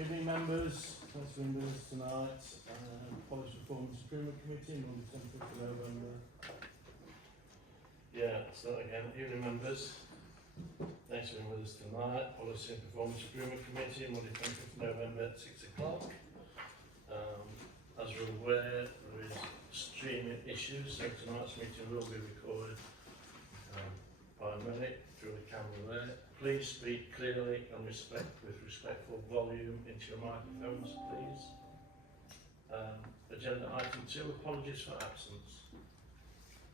Evening members, thanks for being with us tonight. Policy Performance Improvement Committee, Monday 10th of November. Start again. Evening members, thanks for being with us tonight. Policy and Performance Improvement Committee, Monday 10th of November at 6 o'clock. As you're aware, there is streaming issues, so tonight's meeting will be recorded by Medic through the camera there. Please speak clearly and with respectful volume into your microphones, please. Agenda item 2, apologies for absence.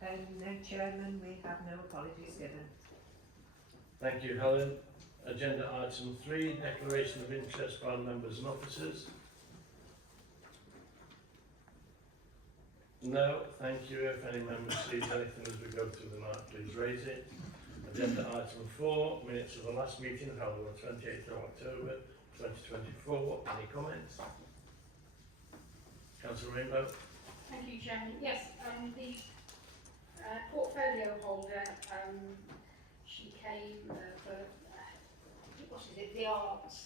No, Chairman, we have no apologies given. Thank you, Helen. Agenda item 3, declaration of interest by members and officers. No, thank you. If any member sees anything as we go through the night, please raise it. Agenda item 4, minutes of the last meeting held on the 28th of October 2024. Any comments? Councillor Rainbow. Thank you, Chairman. Yes, the portfolio holder, she came for, what is it, the arts,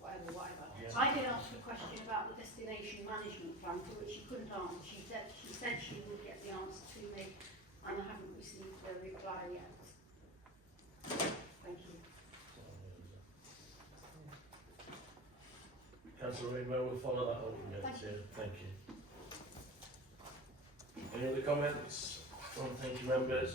whatever. Yeah. I did ask a question about the destination management plan, for which she couldn't answer. She said she would get the answer to me, and I haven't received a reply yet. Thank you. Councillor Rainbow will follow that up again. Thank you. Thank you. Any other comments? Thank you, members.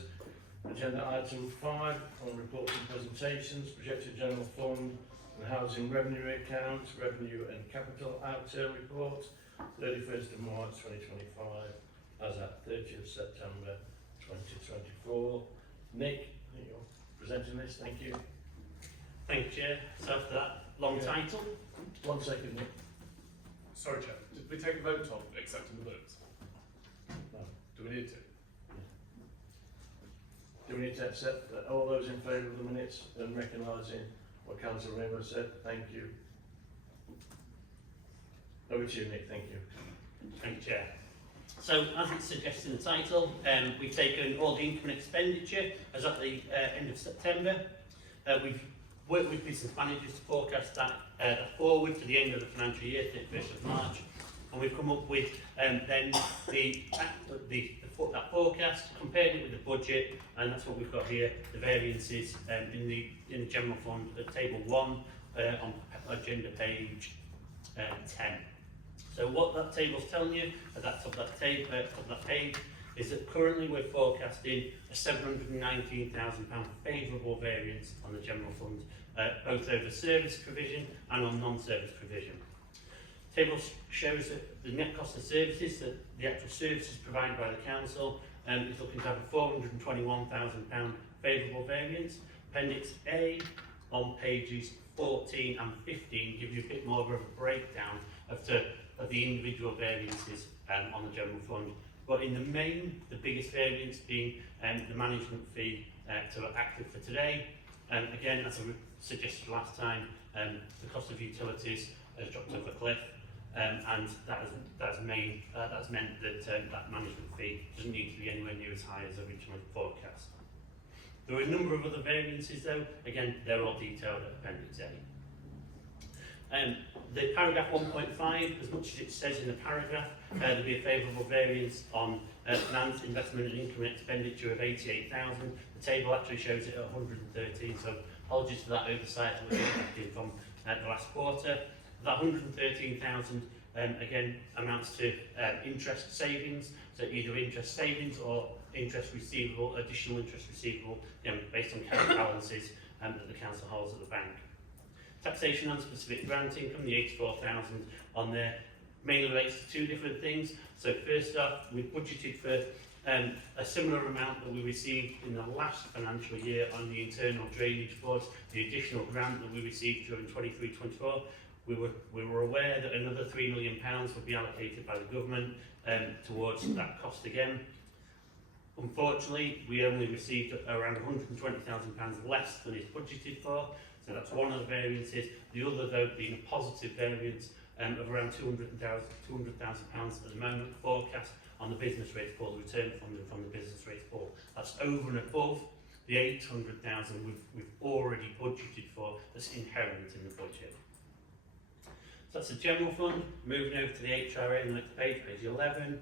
Agenda item 5 on reports and presentations, projected general fund and housing revenue account, revenue and capital outturn report, 31st of March 2025, as at 30th September 2024. Nick, you're presenting this, thank you. Thank you, Chair. So after that long title. 1 second, Nick. Sorry, Chair. Did we take a vote on accepting the books? No. Do we need to? Do we need to accept that all those in favour of the minutes and recognising what Councillor Rainbow said? Thank you. Over to you, Nick, thank you. Thank you, Chair. So, as it suggests in the title, we've taken all the income and expenditure as at the end of September. We've worked with business managers to forecast that forward to the end of the financial year, 31st of March, and we've come up with then that forecast, compared it with the budget, and that's what we've got here, the variances in the general fund at table 1 on agenda page 10. So what that table's telling you at that top of that page is that currently we're forecasting a £719,000 favourable variance on the general fund, both over service provision and on non-service provision. Table shows that the net cost of services, that the actual services provided by the council, is looking to have a £421,000 favourable variance. Appendix A on pages 14 and 15 give you a bit more of a breakdown of the individual variances on the general fund. But in the main, the biggest variance being the management fee to active for today. Again, as I suggested last time, the cost of utilities has dropped off a cliff. And that's meant that that management fee doesn't need to be anywhere near as high as originally forecast. There are a number of other variances though, again they're all detailed at Appendix A. The paragraph 1.5, as much as it says in the paragraph, there'll be a favourable variance on finance, investment and income and expenditure of 88,000. The table actually shows it at 113, so apologies for that oversight that was expected from the last quarter. That 113,000 again amounts to interest savings, so either interest savings or interest receivable, additional interest receivable, based on cash balances that the council holds at the bank. Taxation on specific grant income, the 84,000 on there, mainly relates to 2 different things. So first off, we budgeted for a similar amount that we received in the last financial year on the internal drainage boards, the additional grant that we received during 23-24. We were aware that another £3 million would be allocated by the government towards that cost again. Unfortunately, we only received around £120,000 less than it's budgeted for, so that's one of the variances. The other, though, being a positive variance of around £200,000 at the moment forecast on the business rates pool, the return funding from the business rates pool. That's over and above the 800,000 we've already budgeted for, the that's inherent in the budget. So that's the general fund. Moving over to the HRA on the next page, page 11.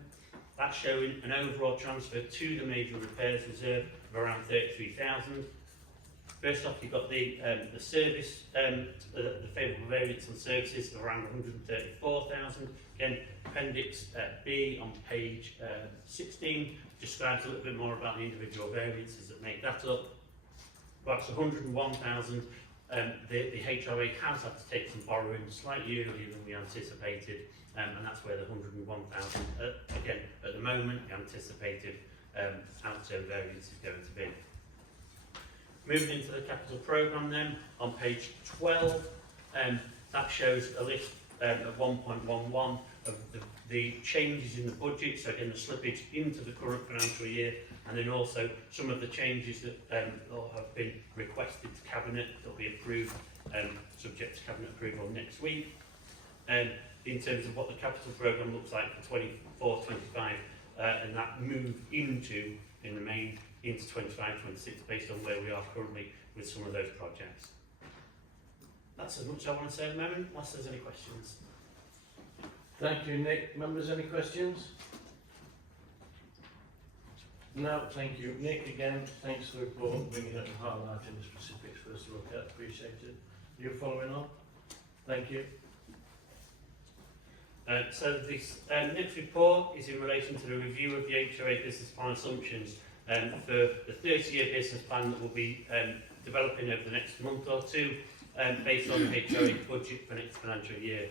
That's showing an overall transfer to the major repairs reserve of around 33,000. First off, you've got the service, the favourable variance on services of around 134,000. Again, Appendix B on page 16 describes a little bit more about the individual variances that make that up. That's 101,000. The HRA has had to take some borrowing slightly earlier than we anticipated, and that's where the 101,000, again, at the moment, the anticipated outturn variance is going to be. Moving into the capital programme then, on page 12, that shows a list of 1.11 of the changes in the budget, so again the slippage into the current financial year, and then also some of the changes that have been requested to Cabinet that will be approved, subject to Cabinet approval next week. In terms of what the capital programme looks like for 24-25, and that move into, in the main, into 25-26 based on where we are currently with some of those projects. That's as much as I want to say at the moment, unless there's any questions. Thank you, Nick. Members, any questions? No, thank you. Nick, again, thanks for the report, bringing up and highlighting the specifics for us to look at. Appreciated. You following on? Thank you. So this next report is in relation to the review of the HRA business plan assumptions for the 30-year business plan that we'll be developing over the next month or two, based on the HRA budget for next financial year.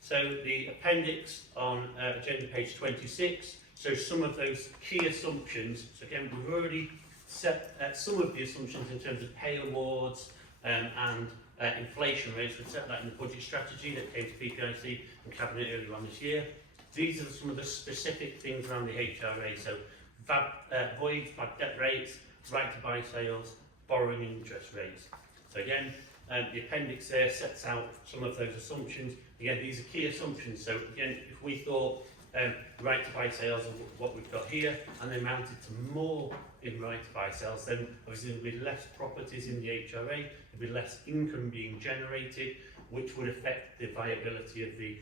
So the appendix on agenda page 26 shows some of those key assumptions. So again, we've already set some of the assumptions in terms of pay awards and inflation rates. We've set that in the budget strategy that came to PPIC and Cabinet earlier on this year. These are some of the specific things around the HRA. So voids, bad debt rates, right to buy sales, borrowing interest rates. So again, the appendix there sets out some of those assumptions. Again, these are key assumptions. So again, if we thought right to buy sales of what we've got here, and they mounted to more in right to buy sales, then obviously there'll be less properties in the HRA, there'll be less income being generated, which would affect the viability of the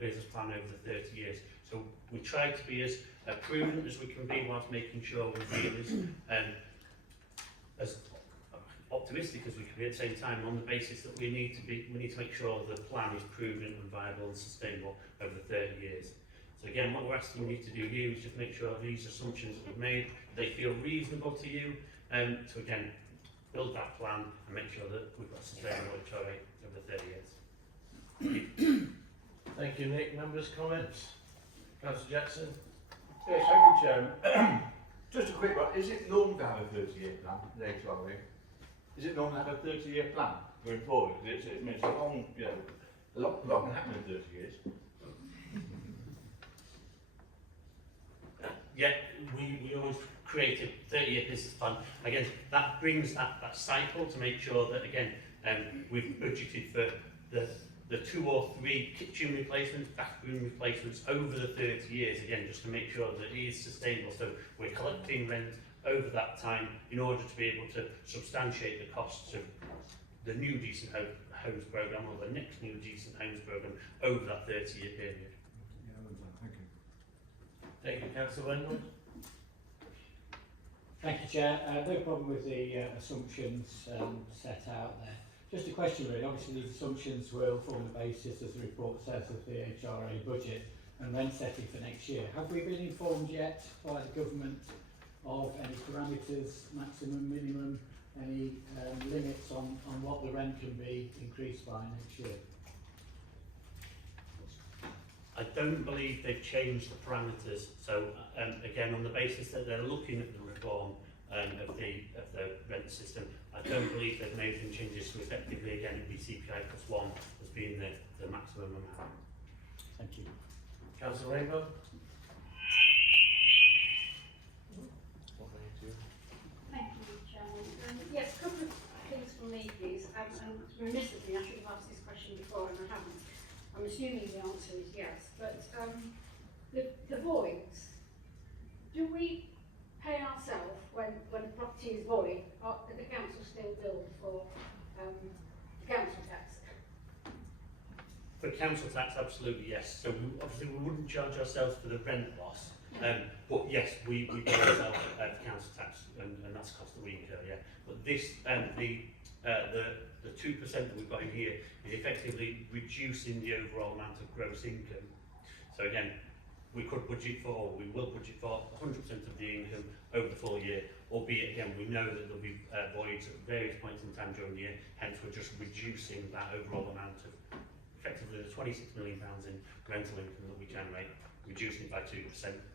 business plan over the 30 years. So we try to be as prudent as we can be whilst making sure we're being as optimistic as we can be at the same time, on the basis that we need to make sure the plan is proven and viable and sustainable over the 30 years. So again, what we're asking you to do here is just make sure these assumptions that we've made, they feel reasonable to you, to again build that plan and make sure that we've got a sustainable HRA over the 30 years. Thank you, Nick. Members, comments? Councillor Jackson? Yes, thank you, Chairman. Just a quick one. Is it normal to have a 30-year plan, the HRA? Is it normal to have a 30-year plan going forward? It's a long, a lot can happen in 30 years. Yeah, we always create a 30-year business plan. Again, that brings that cycle to make sure that, again, we've budgeted for the 2 or 3 kitchen replacements, bathroom replacements over the 30 years, again, just to make sure that it is sustainable. So we're collecting rent over that time in order to be able to substantiate the costs of the new Decent Homes programme or the next new Decent Homes programme over that 30-year period. Yeah, well done. Thank you. Thank you, Councillor Reynolds. Thank you, Chair. No problem with the assumptions set out there. Just a question really, obviously these assumptions will form the basis, as the report says, of the HRA budget and rent setting for next year. Have we been informed yet by the government of any parameters, maximum, minimum, any limits on what the rent can be increased by next year? I don't believe they've changed the parameters. So again, on the basis that they're looking at the reform of the rent system, I don't believe they've made any changes. So effectively, again, it'd be CPI +1 as being the maximum amount. Thank you. Councillor Rainbow. Thank you, Chairman. Yes, a couple of things from me, please. And remiss of me, I should have asked this question before and I haven't. I'm assuming the answer is yes. But the voids, do we pay ourselves when the property is void, or does the council still bill for the council tax. For council tax, absolutely yes. So obviously we wouldn't charge ourselves for the rent loss, but yes, we pay ourselves the council tax, and that's cost that we incur, yeah. But this, the 2% that we've got in here is effectively reducing the overall amount of gross income. So again, we could budget for, or we will budget for 100% of the income over the full year, albeit again, we know that there'll be voids at various points in time during the year, hence we're just reducing that overall amount of, effectively the £26 million in rental income that we generate, reducing it by 2%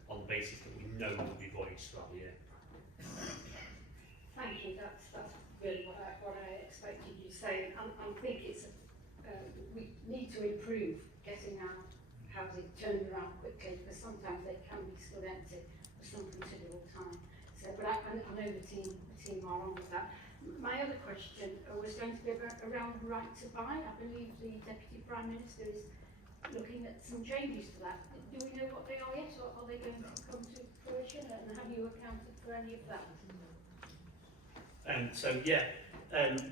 on the basis that we know there will be voids throughout the year. Thank you, that's really what I expected you to say. I think it's, we need to improve getting our housing turned around quickly, because sometimes they can be stood empty for some considerable time. So, but I know the team are on with that. My other question was going to be around the right to buy. I believe the Deputy Prime Minister is looking at some changes to that. Do we know what they are yet, or are they going to come to fruition, and have you accounted for any of that?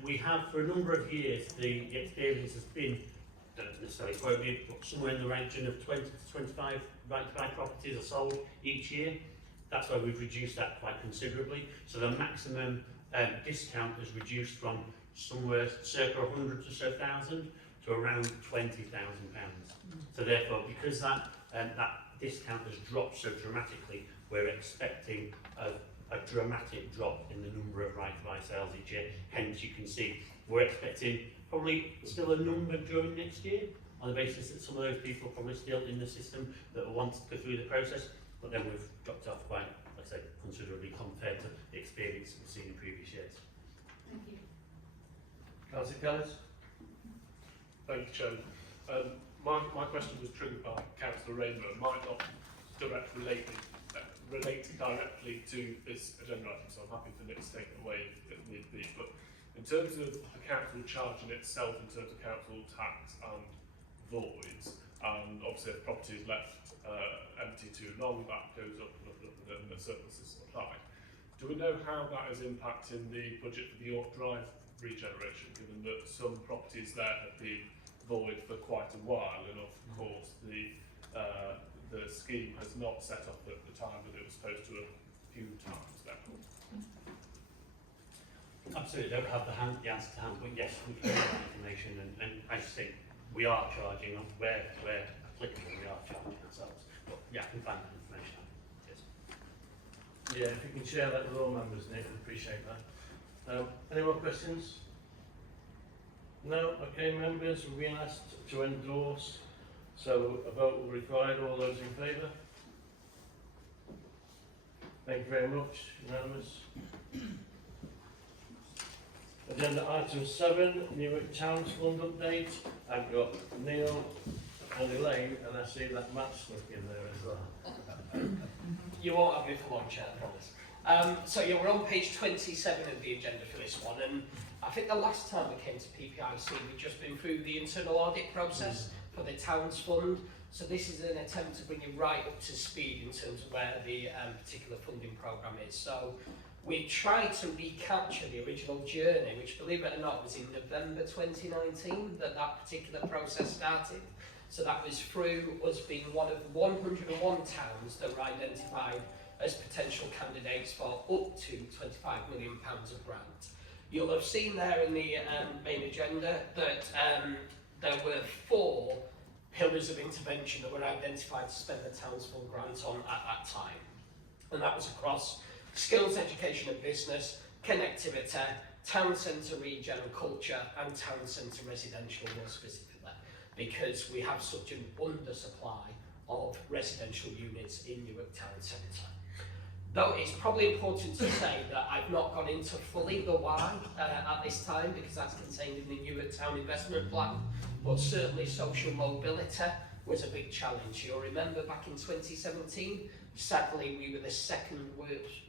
We have for a number of years, the experience has been, don't necessarily quote me, but somewhere in the region of 20 to 25 right-to-buy properties are sold each year. That's why we've reduced that quite considerably. So the maximum discount is reduced from somewhere circa 100 or so thousand to around £20,000. So therefore, because that discount has dropped so dramatically, we're expecting a dramatic drop in the number of right-to-buy sales each year. Hence, you can see we're expecting probably still a number during next year, on the basis that some of those people are probably still in the system that want to go through the process, but then we've dropped off quite, like I say, considerably compared to the experience we've seen in previous years. Thank you. Councillor Kellis? Thank you, Chairman. My question was triggered by Councillor Rainbow. It might not relate directly to this agenda item, so I'm happy for Nick to take it away if need be. But in terms of the council charging itself, in terms of council tax and voids, and obviously if property is left empty too long, that goes up and the surplus is applied. Do we know how that is impacting the budget for the York Drive regeneration, given that some properties there have been void for quite a while, and of course the scheme has not set up at the time that it was supposed to a few times then? Absolutely, don't have the answer to hand, but yes, we can get that information, and I just think we are charging where applicable, we are charging ourselves. But yeah, I can find that information out. Yes. Yeah, if you can share that with all members, Nick, I'd appreciate that. Any more questions? No? Okay, members, we've been asked to endorse, so a vote will be required. All those in favour? Thank you very much. Unanimous. Agenda item 7, Newark Towns Fund update. I've got Neil and Elaine, and I see that Matt's snuck in there as well. You won't have me for long, Chair, I promise. So yeah, we're on page 27 of the agenda for this one, and I think the last time we came to PPIC, we've just been through the internal audit process for the Towns Fund. So this is an attempt to bring you right up to speed in terms of where the particular funding programme is. So we tried to recapture the original journey, which, believe it or not, was in November 2019 that particular process started. So that was through us being one of 101 towns that were identified as potential candidates for up to £25 million of grant. You'll have seen there in the main agenda that there were 4 pillars of intervention that were identified to spend the Towns Fund grant on at that time. And that was across skills, education and business, connectivity, town centre regen and culture, and town centre residential more specifically, because we have such an undersupply of residential units in Newark Town Centre. Though it's probably important to say that I've not gone into fully the why at this time, because that's contained in the Newark Town Investment Plan, but certainly social mobility was a big challenge. You'll remember back in 2017, sadly we were the second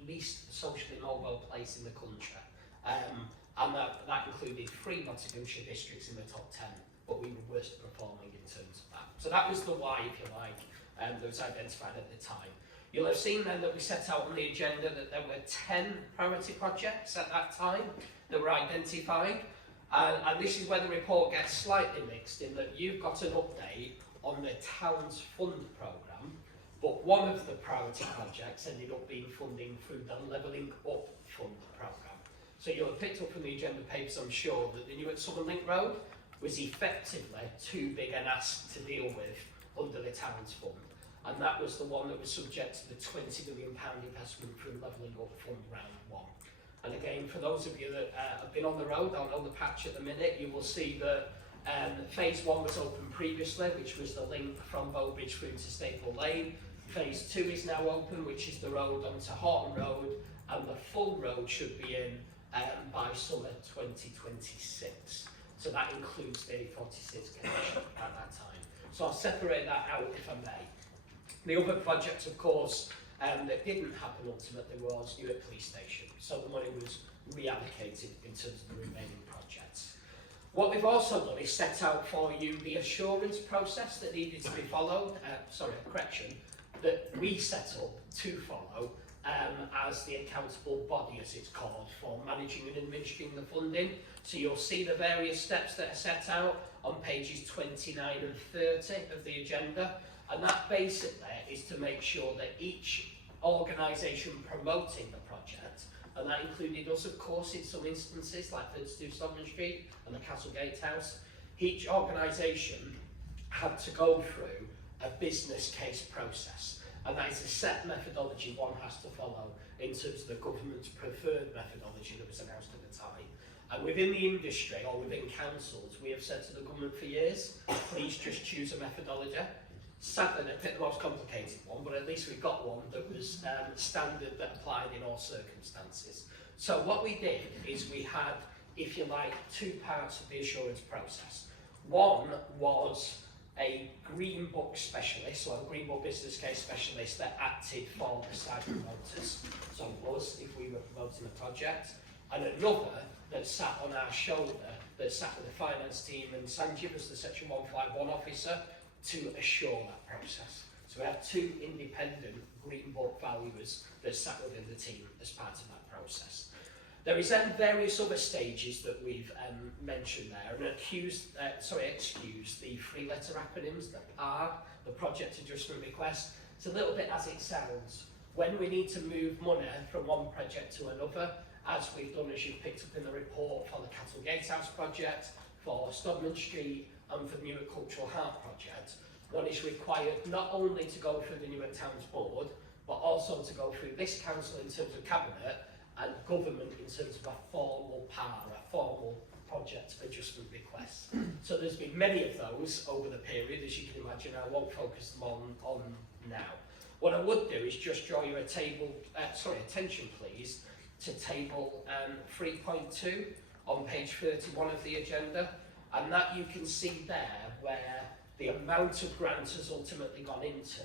least socially mobile place in the country, and that included 3 Nottinghamshire districts in the top 10, but we were worst performing in terms of that. So that was the why, if you like, that was identified at the time. You'll have seen then that we set out on the agenda that there were 10 priority projects at that time that were identified. And this is where the report gets slightly mixed in that you've got an update on the Towns Fund programme, but one of the priority projects ended up being funding through the Levelling Up Fund programme. So you'll have picked up from the agenda papers, I'm sure, that the Newark Southern Link Road was effectively too big an ask to deal with under the Towns Fund. And that was the one that was subject to the £20 million investment through Levelling Up Fund Round 1. And again, for those of you that have been on the road, on the patch at the minute, you will see that phase 1 was open previously, which was the link from Bowbridge through to Staple Lane. Phase 2 is now open, which is the road onto Horton Road, and the full road should be in by summer 2026. So that includes the A46 connection at that time. So I'll separate that out if I may. The other project, of course, that didn't happen ultimately was Newark Police Station. So the money was reallocated in terms of the remaining projects. What we've also done is set out for you the assurance process that needed to be followed, that we set up to follow as the accountable body, as it's called, for managing and administering the funding. So you'll see the various steps that are set out on pages 29 and 30 of the agenda. And that basically is to make sure that each organisation promoting the project, and that included us of course in some instances like 32 Stodman Street and the Castlegate House, each organisation had to go through a business case process. And that is a set methodology one has to follow in terms of the government's preferred methodology that was announced at the time. And within the industry or within councils, we have said to the government for years, please just choose a methodology. Sadly, they picked the most complicated one, but at least we got one that was standard, that applied in all circumstances. So what we did is we had, if you like, two parts of the assurance process. One was a Green Book specialist, so a Green Book business case specialist that acted for the site promoters, so us if we were promoting the project, and another that sat on our shoulder, that sat with the finance team, and Sanjeev was the Section 151 officer, to assure that process. So we have two independent Green Book valuers that sat within the team as part of that process. There is then various other stages that we've mentioned there, and excuse the three-letter acronyms, the PAR, the Project Adjustment Request. It's a little bit as it sounds. When we need to move money from one project to another, as we've done, as you've picked up in the report, for the Castlegate House project, for Stodman Street, and for the Newark Cultural Heart project, one is required not only to go through the Newark Towns Board, but also to go through this council in terms of cabinet and government in terms of a formal PAR, a formal project adjustment request. So there's been many of those over the period, as you can imagine. I won't focus them on now. What I would do is just draw your attention please to table 3.2 on page 31 of the agenda. And that you can see there where the amount of grants has ultimately gone into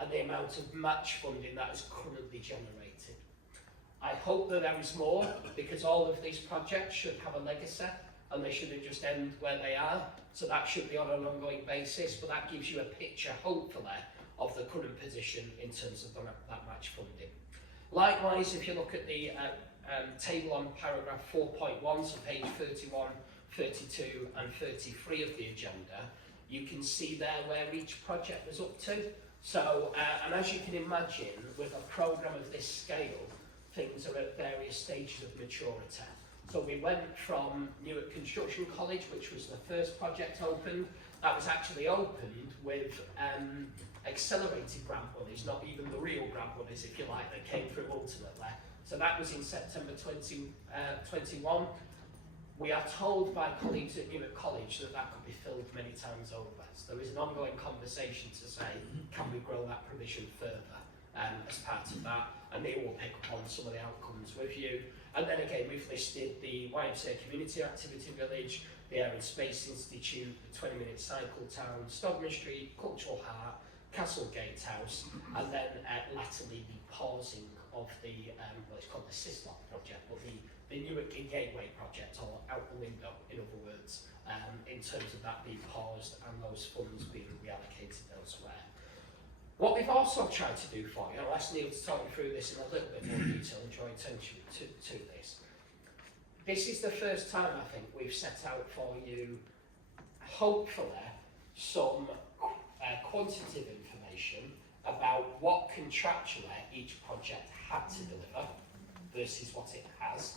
and the amount of match funding that is currently generated. I hope that there is more, because all of these projects should have a legacy and they shouldn't just end where they are. So that should be on an ongoing basis, but that gives you a picture, hopefully, of the current position in terms of that match funding. Likewise, if you look at the table on paragraph 4.1, so page 31, 32 and 33 of the agenda, you can see there where each project was up to. So, and as you can imagine, with a programme of this scale, things are at various stages of maturity. So we went from Newark Construction College, which was the first project opened. That was actually opened with accelerated grant monies, not even the real grant monies, if you like, that came through ultimately. So that was in September 2021. We are told by colleagues at Newark College that that could be filled many times over. So there is an ongoing conversation to say, can we grow that provision further as part of that? And they will pick up on some of the outcomes with you. And then again, we've listed the YMCA Community Activity Village, the Air and Space Institute, the 20-minute cycle town, Stodman Street, Cultural Heart, Castlegate House, and then latterly the pausing of the, what's called the SISLOC project, but the Newark Gateway project, or out the window, in other words, in terms of that being paused and those funds being reallocated elsewhere. What we've also tried to do for you, and I'll ask Neil to talk you through this in a little bit more detail and draw attention to this. this is the first time I think we've set out for you, hopefully, some quantitative information about what contractually each project had to deliver versus what it has,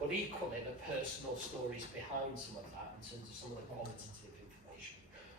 but equally the personal stories behind some of that in terms of some of the qualitative information.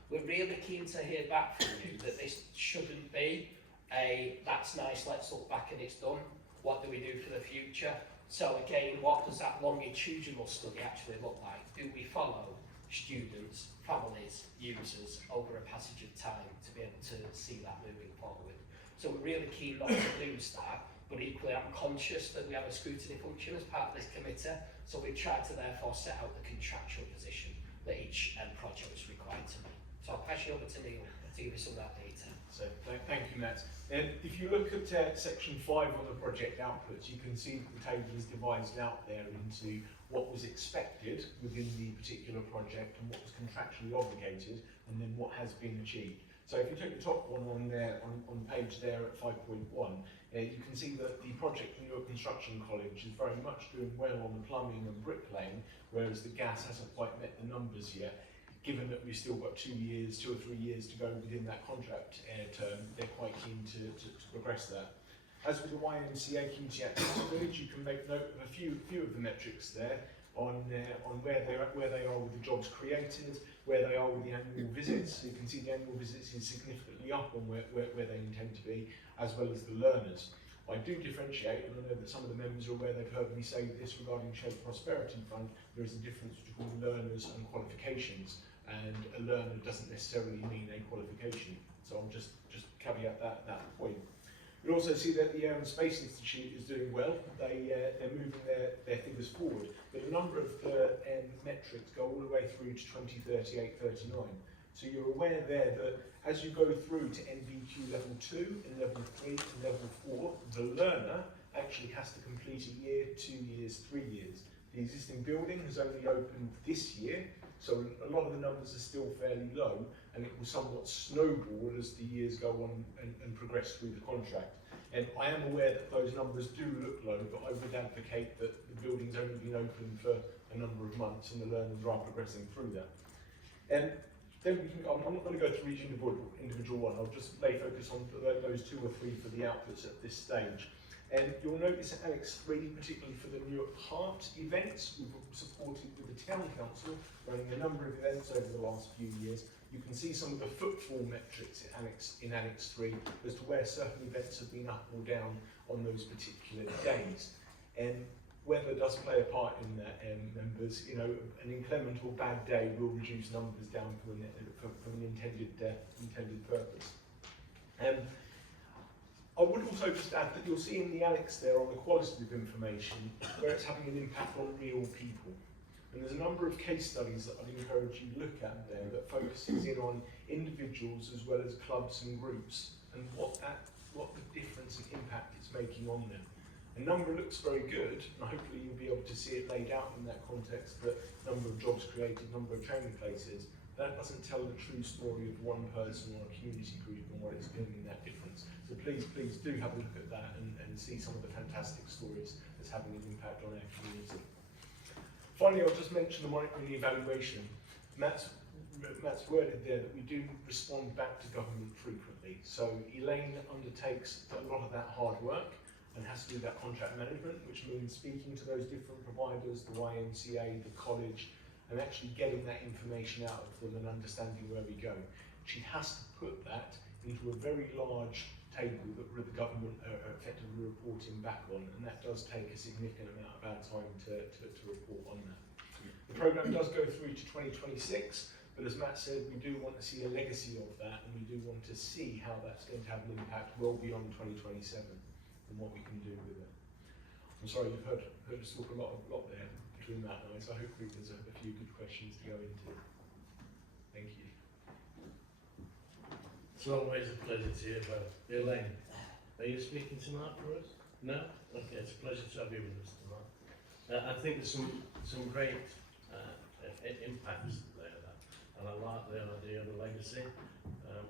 We're really keen to hear back from you that this shouldn't be a, that's nice, let's look back and it's done. What do we do for the future? So again, what does that longitudinal study actually look like? Do we follow students, families, users over a passage of time to be able to see that moving forward? So we're really keen not to lose that, but equally I'm conscious that we have a scrutiny function as part of this committee, so we've tried to therefore set out the contractual position that each project is required to meet. So I'll pass you over to Neil to give you some of that data. So thank you, Matt. If you look at section 5 on the project outputs, you can see that the table is divided out there into what was expected within the particular project and what was contractually obligated, and then what has been achieved. So if you take the top one on there, on page there at 5.1, you can see that the project for Newark Construction College is very much doing well on the plumbing and bricklaying, whereas the gas hasn't quite met the numbers yet. Given that we've still got 2 or 3 years to go within that contract term, they're quite keen to progress that. As with the YMCA Community Activity Village, you can make note of a few of the metrics there on where they are with the jobs created, where they are with the annual visits. You can see the annual visits is significantly up on where they intend to be, as well as the learners. I do differentiate, and I know that some of the members are aware, they've heard me say this regarding Shape Prosperity Fund. There is a difference between learners and qualifications, and a learner doesn't necessarily mean a qualification. So I'll just caveat that point. You'll also see that the Air and Space Institute is doing well. They're moving their figures forward, but a number of the metrics go all the way through to 2038-39. So you're aware there that as you go through to NVQ level 2 and level 3 and level 4, the learner actually has to complete a year, 2 years, 3 years. The existing building has only opened this year, so a lot of the numbers are still fairly low, and it will somewhat snowball as the years go on and progress through the contract. And I am aware that those numbers do look low, but I would advocate that the building's only been open for a number of months and the learners are progressing through that. And then I'm not going to go through each individual one, I'll just lay focus on those 2 or 3 for the outputs at this stage. And you'll notice at Annex 3, particularly for the Newark Heart events, we've supported with the Town Council running a number of events over the last few years. You can see some of the footfall metrics in Annex 3 as to where certain events have been up or down on those particular days. And weather does play a part in that, members. You know, an inclement or bad day will reduce numbers down from an intended purpose. I would also just add that you'll see in the annex there on the qualitative information where it's having an impact on real people. And there's a number of case studies that I'd encourage you to look at there that focuses in on individuals as well as clubs and groups and what the difference and impact it's making on them. A number looks very good, and hopefully you'll be able to see it laid out in that context, that number of jobs created, number of training places. That doesn't tell the true story of one person or a community group and what it's doing in that difference. So please do have a look at that and see some of the fantastic stories that's having an impact on our community. Finally, I'll just mention the monitoring and evaluation. Matt's worded there that we do respond back to government frequently. So Elaine undertakes a lot of that hard work and has to do that contract management, which means speaking to those different providers, the YMCA, the college, and actually getting that information out of them and understanding where we go. She has to put that into a very large table that the government are effectively reporting back on, and that does take a significant amount of our time to report on that. The programme does go through to 2026, but as Matt said, we do want to see a legacy of that, and we do want to see how that's going to have an impact well beyond 2027 and what we can do with it. I'm sorry, you've heard us talk a lot there between Matt and I, so hopefully there's a few good questions to go into. Thank you. It's always a pleasure to hear both. Elaine, are you speaking tonight for us? No? Okay, it's a pleasure to have you with us tonight. I think there's some great impacts there, and I like the idea of the legacy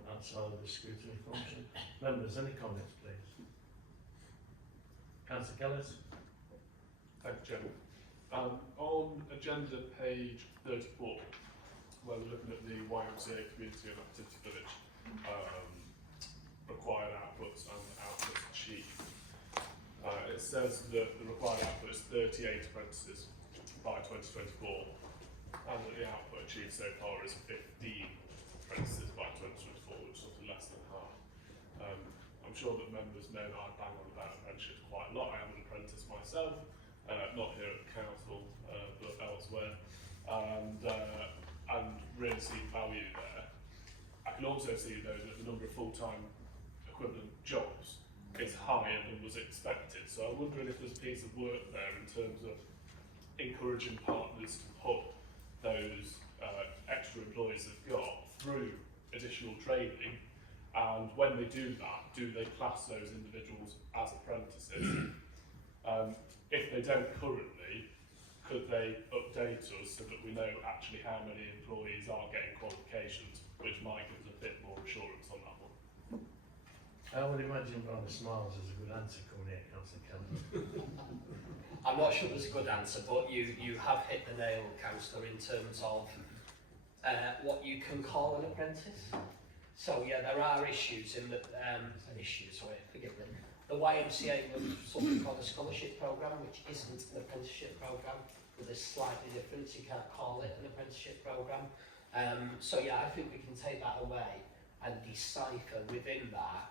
outside of the scrutiny function. Members, any comments, please? Councillor Kellis? Thank you, Chairman. On agenda page 34, where we're looking at the YMCA Community and Activity Village required outputs and outputs achieved, it says that the required output is 38 apprentices by 2024, and that the output achieved so far is 15 apprentices by 2024, which is sort of less than half. I'm sure that members know that I bang on about apprenticeships quite a lot. I am an apprentice myself, not here at the council, but elsewhere, and really see value there. I can also see though that the number of full-time equivalent jobs is higher than was expected. So I'm wondering if there's a piece of work there in terms of encouraging partners to put those extra employees they've got through additional training, and when they do that, do they class those individuals as apprentices? If they don't currently, could they update us so that we know actually how many employees are getting qualifications, which might give us a bit more assurance on that one? I would imagine Brother Smiles is a good answer coming here, Councillor Campbell. I'm not sure there's a good answer, but you have hit the nail, Councillor, in terms of what you can call an apprentice. So yeah, there are issues in the forgive me. The YMCA was something called a scholarship programme, which isn't an apprenticeship programme, but there's slightly difference. You can't call it an apprenticeship programme. So yeah, I think we can take that away and decipher within that.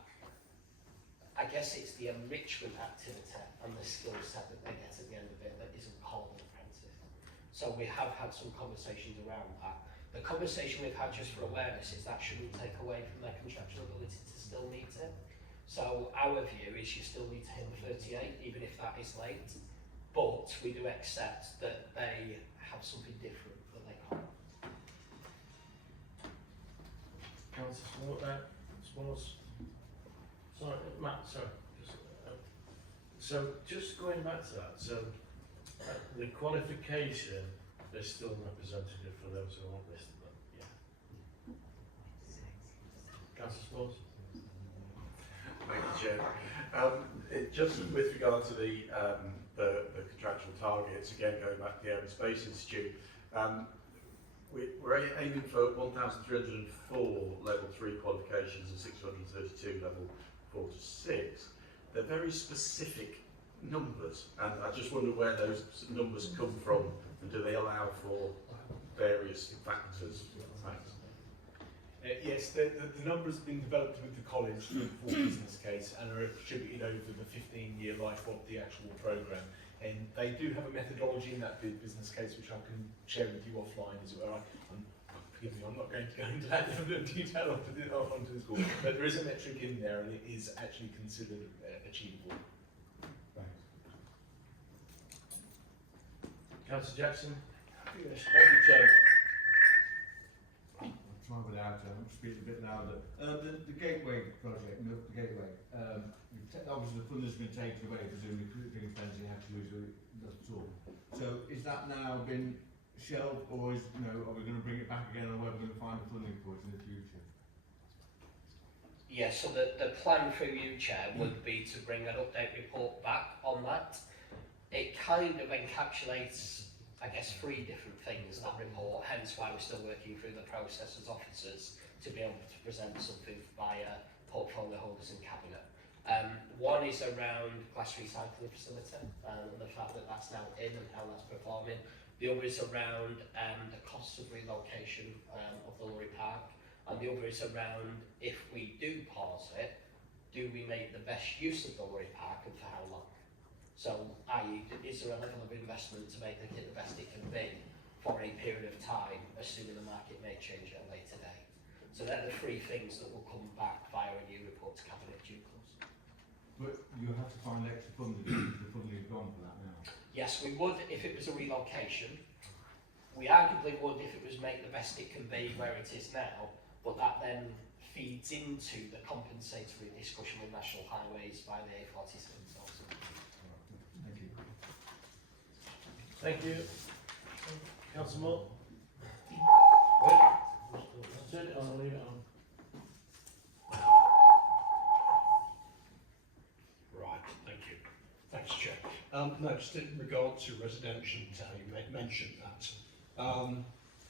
I guess it's the enrichment activity and the skill set that they get at the end of it that isn't called an apprentice. So we have had some conversations around that. The conversation we've had just for awareness is that shouldn't take away from their contractual ability to still meet it. So our view is you still need to hit the 38, even if that is late. But we do accept that they have something different that they can't. Councillor Smalls. Sorry, Matt, sorry. So just going back to that, so the qualification is still representative for those who aren't listed then, yeah. Councillor Smalls. Thank you, Chair. Just with regard to the contractual targets, again going back to the Open Space Institute, we're aiming for 1,304 level 3 qualifications and 632 level 4 to 6. They're very specific numbers, and I just wonder where those numbers come from, and do they allow for various factors? Thanks. Yes, the numbers have been developed with the college for business case and are attributed over the 15-year life of the actual programme. And they do have a methodology in that business case which I can share with you offline as well. Forgive me, I'm not going to go into that level of detail onto this call, but there is a metric in there and it is actually considered achievable. Thanks. Councillor Jackson. Yes, thank you, Chair. I'll try without I'm speaking a bit louder. The Gateway project, the Gateway, obviously the fund has been taken away, presumably things you have to lose not at all. So is that now been shelved, or is, are we going to bring it back again, or where we're going to find the funding for it in the future? Yeah, so the plan through you, Chair, would be to bring an update report back on that. It kind of encapsulates, I guess, 3 different things, that report, hence why we're still working through the process as officers to be able to present something via portfolio holders and cabinet. One is around glass recycling facility and the fact that that's now in and how that's performing. The other is around the costs of relocation of the Lorry Park, and the other is around, if we do pause it, do we make the best use of the Lorry Park and for how long? So, i.e., is there a level of investment to make it the best it can be for a period of time, assuming the market may change at a later date? So they're the 3 things that will come back via a new report to Cabinet due course. But you have to find extra funding, because the funding is gone for that now. Yes, we would if it was a relocation. We arguably would if it was make the best it can be where it is now, but that then feeds into the compensatory discussion with National Highways by the A47 also. Thank you. Thank you. Councillor Moore. Turn it on or leave it on. Right, thank you. Thanks, Chair. No, just in regard to residential, how you mentioned that.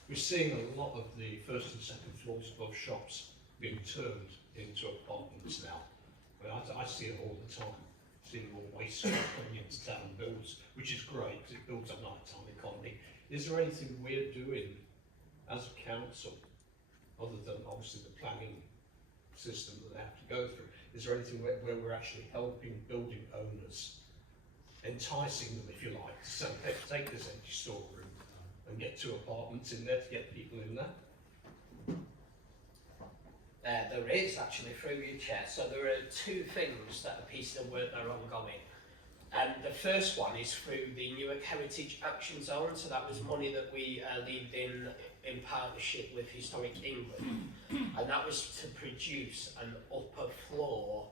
We're seeing a lot of the first and second floors above shops being turned into apartments now. I see it all the time. Seeing more waste coming into town builds, which is great because it builds a nighttime economy. Is there anything we're doing as a council, other than obviously the planning system that they have to go through? Is there anything where we're actually helping building owners, enticing them, if you like, to say, hey, take this empty storeroom and get 2 apartments in there to get people in there? There is actually, through your chair. So there are 2 things that are pieces of work that are ongoing. And the first one is through the Newark Heritage Action Zone. So that was money that we lead in partnership with Historic England. And that was to produce an upper floor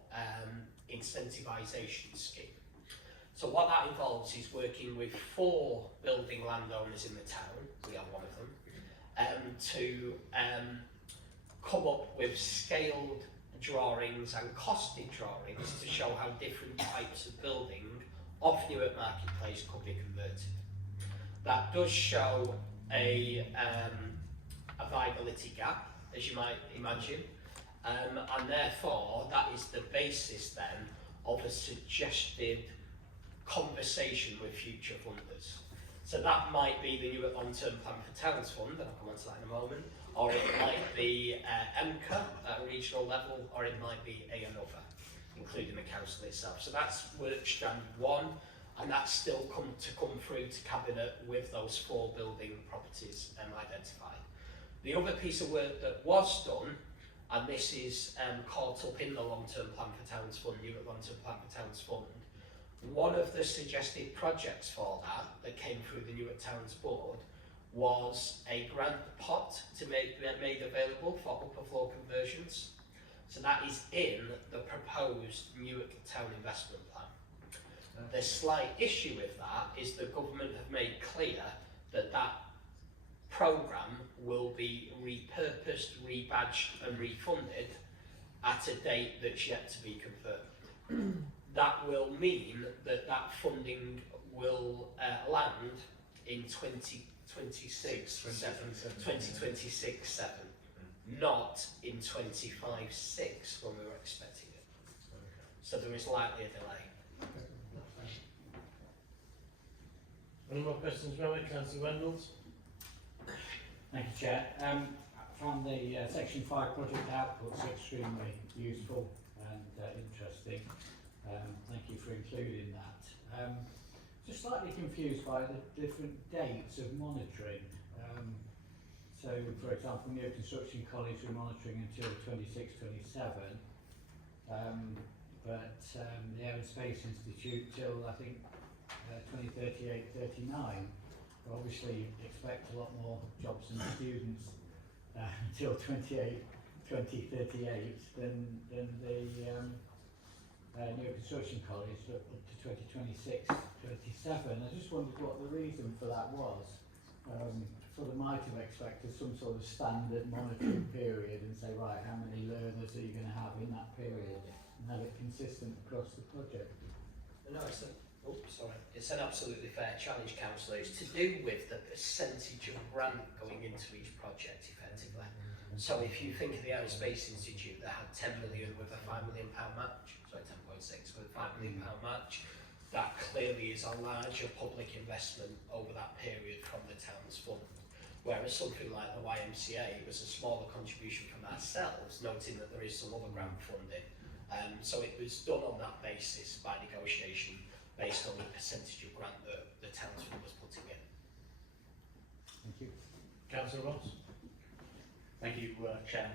incentivisation scheme. So what that involves is working with 4 building landowners in the town, we have one of them, to come up with scaled drawings and costed drawings to show how different types of building off Newark Marketplace could be converted. That does show a viability gap, as you might imagine, and therefore that is the basis then of a suggested conversation with future funders. So that might be the Newark Long-Term Plan for Towns Fund, and I'll come on to that in a moment, or it might be MCA at a regional level, or it might be another, including the council itself. So that's work strand 1, and that's still come through to Cabinet with those 4 building properties identified. The other piece of work that was done, and this is caught up in the Long-Term Plan for Towns Fund, Newark Long-Term Plan for Towns Fund, one of the suggested projects for that came through the Newark Towns Board was a grant pot to made available for upper floor conversions. So that is in the proposed Newark Town Investment Plan. The slight issue with that is the government have made clear that that programme will be repurposed, rebadged and refunded at a date that's yet to be confirmed. That will mean that that funding will land in 2026-7, not in 25-6 when we were expecting it. So there is likely a delay. Any more questions, Rowan? Councillor Reynolds? Thank you, Chair. From the Section 5 project outputs, extremely useful and interesting. Thank you for including that. Just slightly confused by the different dates of monitoring. So, for example, Newark Construction College we're monitoring until 26-27, but the Aerospace Institute till, I think, 2038-39. Obviously expect a lot more jobs and students until 2038 than the Newark Construction College up to 2026-27. I just wondered what the reason for that was. Sort of might have expected some sort of standard monitoring period and say, right, how many learners are you going to have in that period and have it consistent across the project. No, it's an absolutely fair challenge, councillor. It's to do with the percentage of grant going into each project, effectively. So if you think of the Aerospace Institute that had 10 million with a £5 million match, sorry, 10.6 with a £5 million match, that clearly is a larger public investment over that period from the town's fund. Whereas something like the YMCA was a smaller contribution from ourselves, noting that there is some other grant funding. So it was done on that basis by negotiation, based on the percentage of grant that the town's fund was putting in. Thank you. Councillor Ross? Thank you, Chair.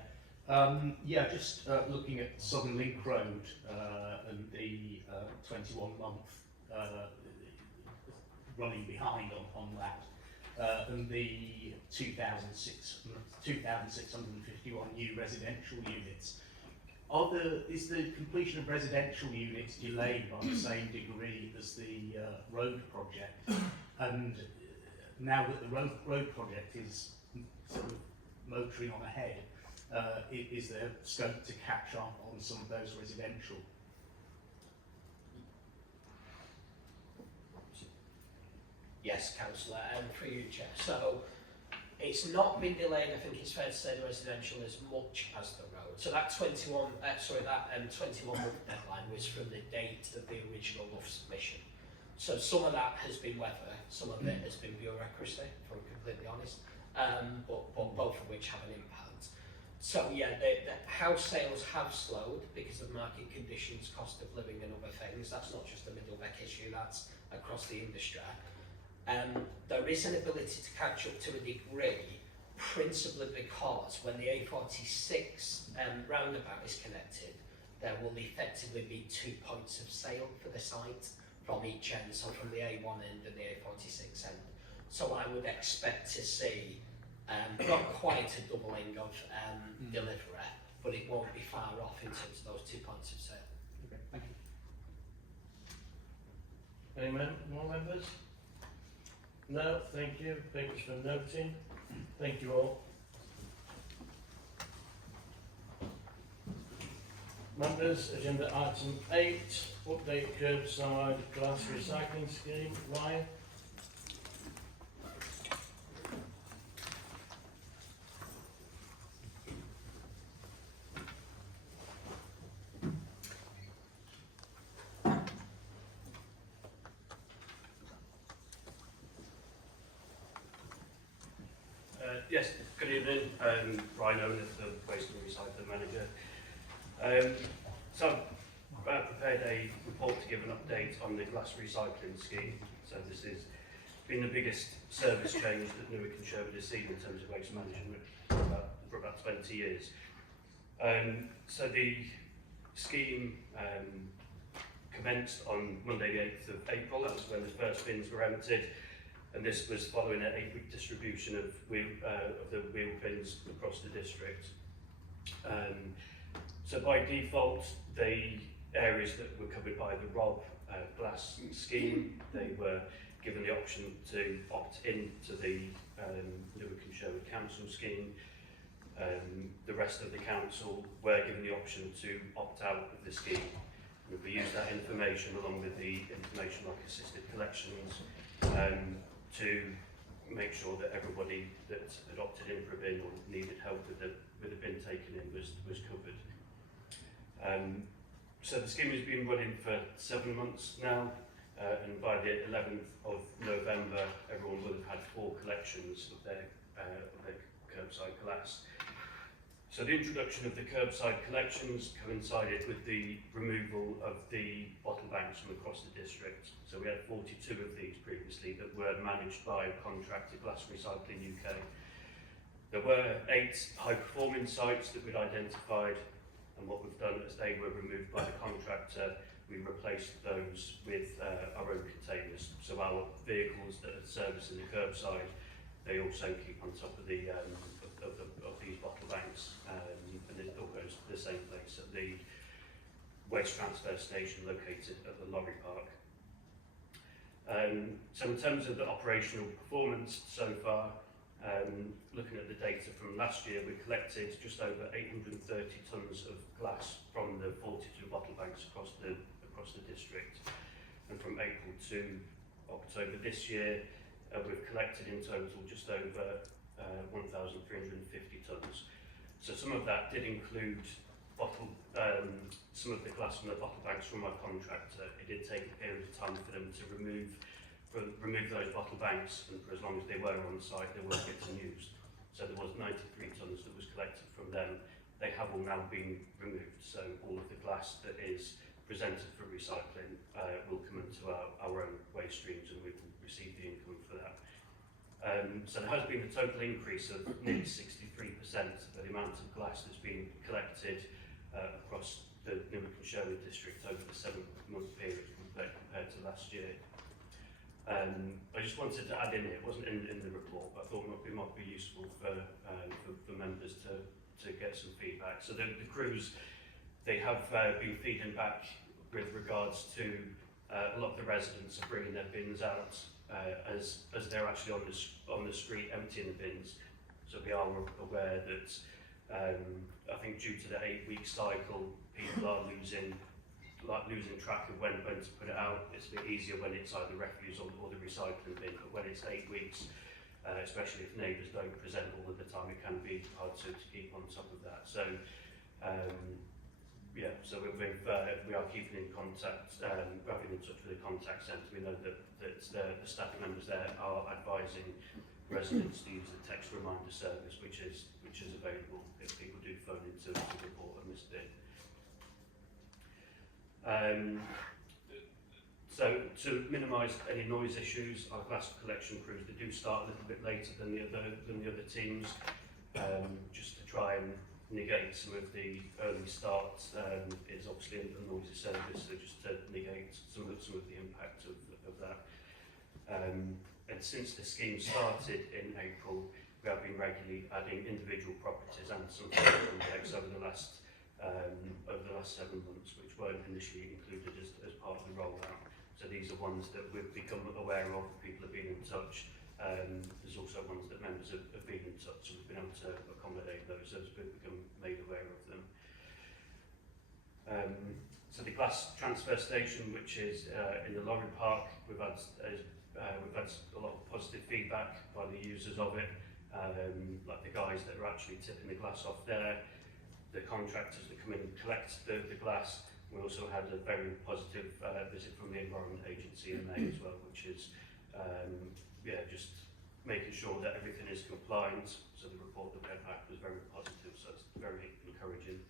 Yeah, just looking at Southern Link Road and the 21-month running behind on that, and the 2,651 new residential units. Is the completion of residential units delayed by the same degree as the road project? And now that the road project is sort of motoring on ahead, is there scope to catch up on some of those residential? Yes, councillor, through you, Chair. So it's not been delayed, I think it's fair to say, the residential as much as the road. So that 21 month deadline was from the date of the original rough submission. So some of that has been weather, some of it has been bureaucracy, if I'm completely honest, but both of which have an impact. So yeah, the house sales have slowed because of market conditions, cost of living and other things. That's not just a Middlebeck issue, that's across the industry. There is an ability to catch up to a degree, principally because when the A46 roundabout is connected, there will effectively be 2 points of sale for the site from each end, so from the A1 end and the A46 end. So I would expect to see not quite a doubling of delivery, but it won't be far off in terms of those 2 points of sale. Okay, thank you. Any more members? No, thank you. Thank you for noting. Thank you all. Members, agenda item 8, update curbside glass recycling scheme. Ryan? Yes, good evening. Ryan Owen, the Waste and Recycling Manager. So I've prepared a report to give an update on the glass recycling scheme. So this has been the biggest service change that Newark and Sherwood has seen in terms of waste management for about 20 years. So the scheme commenced on Monday the 8th of April. That was when the first bins were emptied. And this was following an 8-week distribution of the wheel bins across the district. So by default, the areas that were covered by the ROB glass scheme, they were given the option to opt in to the Newark and Sherwood Council scheme. The rest of the council were given the option to opt out of the scheme. And we used that information along with the information like assisted collections to make sure that everybody that had opted in for a bin or needed help with the bin taken in was covered. So the scheme has been running for 7 months now, and by the 11th of November, everyone will have had 4 collections of their curbside glass. So the introduction of the curbside collections coincided with the removal of the bottle banks from across the district. So we had 42 of these previously that were managed by contracted Glass Recycling UK. There were 8 high-performing sites that we'd identified, and what we've done as they were removed by the contractor, we replaced those with our own containers. So our vehicles that are servicing the curbside, they also keep on top of the of these bottle banks, and it all goes to the same place at the waste transfer station located at the lorry park. So in terms of the operational performance so far, looking at the data from last year, we collected just over 830 tonnes of glass from the 42 bottle banks across the district. And from April to October this year, we've collected in total just over 1,350 tonnes. So some of that did include some of the glass from the bottle banks from our contractor. It did take a period of time for them to remove those bottle banks, and for as long as they were on site, they weren't getting used. So there was 93 tonnes that was collected from them. They have all now been removed. So all of the glass that is presented for recycling will come into our own waste streams, and we will receive the income for that. So there has been a total increase of nearly 63% of the amount of glass that's been collected across the Newark and Sherwood district over the 7-month period compared to last year. I just wanted to add in here, it wasn't in the report, but I thought it might be useful for members to get some feedback. So the crews, they have been feeding back with regards to a lot of the residents are bringing their bins out as they're actually on the street emptying the bins. So we are aware that I think due to the 8-week cycle, people are losing like losing track of when to put it out. It's a bit easier when it's either refuse or the recycling bin, but when it's 8 weeks, especially if neighbours don't present all of the time, it can be hard to keep on top of that. So yeah, so we are keeping in contact, we're in touch with the contact centre. We know that the staff members there are advising residents to use the text reminder service, which is available if people do phone in to report a missed bin. So to minimise any noise issues, our glass collection crews, they do start a little bit later than the other teams, just to try and negate some of the early starts. It's obviously a noisy service, so just to negate some of the impact of that. And since the scheme started in April, we have been regularly adding individual properties and some projects over the last 7 months, which weren't initially included as part of the rollout. So these are ones that we've become aware of, people have been in touch. There's also ones that members have been in touch, so we've been able to accommodate those as we've become made aware of them. So the glass transfer station, which is in the Lorry Park, we've had a lot of positive feedback by the users of it, like the guys that are actually tipping the glass off there, the contractors that come in and collect the glass. We also had a very positive visit from the Environment Agency in May as well, which is just making sure that everything is compliant. So the report that we had back was very positive, so it's very encouraging.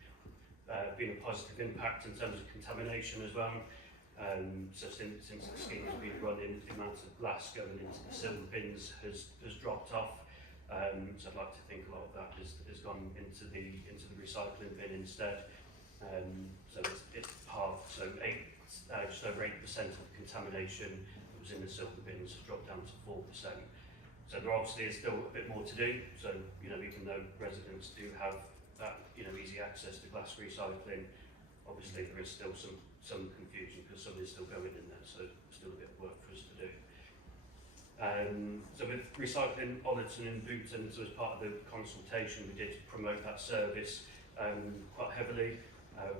Been a positive impact in terms of contamination as well. So since the scheme has been running, the amount of glass going into the silver bins has dropped off. So I'd like to think a lot of that has gone into the recycling bin instead. So it's half, so just over 8% of contamination that was in the silver bins has dropped down to 4%. So there obviously is still a bit more to do. So, even though residents do have that, easy access to glass recycling, obviously there is still some confusion because some is still going in there, so still a bit of work for us to do. So with recycling Ollerton and Booton, so as part of the consultation, we did promote that service quite heavily.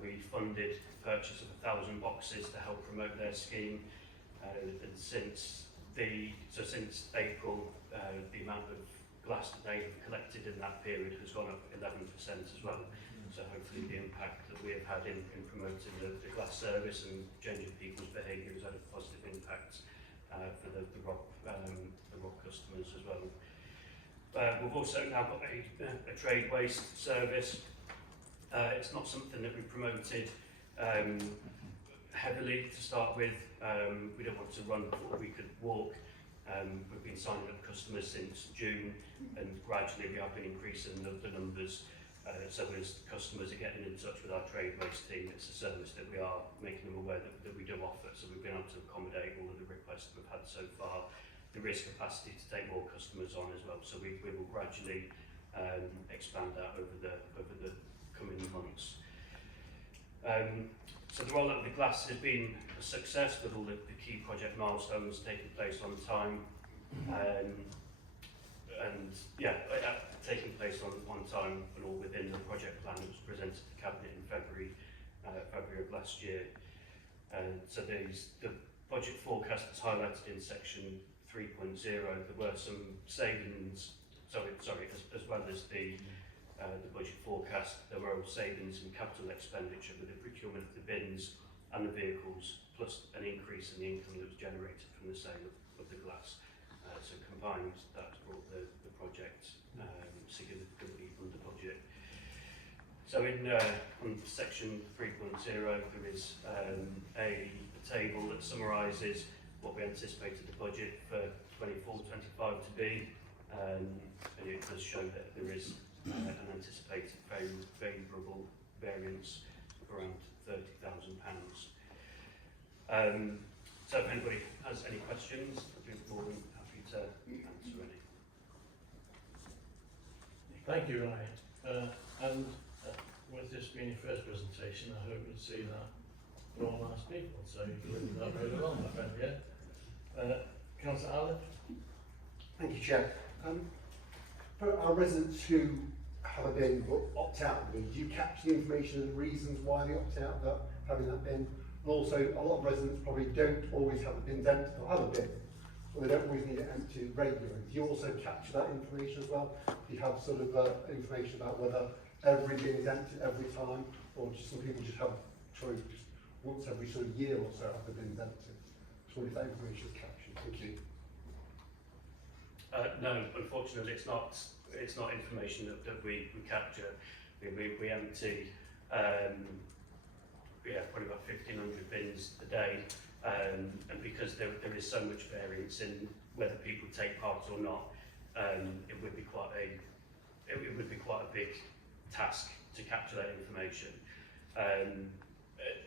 We funded the purchase of 1,000 boxes to help promote their scheme, and since April, the amount of glass that they have collected in that period has gone up 11% as well. So hopefully the impact that we have had in promoting the glass service and changing people's behaviour has had a positive impact for the rock customers as well. We've also now got a trade waste service. It's not something that we promoted heavily to start with. We don't want to run before we could walk. We've been signing up customers since June, and gradually we have been increasing the numbers. So as customers are getting in touch with our trade waste team, it's a service that we are making them aware that we do offer. So we've been able to accommodate all of the requests that we've had so far. There is capacity to take more customers on as well. So we will gradually expand that over the coming months. So the rollout of the glass has been a success with all the key project milestones taking place on time, taking place on time and all within the project plan that was presented to the Cabinet in February of last year. So the budget forecast is highlighted in section 3.0. There were some savings, as well as the budget forecast, there were savings in capital expenditure with the procurement of the bins and the vehicles, plus an increase in the income that was generated from the sale of the glass. So combined, that brought the project significantly under budget. So on section 3.0, there is a table that summarises what we anticipated the budget for 24-25 to be, and it does show that there is an anticipated favourable variance of around £30,000. So if anybody has any questions, I'd be more than happy to answer any. Thank you, Ryan. With this being your first presentation, I hope you'll see that we're all nice people, so you can live with that really well, my friend, yeah? Councillor Allen? Thank you, Chair. For our residents who have a bin but opt out of the bin, do you capture the information and reasons why they opt out about having that bin, And also, a lot of residents probably don't always have the bins empty, or have a bin, so they don't always need it empty regularly. Do you also capture that information as well? Do you have sort of information about whether every bin is empty every time, or just some people just have choice just once every sort of year or so have the bins empty? So if that information is captured, thank you. No, unfortunately, it's not information that we capture. We empty probably about 1,500 bins a day, and because there is so much variance in whether people take part or not, it would be quite a big task to capture that information.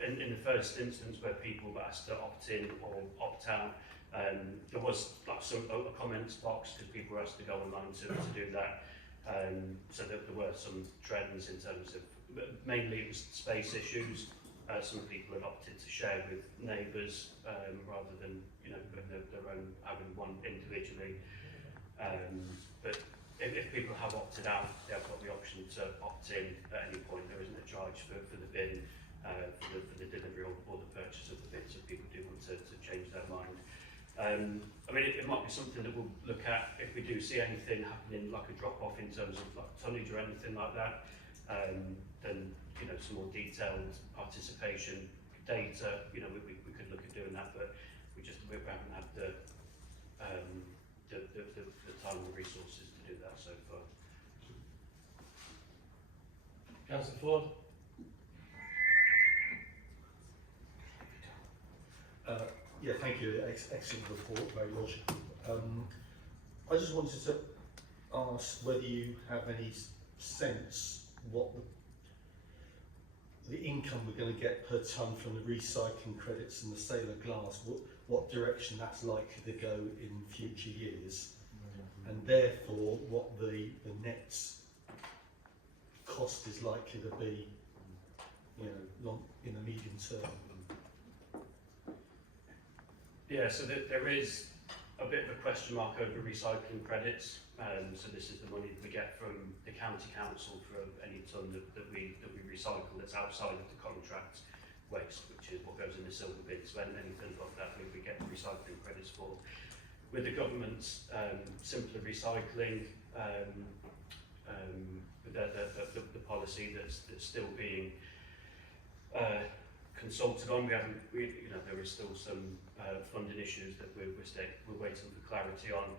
In the first instance where people were asked to opt in or opt out, there was like a comments box because people were asked to go online to do that. So there were some trends in terms of, mainly it was space issues. Some people had opted to share with neighbours rather than putting their own, having one individually. But if people have opted out, they have got the option to opt in at any point. There isn't a charge for the bin, for the delivery or the purchase of the bin, so people do want to change their mind. I mean, it might be something that we'll look at if we do see anything happening, like a drop-off in terms of like tonnage or anything like that. Then some more detailed participation data. We could look at doing that, but we haven't had the time and resources to do that so far. Councillor Ford? Yeah, thank you. Excellent report, very logical. I just wanted to ask whether you have any sense what the income we're going to get per tonne from the recycling credits and the sale of glass, what direction that's likely to go in future years, and therefore what the net cost is likely to be, in the medium term. Yeah, so there is a bit of a question mark over recycling credits. So this is the money that we get from the county council for any tonne that we recycle that's outside of the contract waste, which is what goes in the silver bin. So anything above that we get recycling credits for. With the government's simpler recycling, the policy that's still being consulted on, there is still some funding issues that we're waiting for clarity on.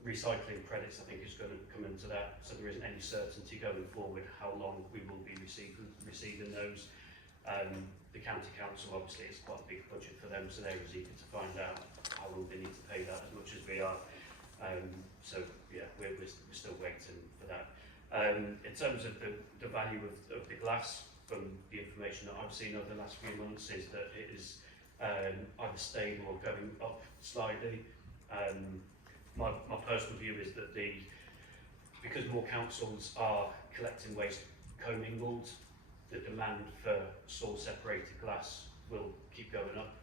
Recycling credits, I think, is going to come into that, so there isn't any certainty going forward how long we will be receiving those. The county council, obviously, it's quite a big budget for them, so they're as eager to find out how long they need to pay that as much as we are. So yeah, we're still waiting for that. In terms of the value of the glass, from the information that I've seen over the last few months, is that it is either stable or going up slightly. My personal view is that because more councils are collecting waste commingled, the demand for source separated glass will keep going up.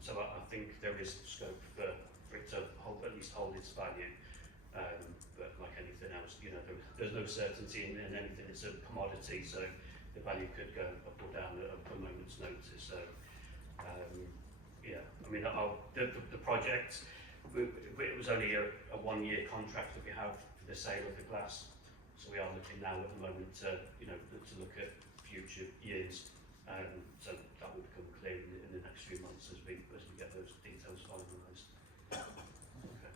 So I think there is scope for it to at least hold its value. But like anything else, there's no certainty in anything. It's a commodity, so the value could go up or down at a moment's notice. So yeah, I mean, the project, it was only a 1-year contract that we have for the sale of the glass. So we are looking now at the moment to look at future years. So that will become clear in the next few months as we get those details finalised. Okay.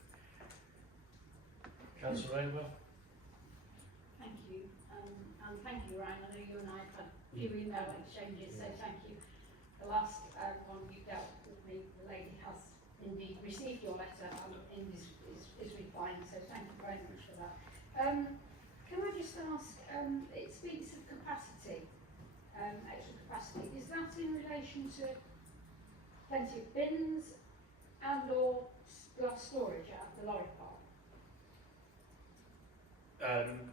Councillor Rainbow? Thank you. And thank you, Ryan. I know you and I have had a few email exchanges, so thank you. The last one you dealt with me, the lady has indeed received your letter and is replying, so thank you very much for that. Can I just ask, it speaks of capacity, extra capacity. Is that in relation to plenty of bins and or glass storage at the lorry park?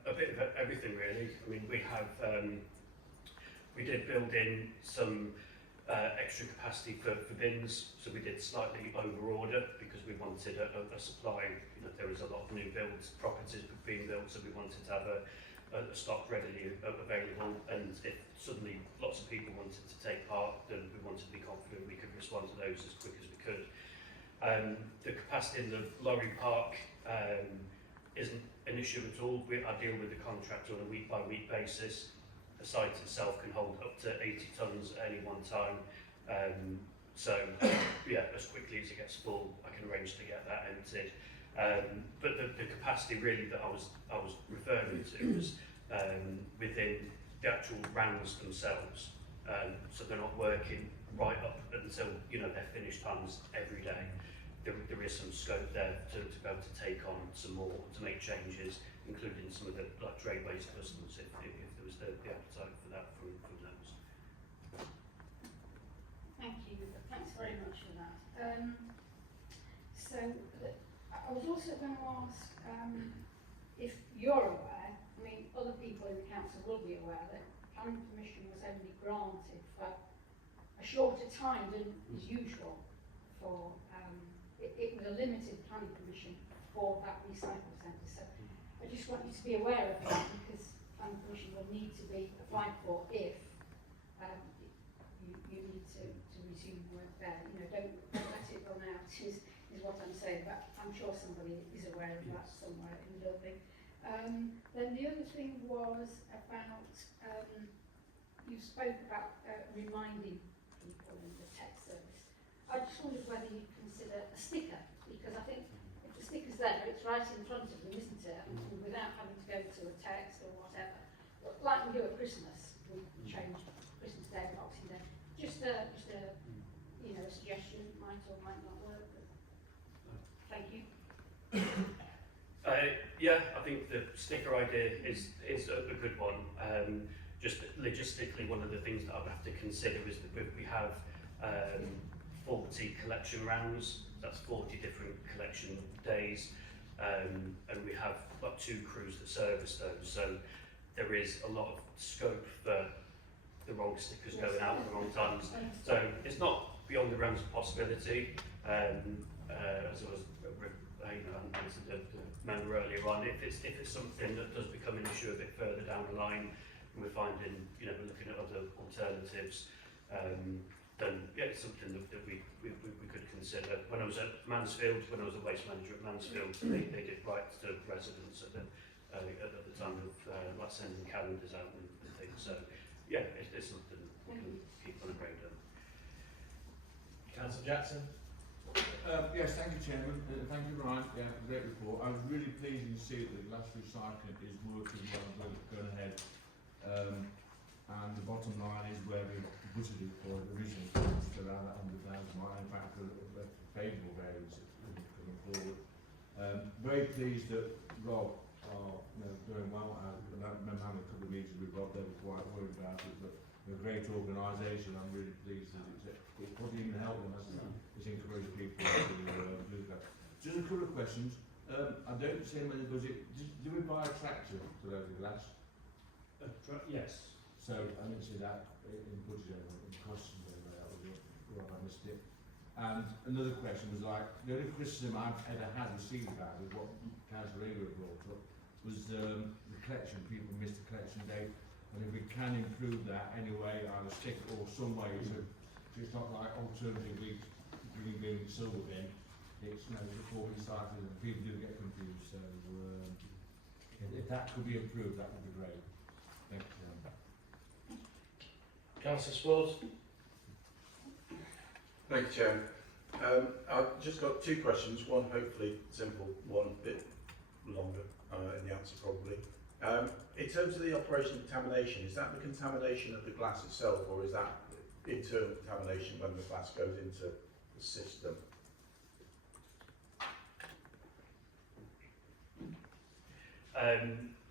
A bit of everything really. I mean, we did build in some extra capacity for bins, so we did slightly over order because we wanted a supply. There was a lot of new builds, properties being built, so we wanted to have a stock readily available, and if suddenly lots of people wanted to take part, then we wanted to be confident we could respond to those as quick as we could. The capacity in the lorry park isn't an issue at all. I deal with the contract on a week-by-week basis. The site itself can hold up to 80 tonnes at any one time. So, yeah, as quickly as it gets full, I can arrange to get that emptied. But the capacity really that I was referring to was within the actual rounds themselves. So they're not working right up until, you know, their finished times every day. There is some scope there to be able to take on some more, to make changes, including some of the like trade-based customers if there was the appetite for that from those. Thank you. Thanks very much for that. So I was also going to ask if you're aware, I mean, other people in the council will be aware that planning permission was only granted for a shorter time than is usual for, it was a limited planning permission for that recycle centre. So I just want you to be aware of that, because planning permission will need to be applied for if you need to resume work there. You know, don't let it run out is what I'm saying, but I'm sure somebody is aware of that somewhere in the building. Then the other thing was about, you spoke about reminding people in the tech service. I just wondered whether you'd consider a sticker, because I think if the sticker's there, it's right in front of them, isn't it? And without having to go to a text or whatever. Like we do at Christmas, we change Christmas Day, Boxing Day. Just a you know, a suggestion, might or might not work. But thank you. Yeah, I think the sticker idea is a good one. Just logistically, one of the things that I would have to consider is that we have 40 collection rounds. That's 40 different collection days, and we have about 2 crews that service those. So there is a lot of scope for the wrong stickers going out at the wrong times. So it's not beyond the realms of possibility. As I was answered the member earlier on, if it's something that does become an issue a bit further down the line, and we're finding, you know, we're looking at other alternatives, then yeah, it's something that we could consider. When I was at Mansfield, when I was a waste manager at Mansfield, they did write to residents at the time of like sending calendars out and things. So yeah, it's something we can keep on a radar. Councillor Jackson. Yes, thank you, Chairman. Thank you, Ryan. Yeah, great report. I was really pleased to see that the glass recycling is working well, going ahead. And the bottom line is where we budgeted for the original funds to around that 100,000. In fact, a favourable variance coming forward. Very pleased that Rob are doing well. I remember having a couple of meetings with Rob. They were quite worried about it, but we're a great organisation. I'm really pleased that it's probably even helped them, hasn't it? It's encouraged people to do that. Just a couple of questions. I don't see them in the budget. Do we buy a tractor for those in glass? Yes. So I didn't see that in budget in costs. That was well, I missed it. And another question was like, the only criticism I've ever had received about it, what Councillor Eager brought up, was the collection. People miss the collection date, and if we can improve that anyway, either stick it or some way, so it's not like alternative weeks, green bin, silver bin. It's before recycling, and people do get confused. So if that could be improved, that would be great. Thank you. Councillor Sport. Thank you, Chairman. I've just got 2 questions. One hopefully simple, one a bit longer in the answer probably. In terms of the operation contamination, is that the contamination of the glass itself, or is that internal contamination when the glass goes into the system?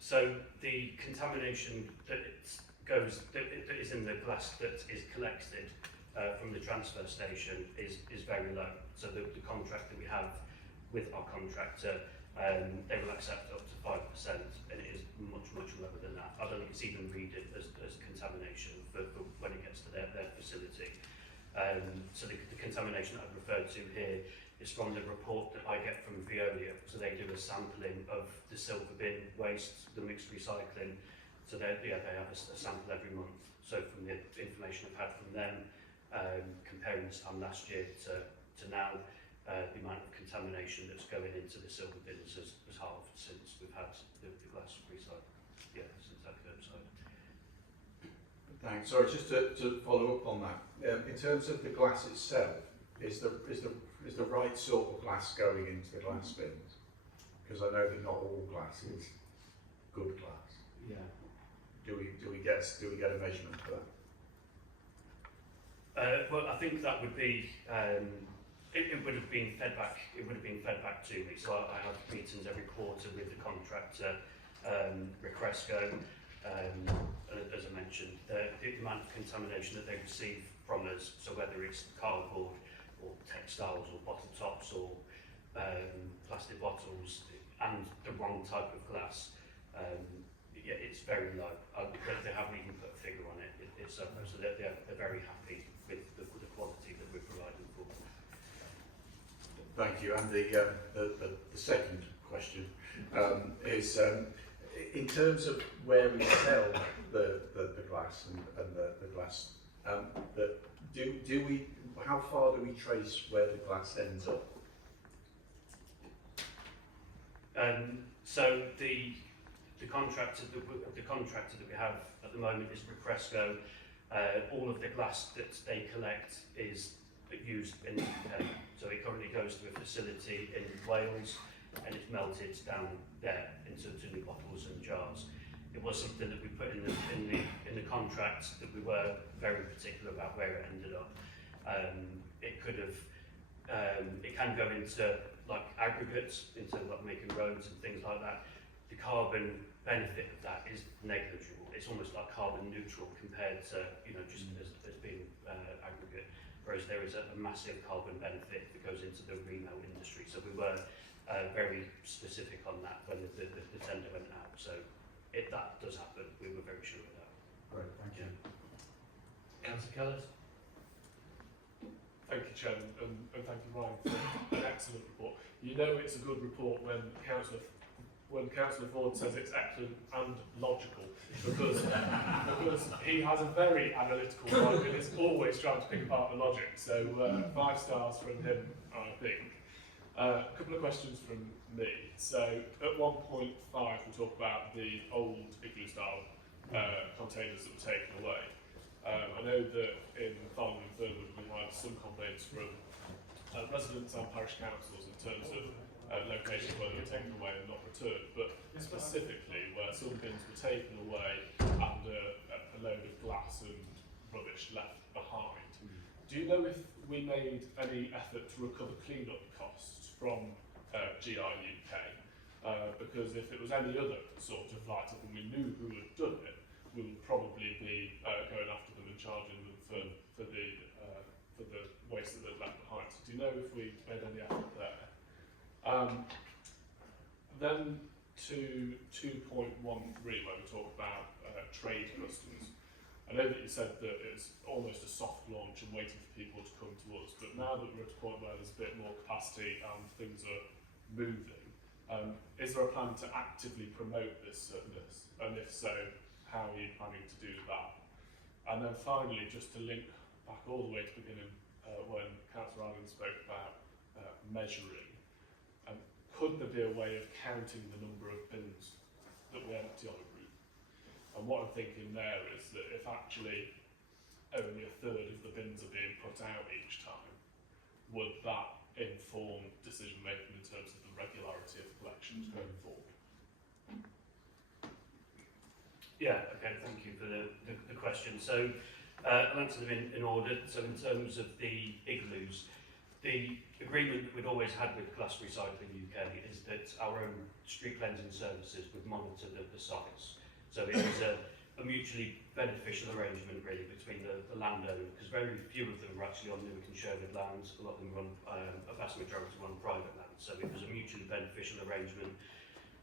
So the contamination that is in the glass that is collected from the transfer station is very low. So the contract that we have with our contractor, they will accept up to 5%, and it is much lower than that. I don't think it's even read it as contamination for when it gets to their facility. So the contamination that I've referred to here is from the report that I get from Veolia. So they do a sampling of the silver bin waste, the mixed recycling. So they have a sample every month. So from the information I've had from them, comparing this time last year to now, the amount of contamination that's going into the silver bins has halved since we've had the glass recycling. Yeah, since that curbside. Thanks. Sorry, just to follow up on that. In terms of the glass itself, is the right sort of glass going into the glass bins? Because I know that not all glass is good glass. Yeah. Do we get a measurement for that? Well, I think that would be. It would have been fed back. It would have been fed back to me. So I have meetings every quarter with the contractor, Recresco. As I mentioned, the amount of contamination that they receive from us, so whether it's cardboard or textiles or bottle tops or plastic bottles and the wrong type of glass, yeah, it's very low. They haven't even put a figure on it. So they're very happy with the quality that we're providing for them. Thank you. And the second question is in terms of where we sell the glass and the glass, how far do we trace where the glass ends up? So the contractor that we have at the moment is Recresco. All of the glass that they collect is used in the UK. So it currently goes to a facility in Wales and it's melted down there into new bottles and jars. It was something that we put in the contract that we were very particular about where it ended up. It could have, it can go into like aggregates, into like making roads and things like that. The carbon benefit of that is negligible. It's almost like carbon neutral compared to, you know, just as being aggregate. Whereas there is a massive carbon benefit that goes into the remo industry. So we were very specific on that when the tender went out. So if that does happen, we were very sure of that. Great, thank you. Councillor Kellis? Thank you, Chairman, and thank you, Ryan, for an excellent report. You know it's a good report when Councillor Ford says it's excellent and logical, because he has a very analytical mind and is always trying to pick apart the logic. So 5 stars from him, I think. A couple of questions from me. So at 1.5 we talk about the old igloo style containers that were taken away. I know that in Farnham and Thurwood we had some complaints from residents and parish councils in terms of locations where they were taken away and not returned, but specifically where some bins were taken away and a load of glass and rubbish left behind. Do you know if we made any effort to recover clean-up costs from GI UK? Because if it was any other sort of item and we knew who had done it, we would probably be going after them and charging them for the waste that they'd left behind. So do you know if we made any effort there? Then to 2.13, where we talk about trade customers. I know that you said that it's almost a soft launch and waiting for people to come to us, but now that we're at a point where there's a bit more capacity and things are moving, is there a plan to actively promote this service? And if so, how are you planning to do that? And then finally, just to link back all the way to the beginning, when Councillor Allen spoke about measuring, could there be a way of counting the number of bins that we empty on a route? And what I'm thinking there is that if actually only a third of the bins are being put out each time, would that inform decision making in terms of the regularity of collections going forward? Yeah, okay, thank you for the question. So I'll answer them in order. So in terms of the igloos, the agreement that we'd always had with Glass Recycling UK is that our own street cleansing services would monitor the sites. So it was a mutually beneficial arrangement really between the landowner, because very few of them were actually on Newark and Sherwood lands. A lot of them were on, a vast majority were on private land. So it was a mutually beneficial arrangement.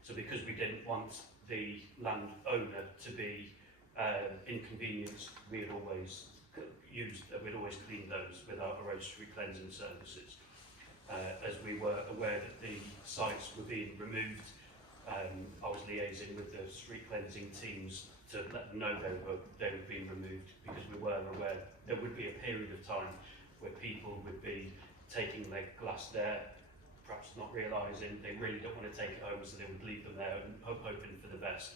So because we didn't want the landowner to be inconvenienced, we'd always clean those with our own street cleansing services. as we were aware that the sites were being removed, I was liaising with the street cleansing teams to let them know they were being removed, because we were aware there would be a period of time where people would be taking their glass there, perhaps not realising they really don't want to take it home, so they would leave them there and hoping for the best.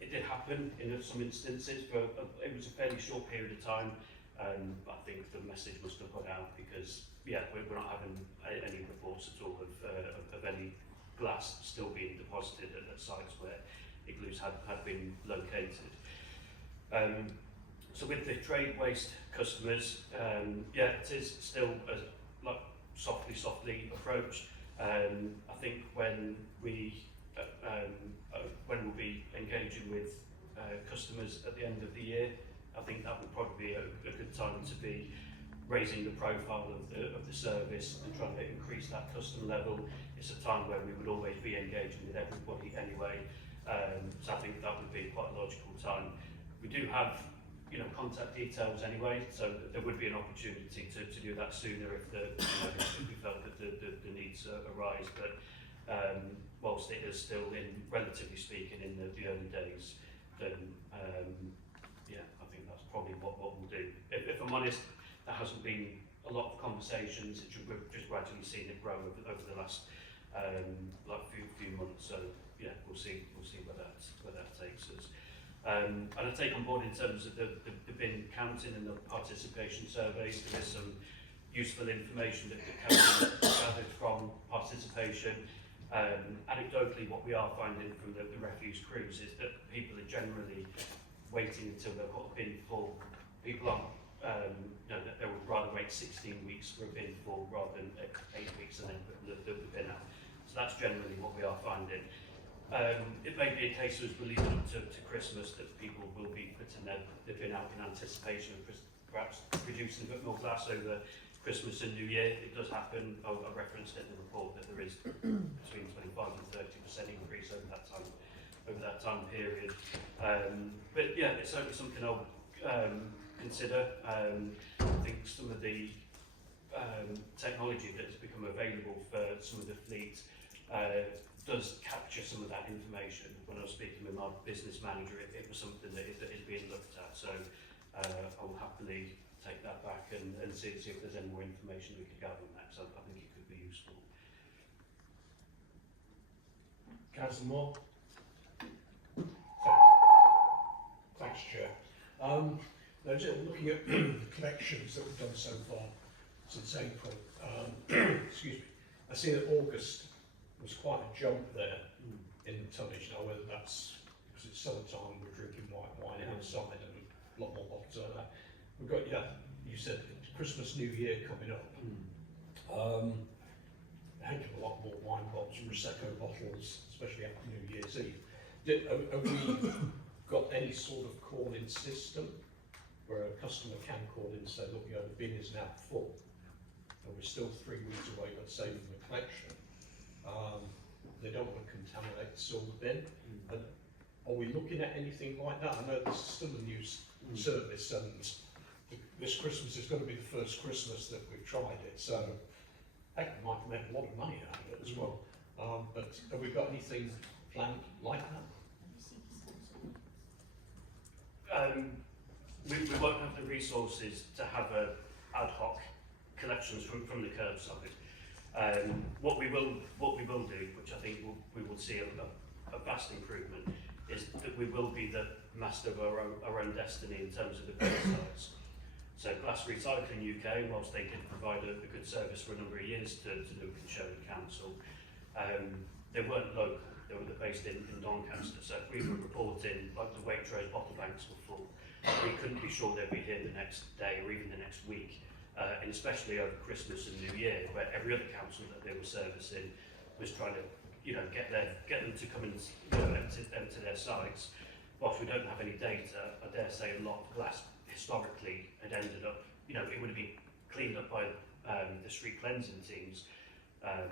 It did happen in some instances, it was a fairly short period of time, but I think the message was to put out, because yeah, we're not having any reports at all of any glass still being deposited at sites where igloos had been located. So with the trade waste customers, yeah, it is still a like softly approach. I think when we'll be engaging with customers at the end of the year, I think that would probably be a good time to be raising the profile of the service and trying to increase that customer level. It's a time where we would always be engaging with everybody anyway, so I think that would be quite a logical time. We do have, you know, contact details anyway, so there would be an opportunity to do that sooner if if we felt that the needs arise. But whilst it is still, relatively speaking, in the early days, then yeah, I think that's probably what we'll do. If I'm honest, there hasn't been a lot of conversations. We've just gradually seen it grow over the last few months. So yeah, we'll see where that takes us. And I take on board in terms of the bin counting and the participation surveys. There is some useful information that can be gathered from participation. Anecdotally, what we are finding from the refuse crews is that people are generally waiting until they've got a bin full. People aren't, they would rather wait 16 weeks for a bin full rather than 8 weeks and then put the bin out. So that's generally what we are finding. It may be a case as we're leading up to Christmas that people will be putting their bin out in anticipation of perhaps producing a bit more glass over Christmas and New Year. It does happen. I referenced it in the report that there is between 25 and 30% increase over that time period. But yeah, it's certainly something I'll consider. I think some of the technology that has become available for some of the fleet does capture some of that information. When I was speaking with my business manager, it was something that is being looked at. So I will happily take that back and see if there's any more information we could gather on that. So I think it could be useful. Councillor Moore. Thanks, Chair. Now, just looking at the collections that we've done so far since April, excuse me, I see that August was quite a jump there in tonnage. Now, whether that's because it's summertime, we're drinking white wine outside and a lot more bottles like that. We've got, yeah, you said Christmas, New Year coming up. A heck of a lot more wine bottles, Prosecco bottles, especially after New Year's Eve. Have we got any sort of call-in system where a customer can call in and say, look, the bin is now full, and we're still 3 weeks away, let's say, from the collection. They don't want to contaminate the silver bin. And are we looking at anything like that? I know this is still a new service, and this Christmas is going to be the first Christmas that we've tried it, so heck, we might make a lot of money out of it as well. But have we got anything planned like that? We won't have the resources to have ad hoc collections from the curbside. What we will do, which I think we will see a vast improvement, is that we will be the master of our own destiny in terms of the curbsides. So Glass Recycling UK, whilst they did provide a good service for a number of years to Luke and Sherwood Council, they weren't local. They were based in Doncaster. So if we were reporting like the Waitrose bottle banks were full, we couldn't be sure they'd be here the next day or even the next week. And especially over Christmas and New Year, where every other council that they were servicing was trying to, get them to come and empty their sites. Whilst we don't have any data, I dare say a lot of glass historically had ended up, it would have been cleaned up by the street cleansing teams. I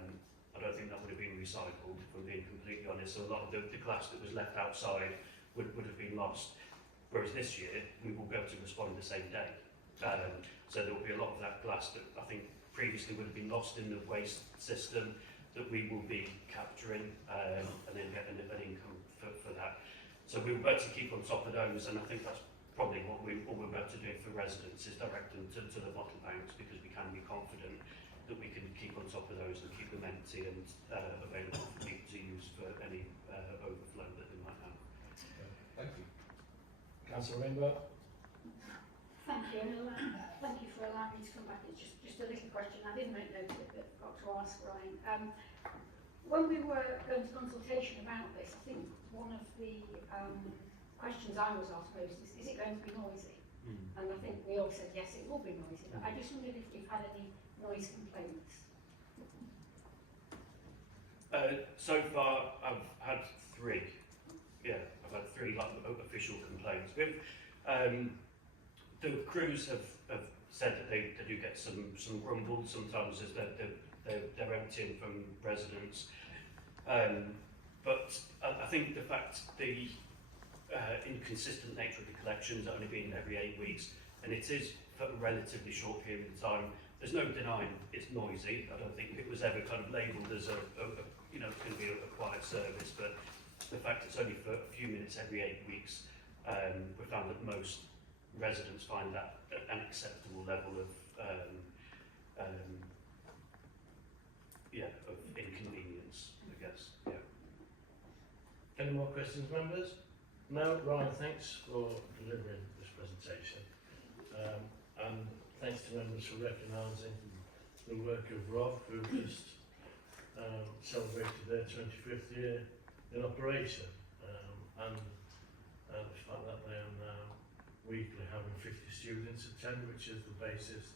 don't think that would have been recycled, if I'm being completely honest. So a lot of the glass that was left outside would have been lost. Whereas this year, we will be able to respond the same day. So there will be a lot of that glass that I think previously would have been lost in the waste system, that we will be capturing and then getting an income for that. So we were about to keep on top of those, and I think that's probably what we're about to do for residents, is direct them to the bottle banks, because we can be confident that we can keep on top of those and keep them empty and available for people to use for any overflow that they might have. Thank you. Councillor Rainbow? Thank you, and thank you for allowing me to come back. It's just a little question. I didn't make note of it, but got to ask Ryan. When we were going to consultation about this, I think one of the questions I was asked most is it going to be noisy? And I think we all said yes, it will be noisy. But I just wondered if you've had any noise complaints. So far, I've had 3. Yeah, I've had 3 like official complaints. The crews have said that they do get some grumble sometimes as they're emptying from residents. But I think the fact the inconsistent nature of the collections only being every 8 weeks, and it is for a relatively short period of time. There's no denying it's noisy. I don't think it was ever kind of labelled as a you know, it's going to be a quiet service, but the fact it's only for a few minutes every 8 weeks, we found that most residents find that an acceptable level of of inconvenience, I guess. Yeah. Any more questions, members? No, Ryan, thanks for delivering this presentation. And thanks to members for recognising the work of Rob, who just celebrated their 25th year in operation. And the fact that they are now weekly having 50 students attend, which is the basis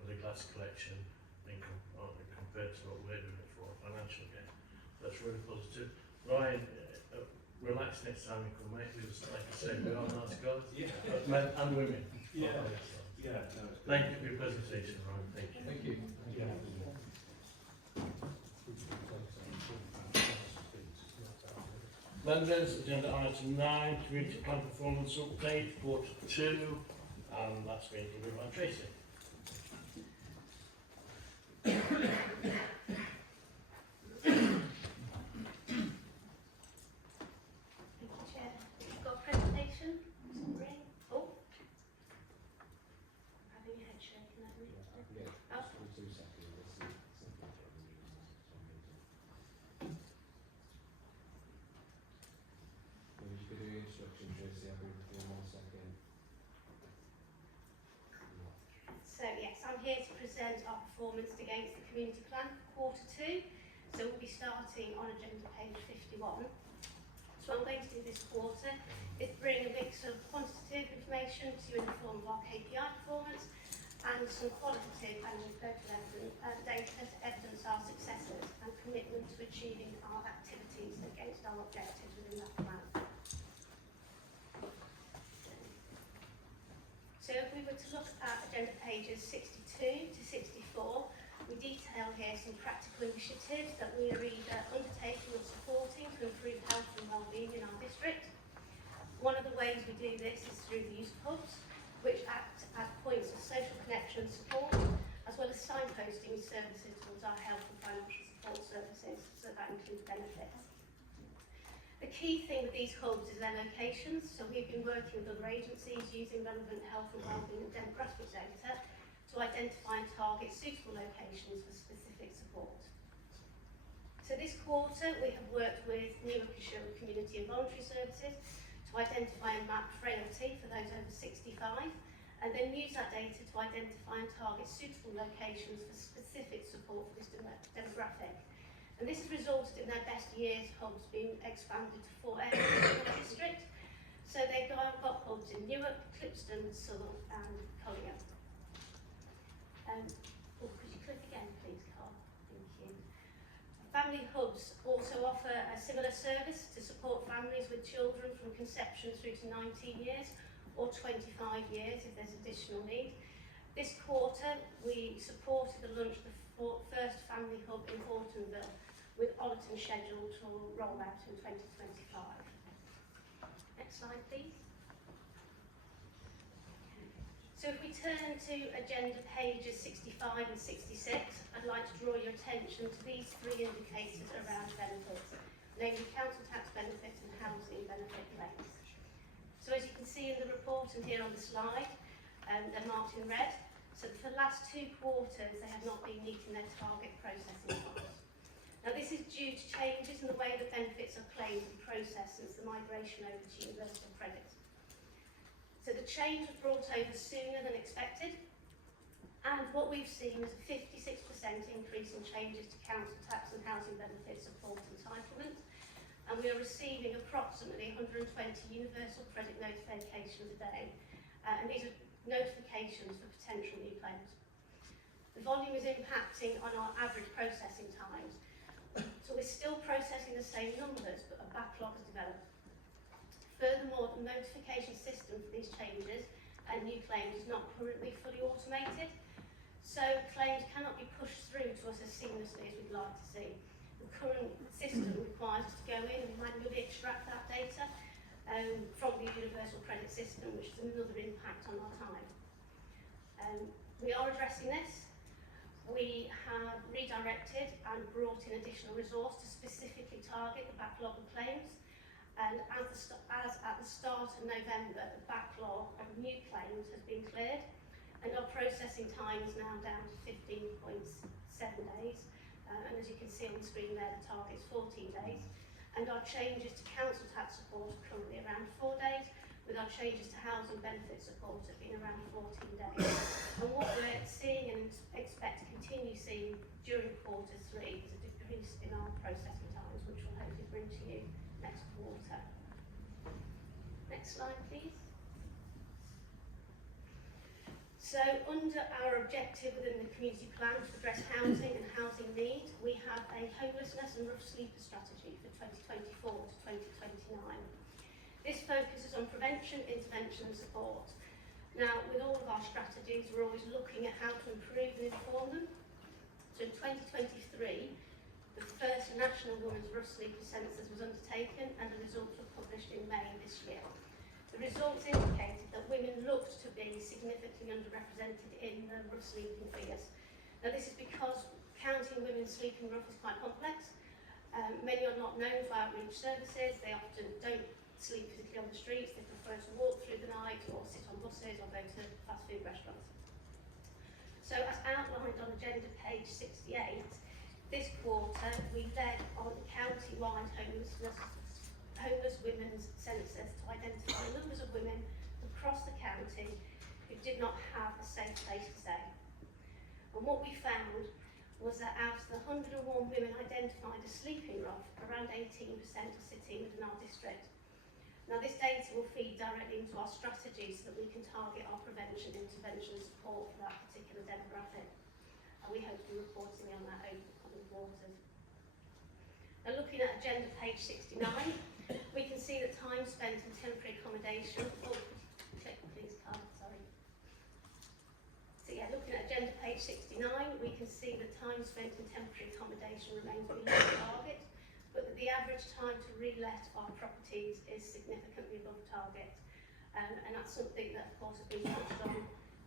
of the glass collection compared to what we're doing it for financial gain. That's really positive. Ryan, relax next time you come, mate, because like I say, we are nice guys, men and women. Yeah. Yeah. No, thank you for your presentation, Ryan. Thank you. Thank you. Members, agenda item 9, community plan performance update, quarter 2, and that's been delivered by Tracy. Thank you, Chair. You've got a presentation? Ring. Oh. Having your head shaking at me. Oh. So yes, I'm here to present our performance against the community plan for quarter 2. So we'll be starting on agenda page 51. So I'm going to do this quarter is bring a mix of quantitative information to inform our KPI performance and some qualitative and local data to evidence our successes and commitment to achieving our activities against our objectives within that plan. So if we were to look at agenda pages 62 to 64, we detail here some practical initiatives that we are either undertaking or supporting to improve health and wellbeing in our district. One of the ways we do this is through the use of hubs, which act as points of social connection and support, as well as signposting services towards our health and financial support services, so that includes benefits. The key thing with these hubs is their locations, so we've been working with other agencies using relevant health and wellbeing and demographic data to identify and target suitable locations for specific support. So this quarter we have worked with Newark Community and Voluntary Services to identify and map frailty for those over 65, and then use that data to identify and target suitable locations for specific support for this demographic. And this has resulted in their best years hubs being expanded to 4 areas in the district. So they've got hubs in Newark, Clipston, Southall and Collier. Could you click again please, Carl? Thank you. Family hubs also offer a similar service to support families with children from conception through to 19 years or 25 years if there's additional need. This quarter we supported the launch of the first family hub in Hortonville, with Ollerton scheduled to roll out in 2025. Next slide, please. So So if we turn to agenda pages 65 and 66, I'd like to draw your attention to these three indicators around benefits, namely council tax benefit and housing benefit claims. So as you can see in the report and here on the slide, they're marked in red. So for the last 2 quarters, they have not been meeting their target processing times. Now this is due to changes in the way that benefits are claimed and processed since the migration over to universal credit. So the change was brought over sooner than expected, and what we've seen is a 56% increase in changes to council tax and housing benefit support entitlement, and we are receiving approximately 120 universal credit notifications a day, and these are notifications for potential new claims. The volume is impacting on our average processing times, so we're still processing the same numbers, but a backlog has developed. Furthermore, the notification system for these changes and new claims is not currently fully automated, so claims cannot be pushed through to us as seamlessly as we'd like to see. The current system requires us to go in and manually extract that data from the universal credit system, which is another impact on our time. We are addressing this. We have redirected and brought in additional resource to specifically target the backlog of claims. And as at the start of November, the backlog of new claims has been cleared, and our processing time is now down to 15.7 days. And as you can see on the screen there, the target is 14 days. And our changes to council tax support are currently around 4 days, with our changes to housing benefit support have been around 14 days. And what we're seeing and expect to continue seeing during Q3 is a decrease in our processing times, which we'll hopefully bring to you next quarter. Next slide, please. So under our objective within the community plan to address housing and housing needs, we have a homelessness and rough sleeper strategy for 2024 to 2029. This focuses on prevention, intervention and support. Now, with all of our strategies, we're always looking at how to improve and inform them. So in 2023, the first National Women's Rough Sleeper Census was undertaken and the results were published in May this year. The results indicated that women looked to be significantly underrepresented in the rough sleeping figures. Now this is because counting women sleeping rough is quite complex. Many are not known for outreach services, they often don't sleep physically on the streets, they prefer to walk through the night or sit on buses or go to fast food restaurants. So as outlined on agenda page 68, this quarter we led on county-wide homeless women's census to identify numbers of women across the county who did not have a safe place to stay. And what we found was that out of the 101 women identified as sleeping rough, around 18% are sitting within our district. Now this data will feed directly into our strategies so that we can target our prevention, intervention and support for that particular demographic. And we hope to be reporting on that over the coming quarters. Now looking at agenda page 69, we can see that time spent in temporary accommodation, click please Carl, sorry. So yeah, looking at agenda page 69, we can see that time spent in temporary accommodation remains below the target, but that the average time to re-let our properties is significantly above target. And that's something that of course has been touched on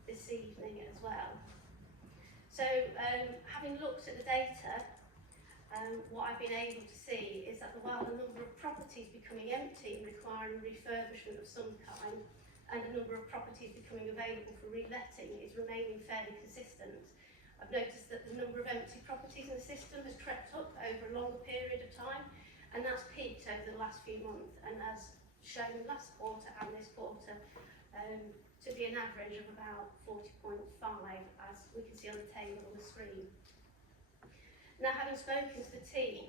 this evening as well. So having looked at the data, what I've been able to see is that while the number of properties becoming empty and requiring refurbishment of some kind, and the number of properties becoming available for reletting is remaining fairly consistent, I've noticed that the number of empty properties in the system has crept up over a longer period of time, and that's peaked over the last few months, and as shown last quarter and this quarter, to be an average of about 40.5, as we can see on the table on the screen. Now, having spoken to the team,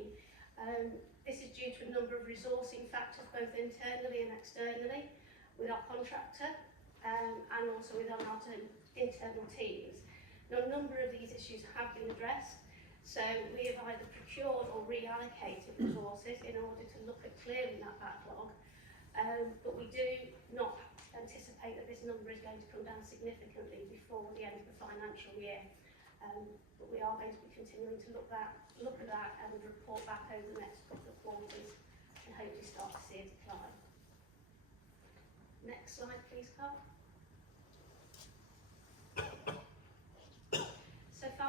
this is due to a number of resourcing factors, both internally and externally, with our contractor and also with our internal teams. Now, a number of these issues have been addressed, so we have either procured or reallocated resources in order to look at clearing that backlog, but we do not anticipate that this number is going to come down significantly before the end of the financial year. But we are going to be continuing to look at that and report back over the next couple of quarters and hopefully start to see a decline. Next slide, please, Carl.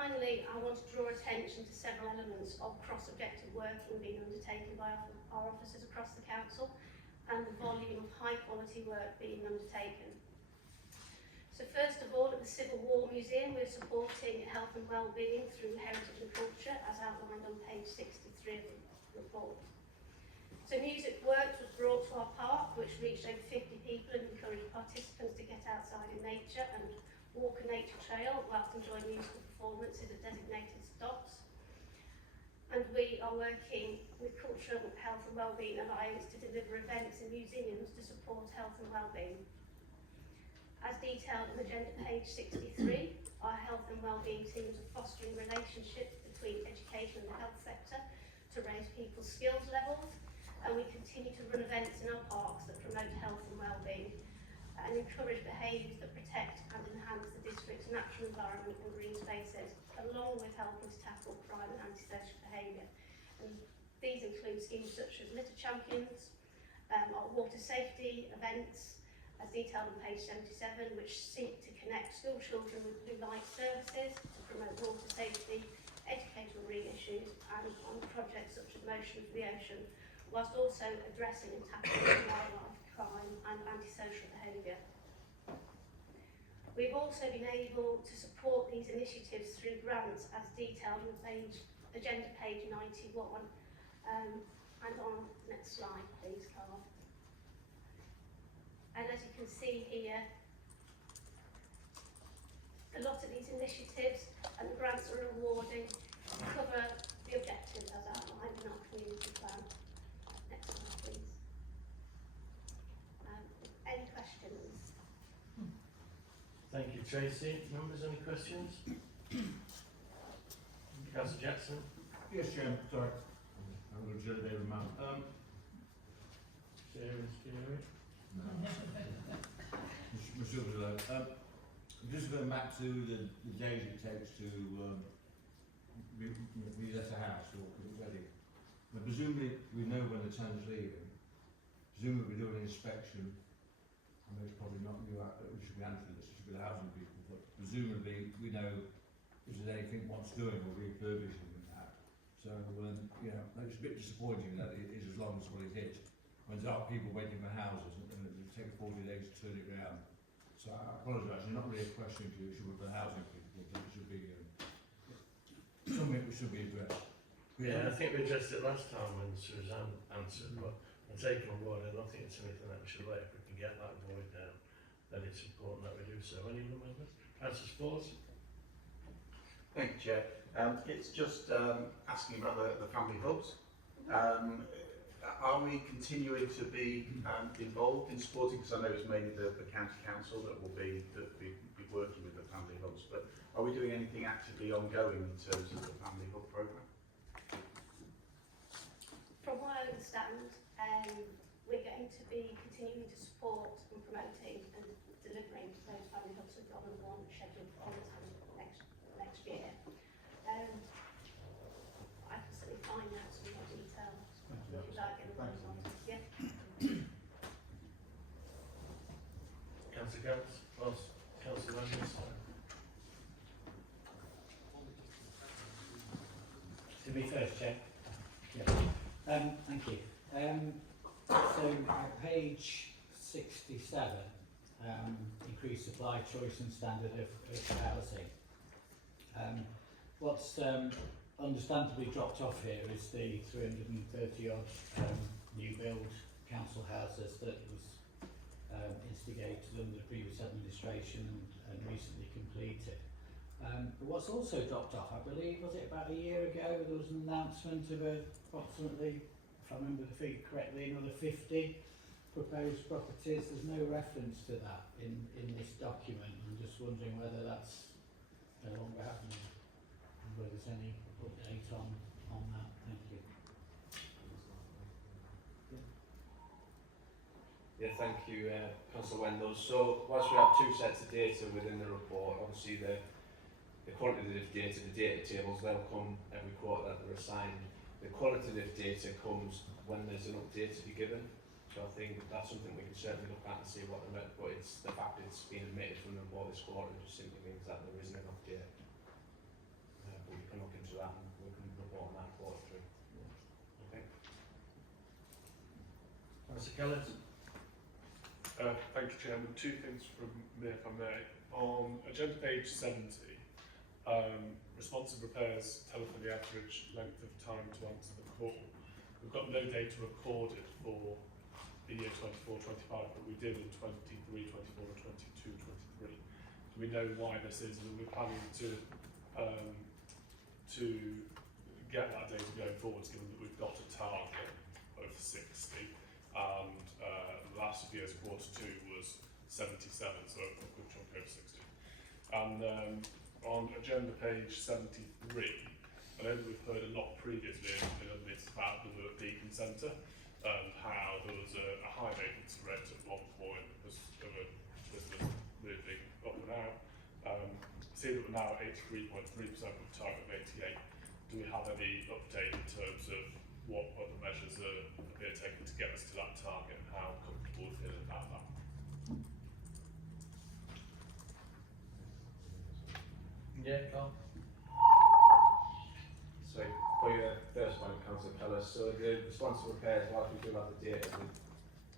finally, I want to draw attention to several elements of cross-objective working being undertaken by our officers across the council and the volume of high-quality work being undertaken. So first of all, at the Civil War Museum, we're supporting health and wellbeing through heritage and culture, as outlined on page 63 of the report. So Music Works was brought to our park, which reached over 50 people and encouraged participants to get outside in nature and walk a nature trail whilst enjoying musical performances at designated stops. And we are working with Cultural Health and Wellbeing Alliance to deliver events in museums to support health and wellbeing. As detailed on agenda page 63, our health and wellbeing teams are fostering relationships between education and the health sector to raise people's skills levels, and we continue to run events in our parks that promote health and wellbeing and encourage behaviours that protect and enhance the district's natural environment and green spaces, along with helping to tackle crime and antisocial behaviour. And these include schemes such as Litter Champions, our water safety events, as detailed on page 77, which seek to connect school children with blue light services to promote water safety, educational marine issues, and on projects such as Motion for the Ocean, whilst also addressing and tackling wildlife crime and antisocial behaviour. We've also been able to support these initiatives through grants as detailed on agenda page 91. And on next slide, please, Carl. And as you can see here, a lot of these initiatives and the grants are awarding cover the objectives as outlined in our community plan. Next slide, please. Any questions? Thank you, Tracy. Members, any questions? Councillor Jackson. Yes, Chairman, sorry. I'm going to show David Mann. Just going back to the days it takes to relet a house or get it ready. Now, presumably we know when the tenant's leaving. Presumably we do an inspection. I know it's probably not you, it should be Anthony, it should be the housing people, but presumably we know if there's anything wants doing or refurbishing in that. So, you know, it's a bit disappointing that it is as long as what it is. When there are people waiting for houses and it takes 40 days to turn it around. So I apologise, it's not really a question to you, it should be for the housing people, but it should be something which should be addressed. Yeah, I think we addressed it last time when Suzanne answered, but I take on board, I don't think it's anything that we should wait. If we can get that void down, then it's important that we do so. Any other members? Councillor Sport? Thank you, Chair. It's just asking about the family hubs. Are we continuing to be involved in supporting? Because I know it's mainly the county council that will be working with the family hubs. But are we doing anything actively ongoing in terms of the family hub programme? From what I understand, we're going to be continuing to support and promoting and delivering those family hubs we've got on one scheduled for next year. I can certainly find out some more details. Without getting the on. Yeah. Councillor Gants? Councillor Randall? To be first, Chair. Yeah. Thank you. So page 67, increased supply, choice and standard of housing. What's understandably dropped off here is the 330 odd new build council houses that was instigated under the previous administration and recently completed. But what's also dropped off, I believe, was it about a year ago, there was an announcement of approximately, if I remember the figure correctly, another 50 proposed properties. There's no reference to that in this document. I'm just wondering whether that's no longer happening, and whether there's any update on that. Thank you. Yeah, thank you, Councillor Wendell. So, whilst we have two sets of data within the report, obviously the quantitative data, the data tables, they'll come every quarter that they're assigned. The qualitative data comes when there's an update to be given. So I think that's something we can certainly look at and see what the but it's the fact it's been admitted from the report this quarter just simply means that there isn't an update. but we can look into that and we can report on that quarter three. Okay. Councillor Kellis. Thank you, Chairman. Two things from me, if I may. On agenda page 70, responsive repairs telephone the average length of time to answer the call. We've got no data recorded for the year 24-25, but we did in 23, 24 and 22, 23. Do we know why this is? And we're planning to get that data going forwards, given that we've got a target of 60, and last year's quarter two was 77, so a good chunk over 60. And on agenda page 73, I know that we've heard a lot previously in other meetings about the Beacon Centre and how there was a high vacancy rate at one point because of a business moving up and out. See that we're now at 83.3% with a target of 88. Do we have any update in terms of what other measures are being taken to get us to that target and how comfortable we feel about that? Yeah, Carl. So, for your first point, Councillor Keller, so the responsive repairs, whilst we do have the data,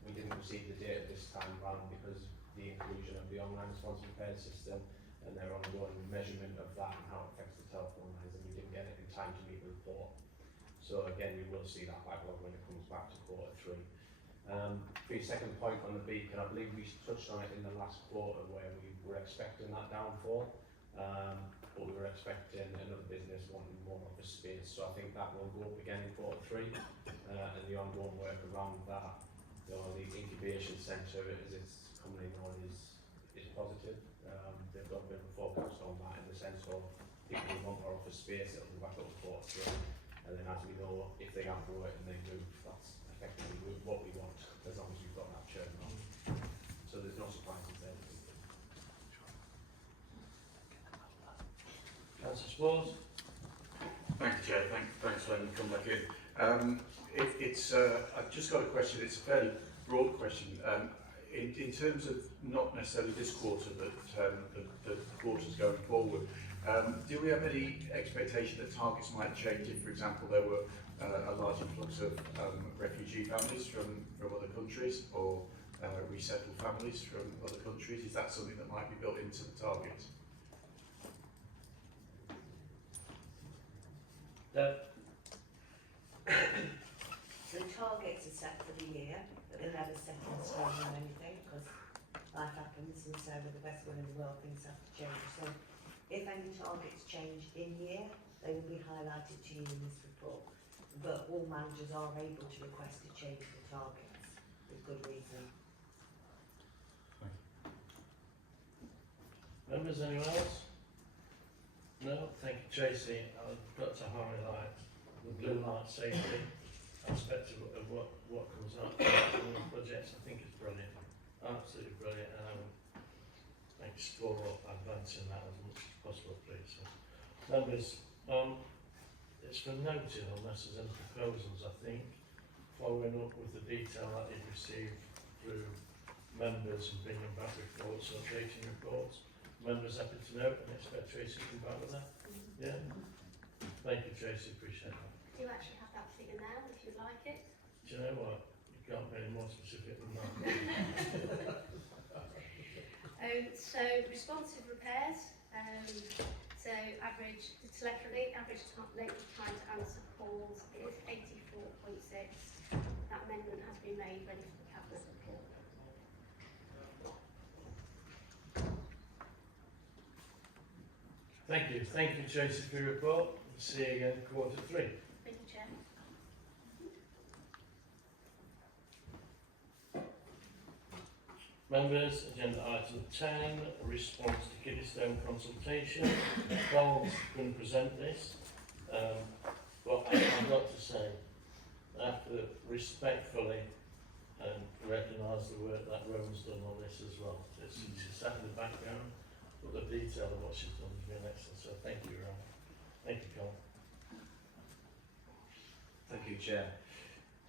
we didn't receive the data this time round because of the inclusion of the online responsive repair system and their ongoing measurement of that and how it affects the telephone lines, and we didn't get it in time to meet the report. So again, we will see that backlog when it comes back to quarter three. For your second point on the Beacon, I believe we touched on it in the last quarter where we were expecting that downfall, but we were expecting another business wanting more office space. So I think that will go up again in quarter three, and the ongoing work around that, the incubation centre, as it's commonly known, is positive. They've got a bit of a forecast on that in the sense of people who want more office space, it'll go back up to quarter three. And then as we know, if they have work and they move, that's effectively what we want, as long as we've got that churn on. So there's no surprises there. Councillor Spores. Thank you, Chair. Thanks for letting me come back in. I've just got a question. It's a fairly broad question. In terms of not necessarily this quarter, but the quarters going forward, do we have any expectation that targets might change if, for example, there were a large influx of refugee families from other countries or resettled families from other countries? Is that something that might be built into the targets? The targets are set for the year, but they're never set in stone or anything because life happens, and so with the best will in the world, things have to change. So if any targets change in year, they will be highlighted to you in this report. But all managers are able to request a change of the targets with good reason. Members, anyone else? No, thank you, Tracy. I've got to highlight the blue light safety aspect of what comes out from the projects. I think it's brilliant, absolutely brilliant. Explore advancing that as much as possible, please. So, members, it's been noted unless there's any proposals, I think, following up with the detail that you've received through members and bringing back reports, updating reports. Members happy to know and expect Tracy to come back with that? Yeah? Thank you, Tracy, appreciate that. You actually have that figure now, if you like it. Do you know what? You can't be any more specific than that. So responsive repairs, so average, the telephony, average length of time to answer calls is 84.6. That amendment has been made, ready for the Cabinet report. Thank you, Tracy, for your report. See you again quarter three. Thank you, Chair. Members, agenda item 10, response to Kiddystone consultation. Cole's going to present this, but I've got to say, I have to respectfully recognise the work that Rowan's done on this as well. She's sat in the background, but the detail of what she's done has been excellent, so thank you, Rowan. Thank you, Cole. Thank you, Chair.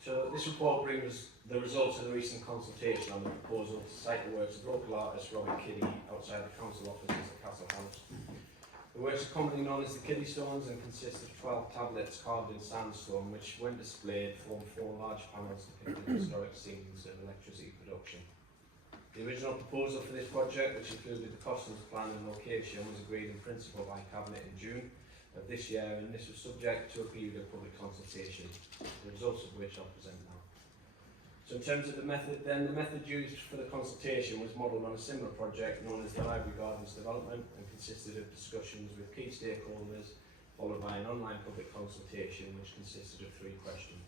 So this report brings the results of the recent consultation on the proposal to site the works of local artist Robin Kiddie outside the council offices at Castle House. The works are commonly known as the Kiddie Stones and consist of 12 tablets carved in sandstone, which, when displayed, form 4 large panels depicting historic scenes of electricity production. The original proposal for this project, which included the costings plan and location, was agreed in principle by Cabinet in June of this year, and this was subject to a period of public consultation, the results of which I'll present now. So in terms of the method then, the method used for the consultation was modelled on a similar project known as the Library Gardens Development and consisted of discussions with key stakeholders, followed by an online public consultation which consisted of 3 questions.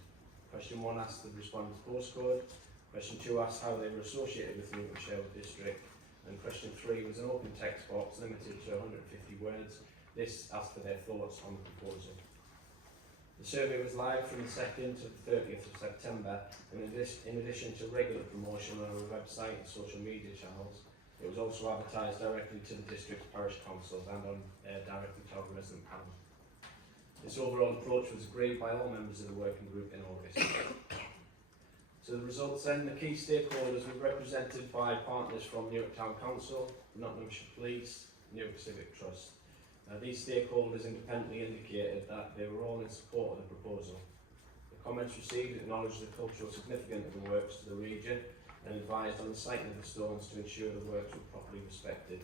Question 1 asked the respondent's postcode, question 2 asked how they were associated with Newton Sherwood District, and question 3 was an open text box limited to 150 words. This asked for their thoughts on the proposal. The survey was live from the 2nd to the 30th of September, and in addition to regular promotion on our website and social media channels, it was also advertised directly to the district's parish councils and on directly to our resident panel. This overall approach was agreed by all members of the working group in August. So the results then, the key stakeholders were represented by partners from Newark Town Council, Nottinghamshire Police, Newark Civic Trust. These stakeholders independently indicated that they were all in support of the proposal. The comments received acknowledged the cultural significance of the works to the region and advised on the siting of the stones to ensure the works were properly respected.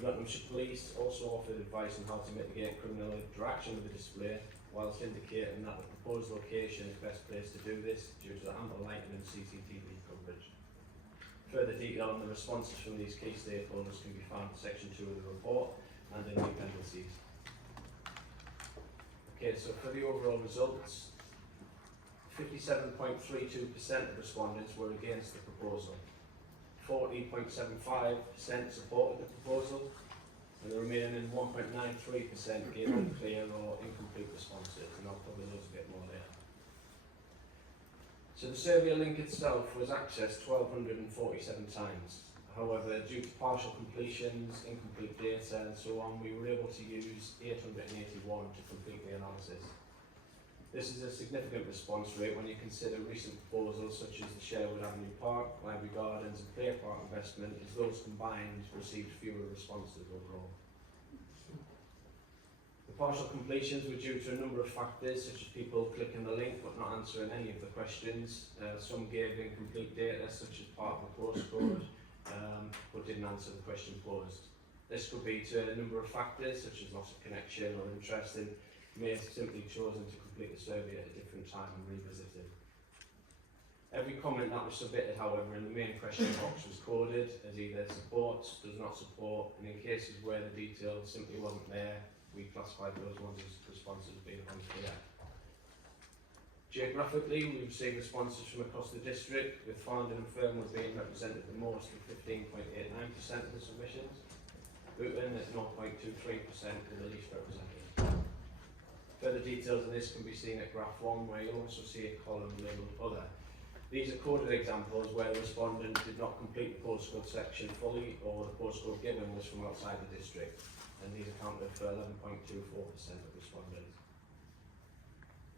Nottinghamshire Police also offered advice on how to mitigate criminal interaction with the display, whilst indicating that the proposed location is best placed to do this due to the ample lighting and CCTV coverage. Further detail on the responses from these key stakeholders can be found in section 2 of the report and in the appendices. Okay, so for the overall results, 57.32% of respondents were against the proposal, 40.75% supported the proposal, and the remaining 1.93% gave unclear or incomplete responses, and I'll cover those a bit more later. So the survey link itself was accessed 1,247 times. However, due to partial completions, incomplete data and so on, we were able to use 881 to complete the analysis. This is a significant response rate when you consider recent proposals such as the Sherwood Avenue Park, Library Gardens and Play Park investment, as those combined received fewer responses overall. The partial completions were due to a number of factors, such as people clicking the link but not answering any of the questions. Some gave incomplete data, such as part of the postcode, but didn't answer the question posed. This could be to a number of factors, such as loss of connection or interest, and may have simply chosen to complete the survey at a different time and revisit it. Every comment that was submitted, however, in the main question box was coded as either supports, does not support, and in cases where the detail simply wasn't there, we classified those ones as responses being unclear. Geographically, we received responses from across the district, with Farndon and Fernwood being represented the most with 15.89% of the submissions, Booton at 0.23% with the least represented. Further details of this can be seen at graph 1, where you'll also see a column labelled Other. These are coded examples where the respondent did not complete the postcode section fully, or the postcode given was from outside the district, and these accounted for 11.24% of respondents.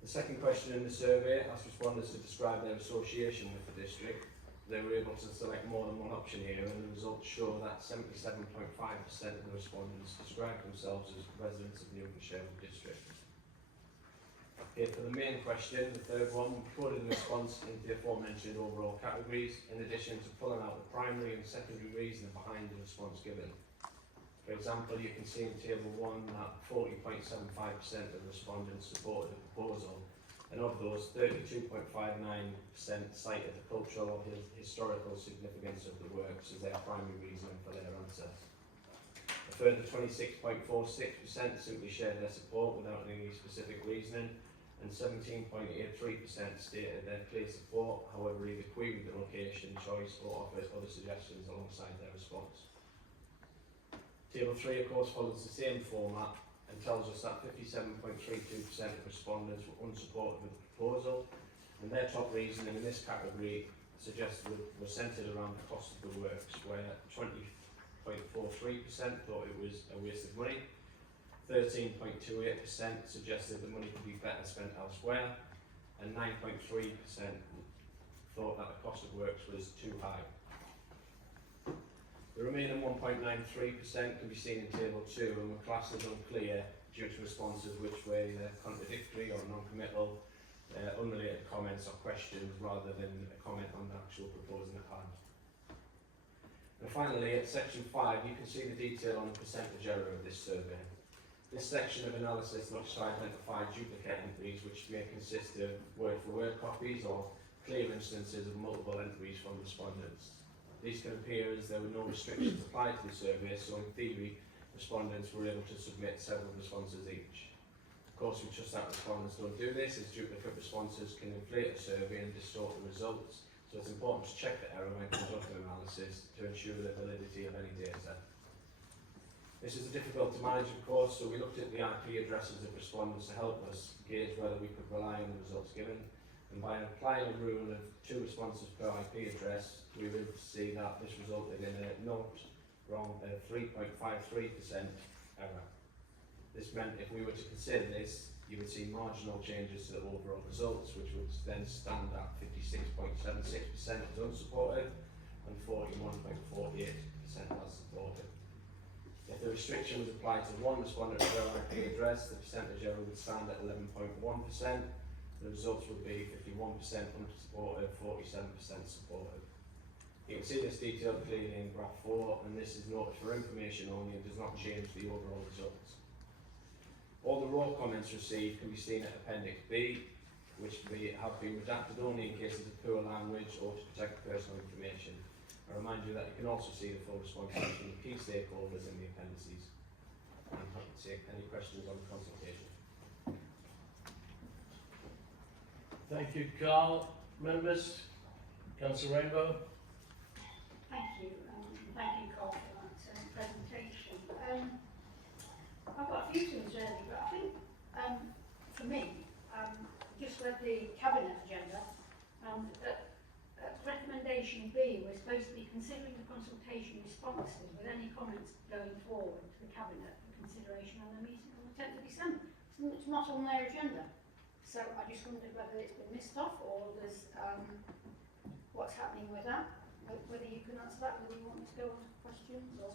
The second question in the survey asked respondents to describe their association with the district. They were able to select more than one option here, and the results show that 77.5% of the respondents described themselves as residents of Newton Sherwood District. Okay, for the main question, the third one, we recorded a response into the aforementioned overall categories, in addition to pulling out the primary and secondary reason behind the response given. For example, you can see in Table 1 that 40.75% of respondents supported the proposal, and of those, 32.59% cited the cultural or historical significance of the works as their primary reason for their answer. A further 26.46% simply shared their support without any specific reasoning, and 17.83% stated their clear support, however either queried the location choice or offered other suggestions alongside their response. Table 3 of course follows the same format and tells us that 57.32% of respondents were unsupportive of the proposal, and their top reasoning in this category suggested were centred around the cost of the works, where 20.43% thought it was a waste of money, 13.28% suggested the money could be better spent elsewhere, and 9.3% thought that the cost of works was too high. The remaining 1.93% can be seen in Table 2 and were classed as unclear due to responses which were either contradictory or non-committal, unrelated comments or questions rather than a comment on the actual proposal at hand. And finally, at section 5, you can see the detail on the percentage error of this survey. This section of analysis looks to identify duplicate entries which may consist of word-for-word copies or clear instances of multiple entries from respondents. These can appear as there were no restrictions applied to the survey, so in theory, respondents were able to submit several responses each. Of course, we trust that respondents don't do this, as duplicate responses can inflate a survey and distort the results, so it's important to check the error when conducting analysis to ensure the validity of any data. This is difficult to manage, of course, so we looked at the IP addresses of respondents to help us gauge whether we could rely on the results given. And by applying a rule of 2 responses per IP address, we were able to see that this resulted in a 3.53% error. This meant if we were to consider this, you would see marginal changes to the overall results, which would then stand at 56.76% as unsupported and 41.48% as supported. If the restriction was applied to 1 respondent per IP address, the percentage error would stand at 11.1%. The results would be 51% unsupported, 47% supported. You can see this detail clearly in graph 4, and this is noted for information only and does not change the overall results. All the raw comments received can be seen at Appendix B, which have been redacted only in cases of poor language or to protect personal information. I remind you that you can also see the full responses from the key stakeholders in the appendices. I'm happy to take any questions on the consultation. Thank you, Carl. Members, Councillor Rainbow. Thank you, Carl, for that presentation. I've got a few things really, but I think for me, just read the Cabinet agenda, recommendation B, we're supposed to be considering the consultation responses with any comments going forward to the Cabinet for consideration on the meeting on the 10th of December. It's not on their agenda. So I just wondered whether it's been missed off or there's what's happening with that. Whether you can answer that, whether you want me to go on to questions or...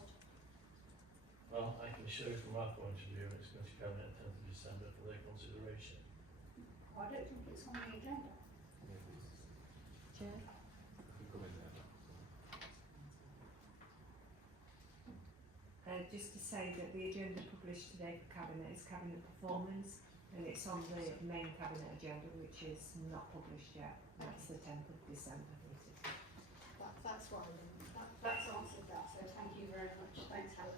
Well, I can assure you from our point of view, it's going to come at 10th of December for their consideration. I don't think it's on the agenda. Chair? Just to say that the agenda published today for Cabinet is Cabinet Performance, and it's on the main Cabinet agenda, which is not published yet. That's the 10th of December. That's why that's answered that, so thank you very much. Thanks, Helen.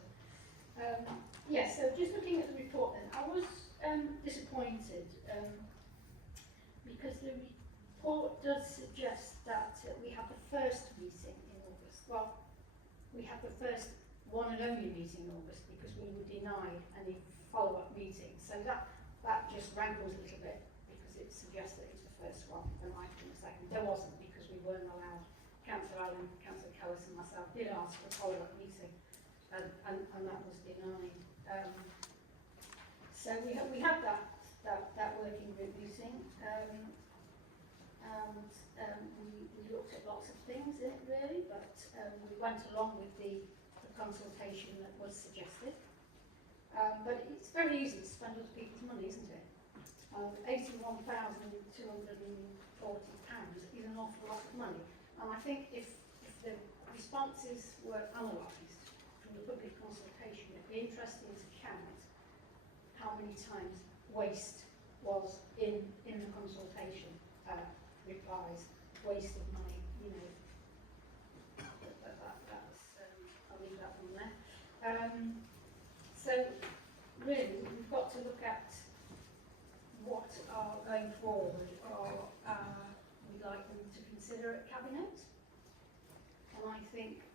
Yes, so just looking at the report then, I was disappointed because the report does suggest that we have the first meeting in August. Well, we have the first one and only meeting in August because we were denied any follow-up meetings. So that just rankles a little bit because it suggests that it's the first one and I think the second. There wasn't because we weren't allowed. Councillor Allen, Councillor Callis and myself did ask for a follow-up meeting and that was denied. So we had that working group meeting and we looked at lots of things in it really, but we went along with the consultation that was suggested. But it's very easy to spend other people's money, isn't it? £81,240 is an awful lot of money. And I think if the responses were analysed from the public consultation, it'd be interesting to count how many times waste was in the consultation replies, waste of money, you know. I'll leave that one there. So really, we've got to look at what are going forward we'd like them to consider at Cabinet. And I think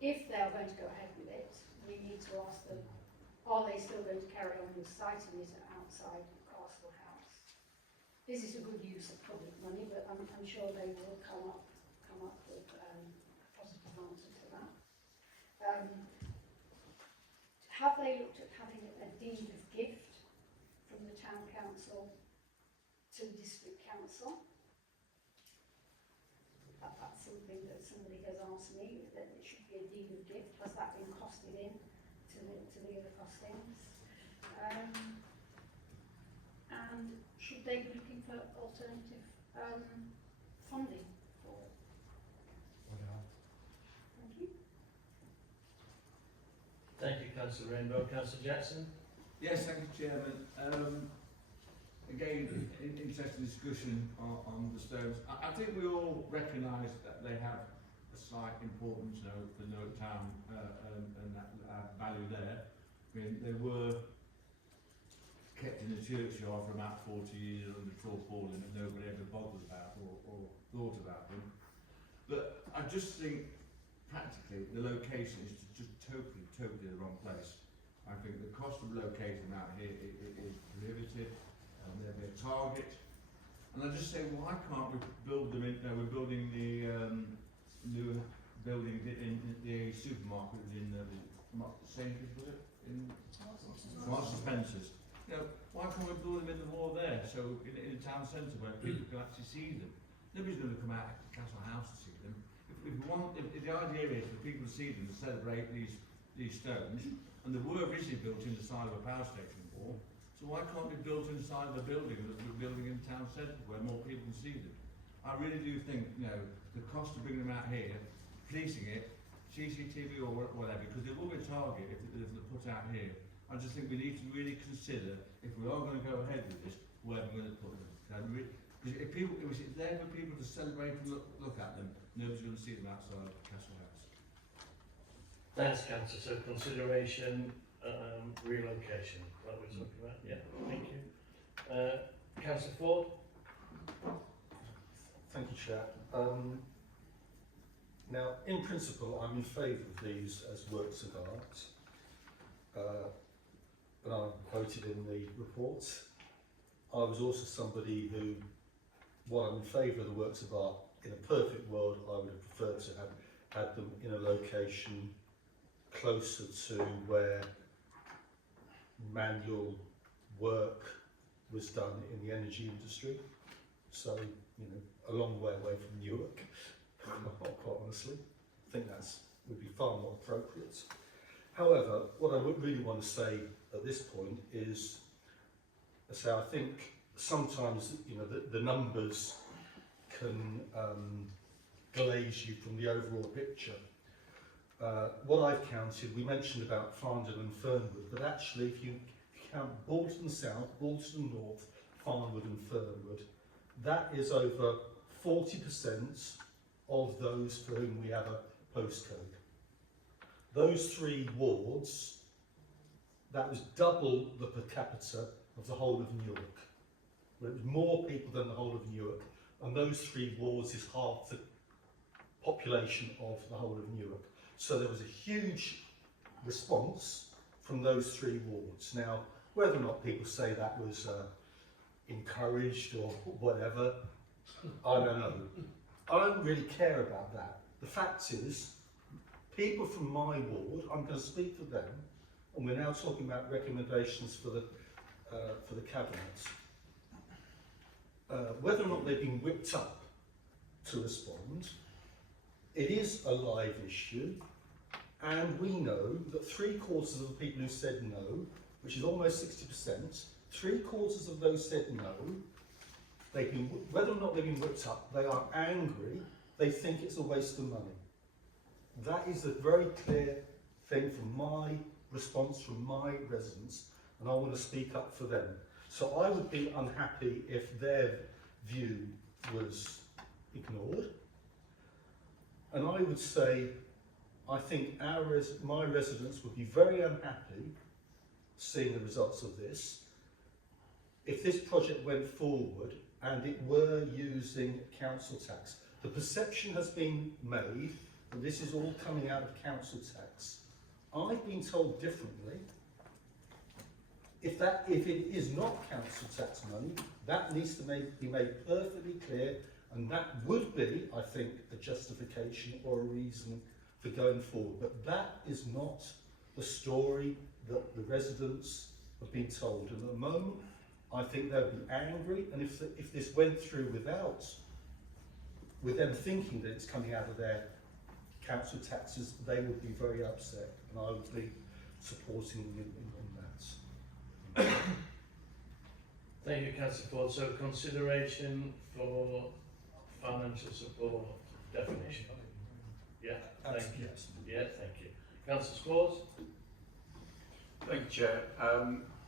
if they are going to go ahead with it, we need to ask them, are they still going to carry on with siting it outside Castle House? Is it a good use of public money? But I'm sure they will come up with a positive answer to that. Have they looked at having a deed of gift from the Town Council to the District Council? That's something that somebody has answer me that it should be a deed of gift. Has that been costed in to the other costings? And should they be looking for alternative funding for it? Thank you. Thank you, Councillor Rainbow. Councillor Jackson? Yes, thank you, Chairman. Again, interesting discussion on the stones. I think we all recognise that they have a slight importance now for Newark Town and that value there. I mean, they were kept in the churchyard for about 40 years under tarpaulin and nobody ever bothered about or thought about them. But I just think practically the location is just totally the wrong place. I think the cost of locating out here is prohibitive. There'll be a target, and I just say, why can't we build them in? We're building the new building in the supermarket in Sainsbury's, was it? In Marks and Spencer's. You know, why can't we build them in the mall there? So in the town centre where people can actually see them. Nobody's going to come out to Castle House to see them. If the idea is for people to see them to celebrate these stones, and they were originally built in the side of a power station wall. So why can't they be built inside the building that we're building in town centre where more people can see them? I really do think, you know, the cost of bringing them out here, policing it, CCTV or whatever, because there will be a target if they're put out here. I just think we need to really consider, if we are going to go ahead with this, where we're going to put them. Because if it's there for people to celebrate and look at them, nobody's going to see them outside Castle House. Thanks, Councillor. So consideration, relocation, what we're talking about. Yeah, thank you. Councillor Ford? Thank you, Chair. Now, in principle, I'm in favour of these as works of art, but I'm quoted in the report. I was also somebody who, while I'm in favour of the works of art, in a perfect world, I would have preferred to have had them in a location closer to where manual work was done in the energy industry. So, you know, a long way away from Newark, quite honestly. I think that would be far more appropriate. However, what I would really want to say at this point is, I think sometimes, you know, the numbers can glaze you from the overall picture. What I've counted, we mentioned about Farndon and Fernwood, but actually if you count Bolton South, Bolton North, Farnwood and Fernwood, that is over 40% of those for whom we have a postcode. Those three wards, that was double the per capita of the whole of Newark. It was more people than the whole of Newark, and those three wards is half the population of the whole of Newark. So there was a huge response from those three wards. Now, whether or not people say that was encouraged or whatever, I don't know. I don't really care about that. The fact is, people from my ward, I'm going to speak for them, and we're now talking about recommendations for the cabinet. Whether or not they've been whipped up to respond, it is a live issue, and we know that 3/4 of the people who said no, which is almost 60%, 3/4 of those said no, whether or not they've been whipped up, they are angry, they think it's a waste of money. That is a very clear thing from my response from my residents, and I want to speak up for them. So I would be unhappy if their view was ignored. And I would say, I think my residents would be very unhappy seeing the results of this if this project went forward and it were using council tax. The perception has been made that this is all coming out of council tax. I've been told differently. If it is not council tax money, that needs to be made perfectly clear, and that would be, I think, a justification or a reason for going forward. But that is not the story that the residents have been told. And at the moment, I think they'll be angry, and if this went through with them thinking that it's coming out of their council taxes, they would be very upset, and I would be supporting in that. Thank you, Councillor Ford. So consideration for financial support definition. Yeah, thank you. Yes. Yeah, thank you. Councillor Scores? Thank you, Chair.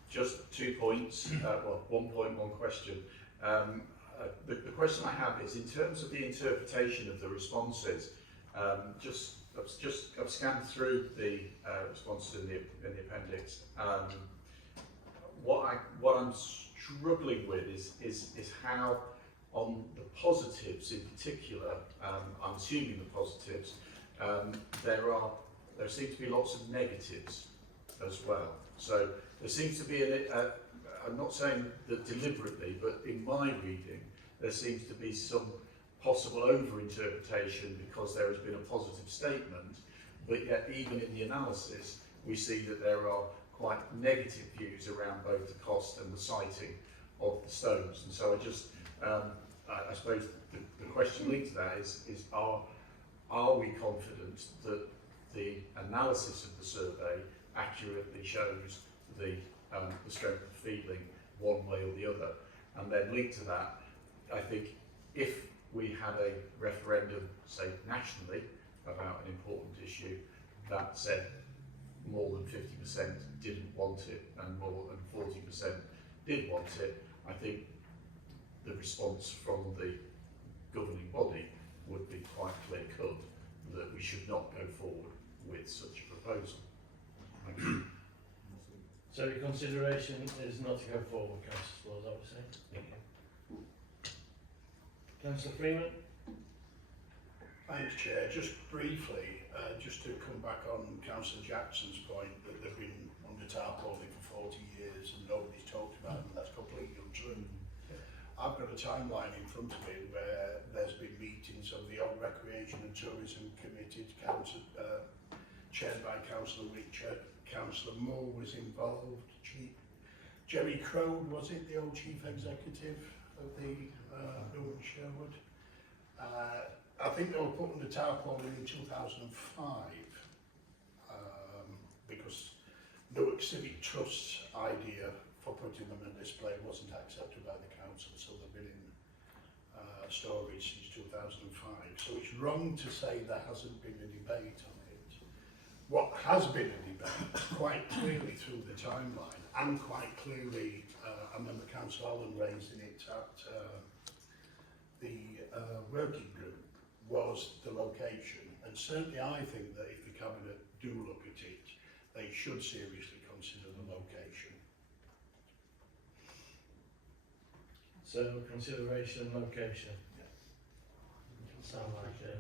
Just 2 points, well, 1 point, 1 question. The question I have is in terms of the interpretation of the responses. I've scanned through the responses in the appendix. What I'm struggling with is how on the positives in particular, I'm assuming the positives, there seem to be lots of negatives as well. So there seems to be I'm not saying that deliberately, but in my reading, there seems to be some possible over-interpretation because there has been a positive statement, but yet even in the analysis, we see that there are quite negative views around both the cost and the siting of the stones. And so I suppose the question linked to that is are we confident that the analysis of the survey accurately shows the strength of feeling one way or the other? And then linked to that, I think if we had a referendum, say nationally, about an important issue that said more than 50% didn't want it and more than 40% did want it, I think the response from the governing body would be quite clear-cut that we should not go forward with such a proposal. Thank you. So your consideration is not to go forward, Councillor Spore, is that what you're saying? Thank you. Councillor Freeman? Thanks, Chair. Just briefly, just to come back on Councillor Jackson's point that they've been under tarpaulin for 40 years and nobody's talked about them, that's completely untrue. I've got a timeline in front of me where there's been meetings of the Old Recreation and Tourism Committee, chaired by Councillor Richard. Councillor Moore was involved. Jerry Crode, was it, the old chief executive of the Northern Sherwood? I think they were put under tarpaulin in 2005 because Newark Civic Trust's idea for putting them on display wasn't accepted by the council, so they've been in storage since 2005. So it's wrong to say there hasn't been a debate on it. What has been a debate, quite clearly through the timeline, and quite clearly, I remember Councillor Allen raising it at the working group, was the location. And certainly I think that if the Cabinet do look at it, they should seriously consider the location. So consideration and location. Sound like a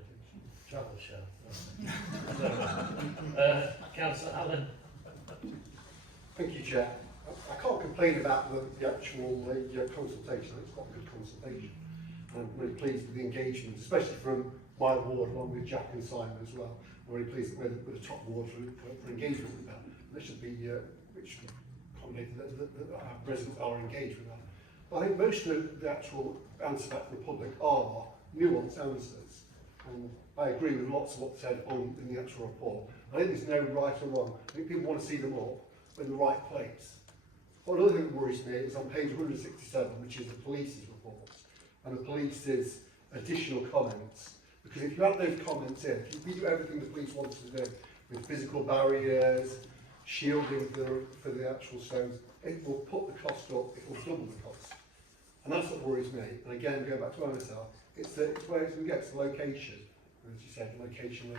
travel show. Councillor Allen. Thank you, Chair. I can't complain about the actual consultation. It's quite a good consultation. I'm really pleased with the engagement, especially from my ward, along with Jack and Simon as well. I'm really pleased with the top ward for engagement with that. That should be accommodated that our residents are engaged with that. But I think most of the actual answers back from the public are nuanced answers. And I agree with lots of what's said in the actual report. I think there's no right or wrong. I think people want to see them all in the right place. One other thing that worries me is on page 167, which is the police's report, and the police's additional comments. Because if you add those comments in, if we do everything the police wants to do, with physical barriers, shielding for the actual stones, it will put the cost up, it will double the cost. And that's what worries me. And again, going back to MSL, it's where it's going to get to the location. And as you said, location.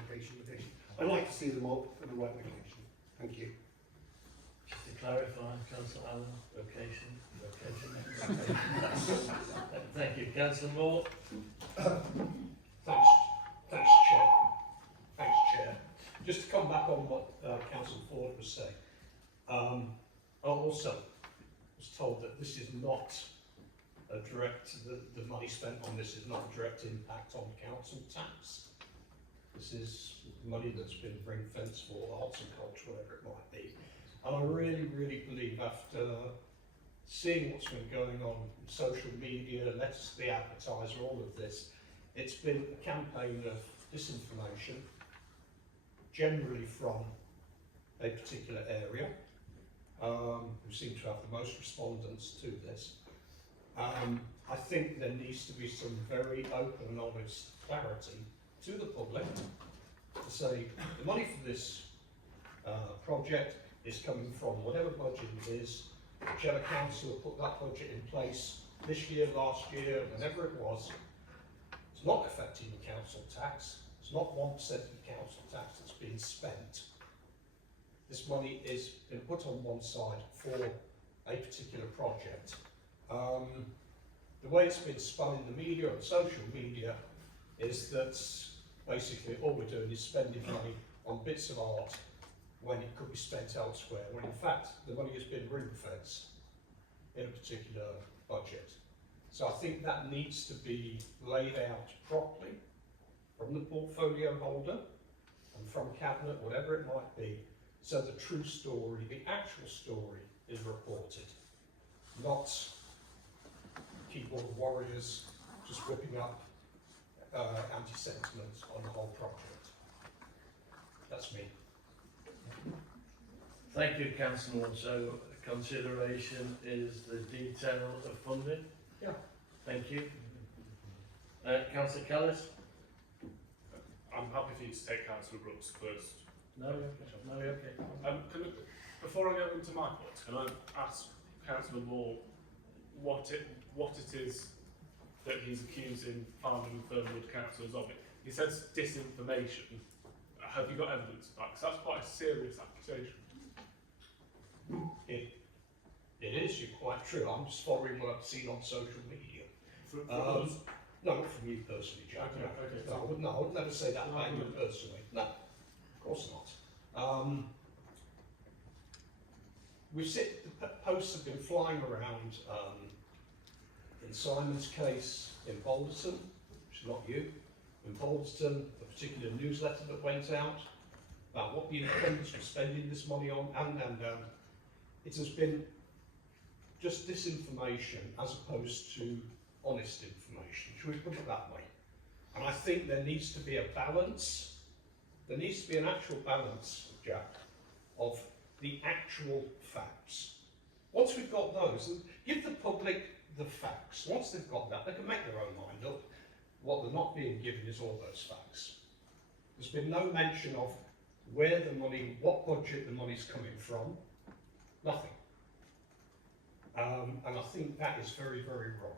I'd like to see them all in the right location. Thank you. Just to clarify, Councillor Allen, location. Thank you. Councillor Moore. Thanks, Chair. Thanks, Chair. Just to come back on what Councillor Ford was saying, I also was told that this is not a direct, the money spent on this is not a direct impact on council tax. This is money that's been ring-fenced for the arts and culture, whatever it might be. And I really, really believe after seeing what's been going on in social media, Let Us Be Advertiser, all of this, it's been a campaign of disinformation, generally from a particular area, who seem to have the most respondents to this. I think there needs to be some very open and honest clarity to the public to say the money for this project is coming from whatever budget it is, whichever council put that budget in place this year, last year, whenever it was. It's not affecting the council tax. It's not 1% of the council tax that's being spent. This money is been put on one side for a particular project. The way it's been spun in the media and social media is that basically all we're doing is spending money on bits of art when it could be spent elsewhere, when in fact the money has been ring-fenced in a particular budget. So I think that needs to be laid out properly from the portfolio holder and from cabinet, whatever it might be, so the true story, the actual story is reported, not keyboard warriors just whipping up anti-sentiment on the whole project. That's me. Thank you, Councillor Moore. So consideration is the detail of funding? Yeah. Thank you. Councillor Callis? I'm happy for you to take Councillor Brooks first. No, you're okay. No, you're okay. Before I go into my point, can I ask Councillor Moore what it is that he's accusing Farnham and Fernwood councillors of? He says disinformation. Have you got evidence of that? Because that's quite a serious accusation. It is, you're quite true. I'm just following what I've seen on social media. From us? No, not from you personally, Jack. Okay. No, I would never say that about you personally. No, of course not. The posts have been flying around in Simon's case, in Balderton, which is not you, in Balderton, a particular newsletter that went out about what the independents were spending this money on, and it has been just disinformation as opposed to honest information. Should we put it that way? And I think there needs to be a balance. There needs to be an actual balance, Jack, of the actual facts. Once we've got those, give the public the facts. Once they've got that, they can make their own mind up. What they're not being given is all those facts. There's been no mention of where the money, what budget the money's coming from. Nothing. And I think that is very, very wrong.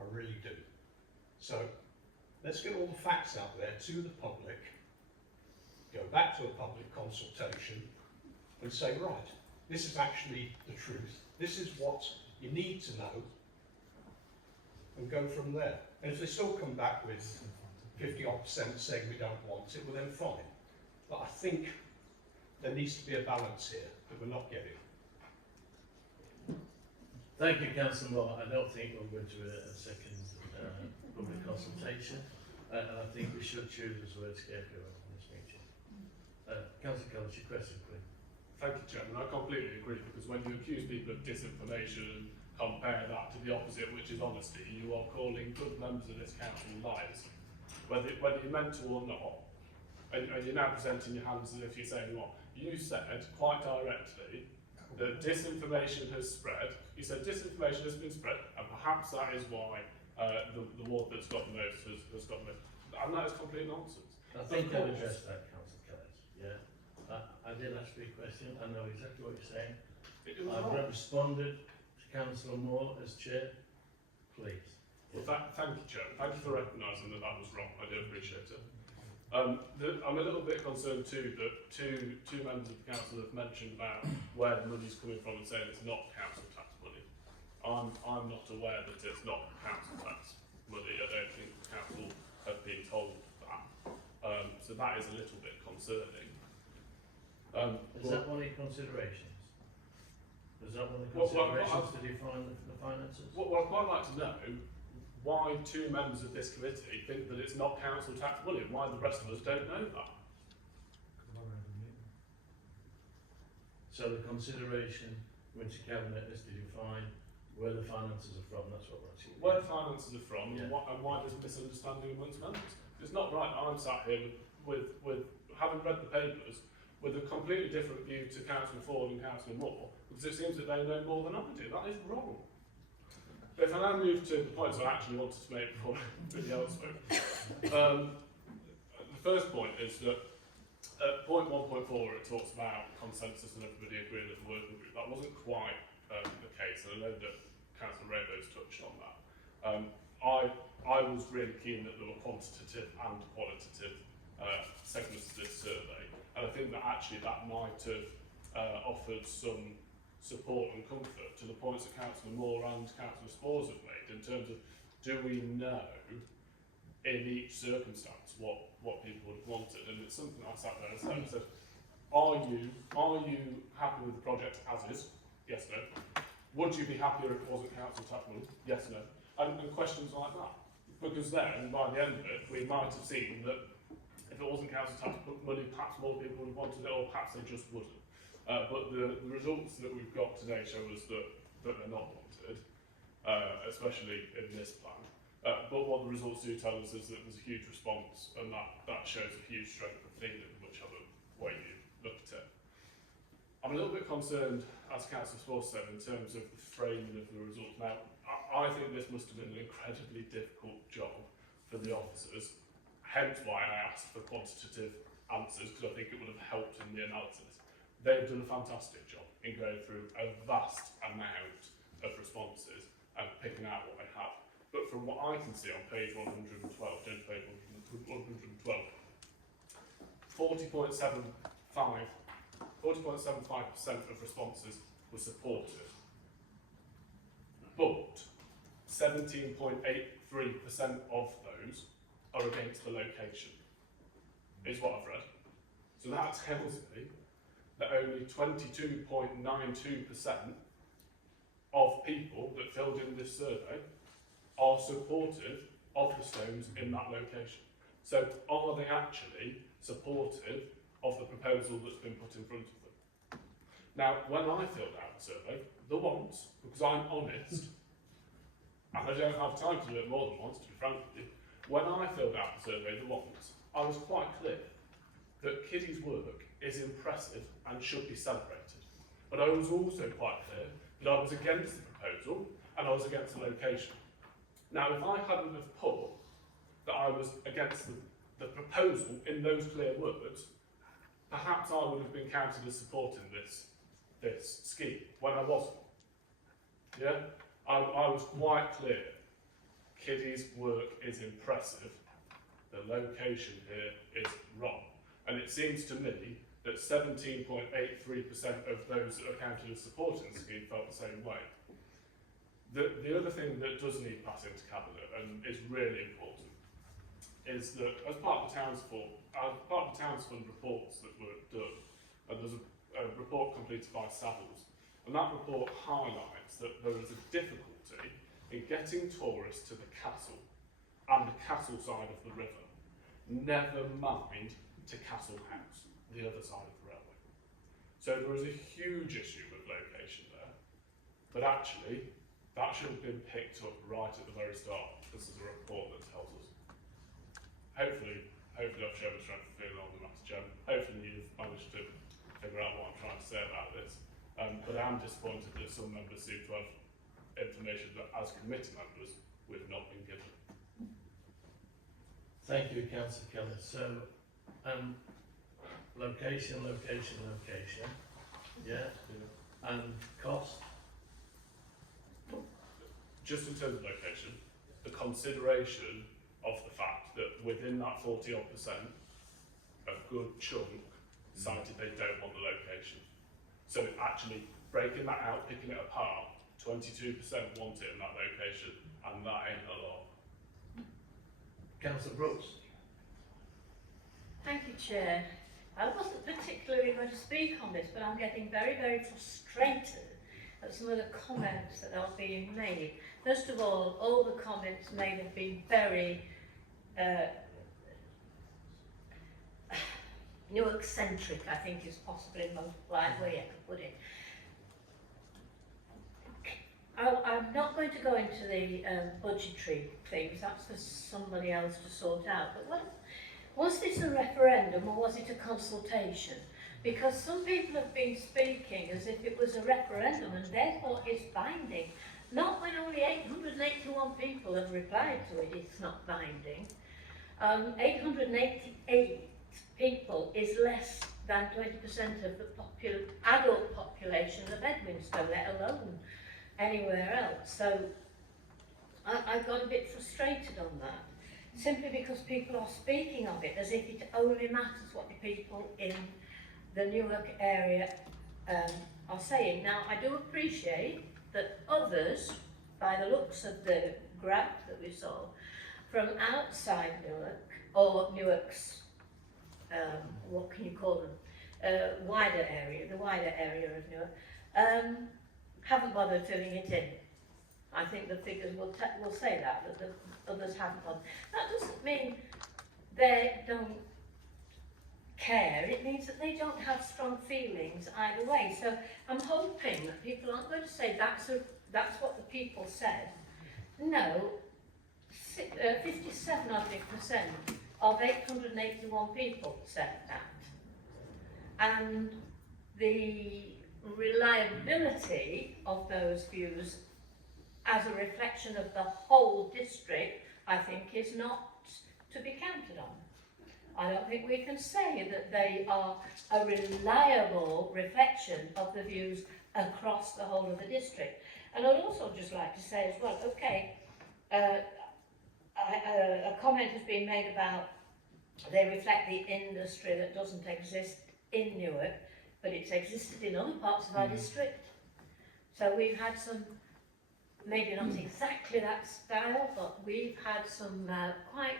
I really do. So let's get all the facts out there to the public, go back to a public consultation and say, right, this is actually the truth. This is what you need to know, and go from there. And if they still come back with 50-odd% saying we don't want it, well then fine. But I think there needs to be a balance here that we're not getting. Thank you, Councillor Moore. I don't think we'll go to a second public consultation. And I think we should choose as word scapegoat on this meeting. Councillor Collins, your question, please. Thank you, Chairman. I completely agree, because when you accuse people of disinformation and compare that to the opposite, which is honesty, you are calling good members of this council liars, whether you meant to or not. And you're now presenting your hands as if you're saying what? You said quite directly that disinformation has spread. You said disinformation has been spread, and perhaps that is why the ward that's got the most has got the most. And that is complete nonsense. I think I've addressed that, Councillor Collins. Yeah. I did ask you a question. I know exactly what you're saying. I've responded to Councillor Moore as chair. Please. Well, thank you, Chair. Thank you for recognising that that was wrong. I do appreciate it. I'm a little bit concerned too that two members of the council have mentioned about where the money's coming from and saying it's not council tax money. I'm not aware that it's not council tax money. I don't think the council have been told that. So that is a little bit concerning. Is that one of your considerations? Is that one of the considerations to define the finances? What I'd quite like to know, why two members of this committee think that it's not council tax money, and why the rest of us don't know that. So the consideration went to Cabinet is to define where the finances are from. That's what we're asking. Where the finances are from, and why there's a misunderstanding amongst members. It's not right that I'm sat here with with having read the papers, with a completely different view to Councillor Ford and Councillor Moore, because it seems that they know more than I do. That is wrong. But if I now move to the points I actually wanted to make before everybody else spoke, the first point is that at point 1.4 it talks about consensus and everybody agreeing at the working group. That wasn't quite the case, and I know that Councillor Rainbow's touched on that. I was really keen that there were quantitative and qualitative segments to this survey, and I think that actually that might have offered some support and comfort to the points that Councillor Moore and Councillor Spores have made in terms of, do we know in each circumstance what people would have wanted? And it's something I sat there and said, are you happy with the project as is? Yes, no. Would you be happier if it wasn't council tax money? Yes, no. And questions like that. Because then, by the end of it, we might have seen that if it wasn't council tax money, perhaps more people would have wanted it, or perhaps they just wouldn't. But the results that we've got today show us that they're not wanted, especially in this plan. But what the results do tell us is that there's a huge response, and that shows a huge strength of feeling, whichever way you look at it. I'm a little bit concerned, as Councillor Spores said, in terms of the framing of the results. Now, I think this must have been an incredibly difficult job for the officers, hence why I asked for quantitative answers, because I think it would have helped in the analysis. They've done a fantastic job in going through a vast amount of responses and picking out what they have. But from what I can see on page 112, agenda page 112, 40.75% of responses were supportive. But 17.83% of those are against the location, is what I've read. So that tells me that only 22.92% of people that filled in this survey are supportive of the stones in that location. So are they actually supportive of the proposal that's been put in front of them? Now, when I filled out the survey, the once, because I'm honest, and I don't have time to do it more than once, to be frank with you, when I filled out the survey, the once, I was quite clear that Kitty's work is impressive and should be celebrated. But I was also quite clear that I was against the proposal and I was against the location. Now, if I hadn't have put that I was against the proposal in those clear words, perhaps I would have been counted as supporting this scheme when I wasn't. Yeah? I was quite clear. Kitty's work is impressive. The location here is wrong. And it seems to me that 17.83% of those that are counted as supporting the scheme felt the same way. The other thing that does need to pass into Cabinet, and is really important, is that as part of the Towns Fund reports that were done, and there's a report completed by Savills, and that report highlights that there is a difficulty in getting tourists to the castle and the castle side of the river, never mind to Castle House, the other side of the railway. So there is a huge issue with location there, but actually that should have been picked up right at the very start. This is a report that tells us. Hopefully I've shown a strength of feeling on the matter, Jen. Hopefully you've managed to figure out what I'm trying to say about this. But I am disappointed that some members seem to have information that, as committee members, we've not been given. Thank you, Councillor Kelly. So, location, yeah, and cost. Just in terms of location, the consideration of the fact that within that 40-odd%, a good chunk cited they don't want the location. So actually breaking that out, picking it apart, 22% want it in that location, and that ain't a lot. Councillor Brooks. Thank you, Chair. I wasn't particularly going to speak on this, but I'm getting very, very frustrated at some of the comments that are being made. First of all the comments made have been very Newark-centric, I think is possibly the most polite way I could put it. I'm not going to go into the budgetary things, that's for somebody else to sort out, but was this a referendum or was it a consultation? Because some people have been speaking as if it was a referendum and therefore it's binding. Not when only 881 people have replied to it, it's not binding. 888 people is less than 20% of the adult population of Edwinstowe, let alone anywhere else. So I got a bit frustrated on that, simply because people are speaking of it as if it only matters what the people in the Newark area are saying. Now, I do appreciate that others, by the looks of the graph that we saw, from outside Newark, or Newark's, what can you call them, wider area, the wider area of Newark, haven't bothered filling it in. I think the figures will say that the others haven't bothered. That doesn't mean they don't care, it means that they don't have strong feelings either way. So I'm hoping that people aren't going to say that's what the people said. No, 57% of 881 people said that. And the reliability of those views as a reflection of the whole district, I think, is not to be counted on. I don't think we can say that they are a reliable reflection of the views across the whole of the district. And I'd also just like to say as well, okay, a comment has been made about they reflect the industry that doesn't exist in Newark, but it's existed in other parts of our district. So we've had some, maybe not exactly that style, but we've had some quite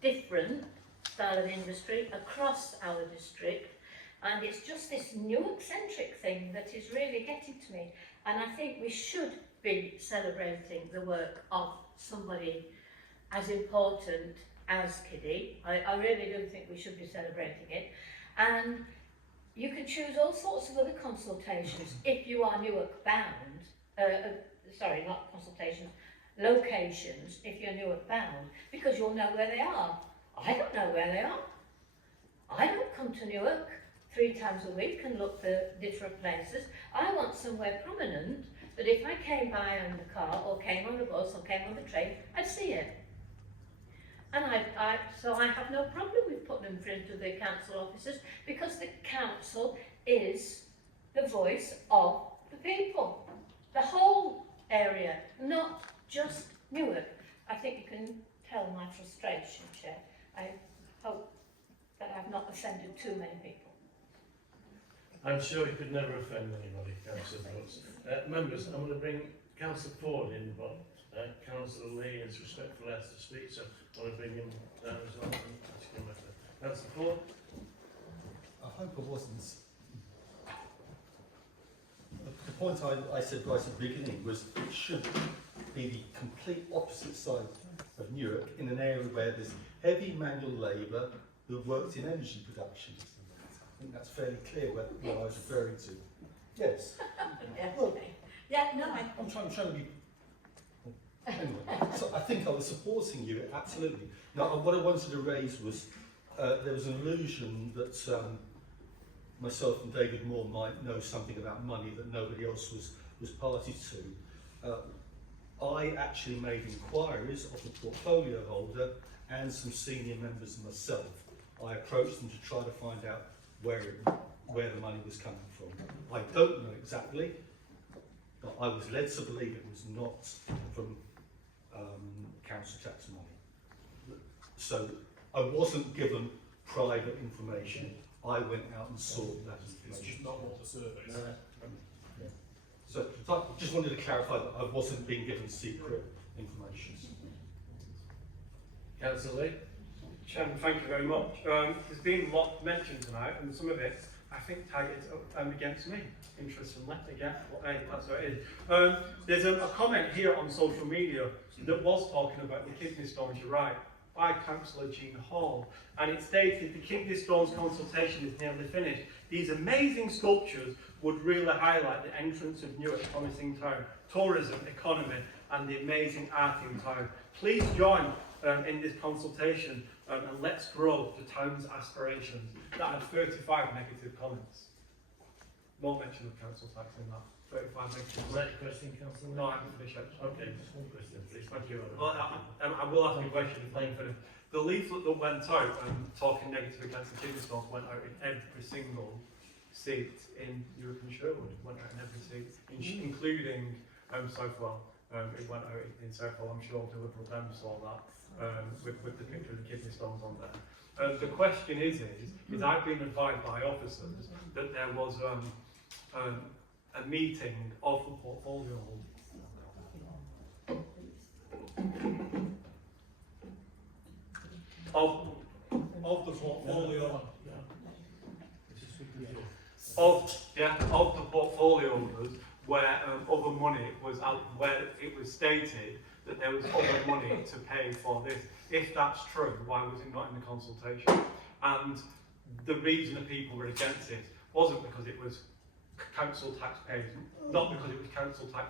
different style of industry across our district, and it's just this Newark-centric thing that is really getting to me. And I think we should be celebrating the work of somebody as important as Kiddy. I really do think we should be celebrating it. And you can choose all sorts of other consultations if you are Newark bound, sorry, not consultations, locations if you're Newark bound, because you'll know where they are. I don't know where they are. I don't come to Newark 3 times a week and look for different places. I want somewhere prominent that if I came by on the car or came on the bus or came on the train, I'd see it. And so I have no problem with putting them in front of the council officers, because the council is the voice of the people. The whole area, not just Newark. I think you can tell my frustration, Chair. I hope that I've not offended too many people. I'm sure you could never offend anybody, Councillor Brooks. Members, I'm going to bring Councillor Ford in, but Councillor Lee is respectful asked to speak, so I want to bring him down as well and ask him if Councillor Ford. I hope I wasn't. The point I said right at the beginning was it should be the complete opposite side of Newark, in an area where there's heavy manual labour who have worked in energy production. I think that's fairly clear what I was referring to. Yes. Well, yeah, no, I'm trying to be. Anyway, so I think I was supporting you, absolutely. Now, what I wanted to raise was there was an illusion that myself and David Moore might know something about money that nobody else was party to. I actually made inquiries of the portfolio holder and some senior members myself. I approached them to try to find out where the money was coming from. I don't know exactly, but I was led to believe it was not from council tax money. So I wasn't given private information. I went out and sought that information. It's just not what the survey said. So I just wanted to clarify that I wasn't being given secret information. Councillor Lee. Chairman, thank you very much. There's been a lot mentioned tonight, and some of it, I think, targeted against me. Interestingly, again, hey, that's what it is. There's a comment here on social media that was talking about the kidney stones, you're right, by Councillor Jean Hall, and it stated the kidney stones consultation is nearly finished. These amazing sculptures would really highlight the entrance of Newark, promising town, tourism, economy, and the amazing art in town. Please join in this consultation, and Let's Grow the Town's Aspirations, that had 35 negative comments. No mention of council tax in that. 35 negative Was that your question, Councillor? No, I haven't finished yet. Okay, just one question, please. Thank you. Well, I will ask you a question if I'm finished. The leaflet that went out talking negative against the kidney stones went out in every single seat in European Sherwood. Went out in every seat, including Southwell. It went out in Southwell. I'm sure the Liberal Dem saw that with the picture of the kidney stones on there. The question is I've been advised by officers that there was a meeting of the portfolio of the portfolio of the portfolio owners where other money was out, where it was stated that there was other money to pay for this. If that's true, why was it not in the consultation? And the reason that people were against it wasn't because it was council taxpayers, not because it was council tax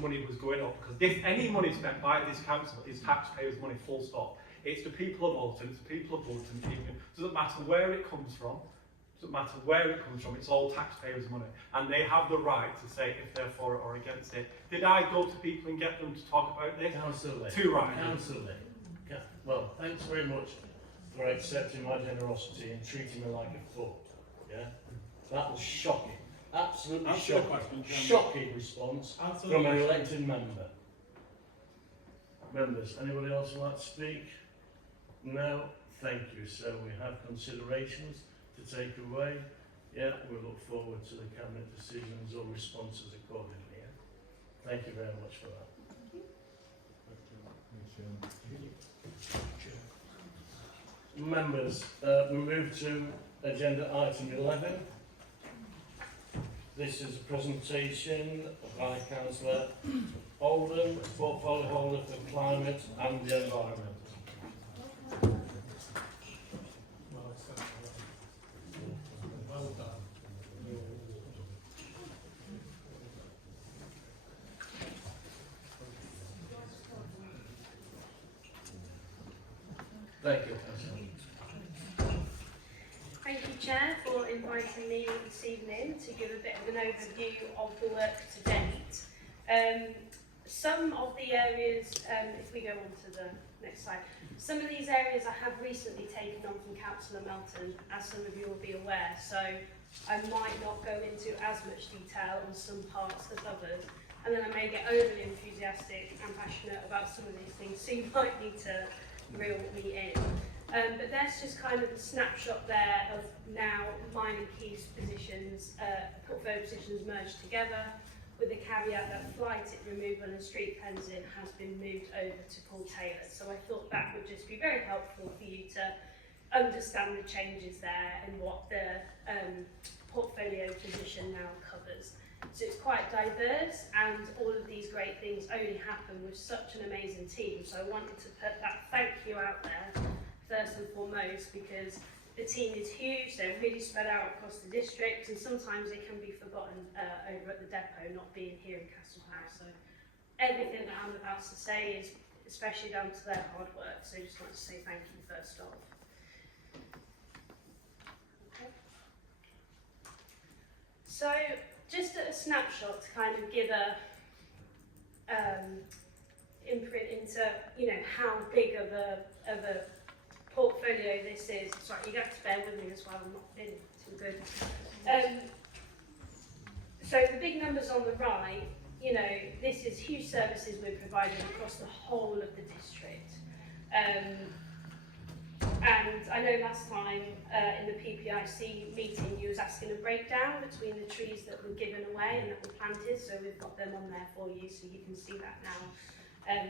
money was going up, because if any money spent by this council is taxpayers' money, full stop. It's the people of Alton, it's the people of Alton keeping. Doesn't matter where it comes from, it's all taxpayers' money. And they have the right to say if they're for it or against it. Did I go to people and get them to talk about this? Councillor, Too right. Councillor, well, thanks very much for accepting my generosity and treating me like a fool. Yeah? That was shocking. Absolutely shocking. Shocking response from an elected member. Members, anybody else like to speak? No? Thank you. So we have considerations to take away. Yeah, we look forward to the Cabinet decisions or responses accordingly. Yeah? Thank you very much for that. Members, we move to agenda item 11. This is a presentation by Councillor Oldham, portfolio holder for climate and the environment. Thank you, Councillor. Thank you, Chair, for inviting me this evening to give a bit of an overview of the work to date. Some of the areas, if we go on to the next slide, some of these areas I have recently taken on from Councillor Melton, as some of you will be aware, so I might not go into as much detail on some parts as others, and then I may get overly enthusiastic and passionate about some of these things, so you might need to reel me in. But that's just kind of a snapshot there of now mine and Keith's positions, portfolio positions merged together, with the caveat that fly tip removal and street fencing has been moved over to Paul Taylor. So I thought that would just be very helpful for you to understand the changes there and what the portfolio position now covers. So it's quite diverse, and all of these great things only happen with such an amazing team. So I wanted to put that thank you out there first and foremost, because the team is huge, they're really spread out across the district, and sometimes it can be forgotten over at the depot, not being here in Castle House. So everything that I'm about to say is especially down to their hard work, so I just want to say thank you first off. Okay. So just a snapshot to kind of give a imprint into, you know, how big of a portfolio this is. Sorry, you have to bear with me as well, I'm not feeling too good. So the big numbers on the right, you know, this is huge services we're providing across the whole of the district. And I know last time in the PPIC meeting you was asking a breakdown between the trees that were given away and that were planted, so we've got them on there for you so you can see that now.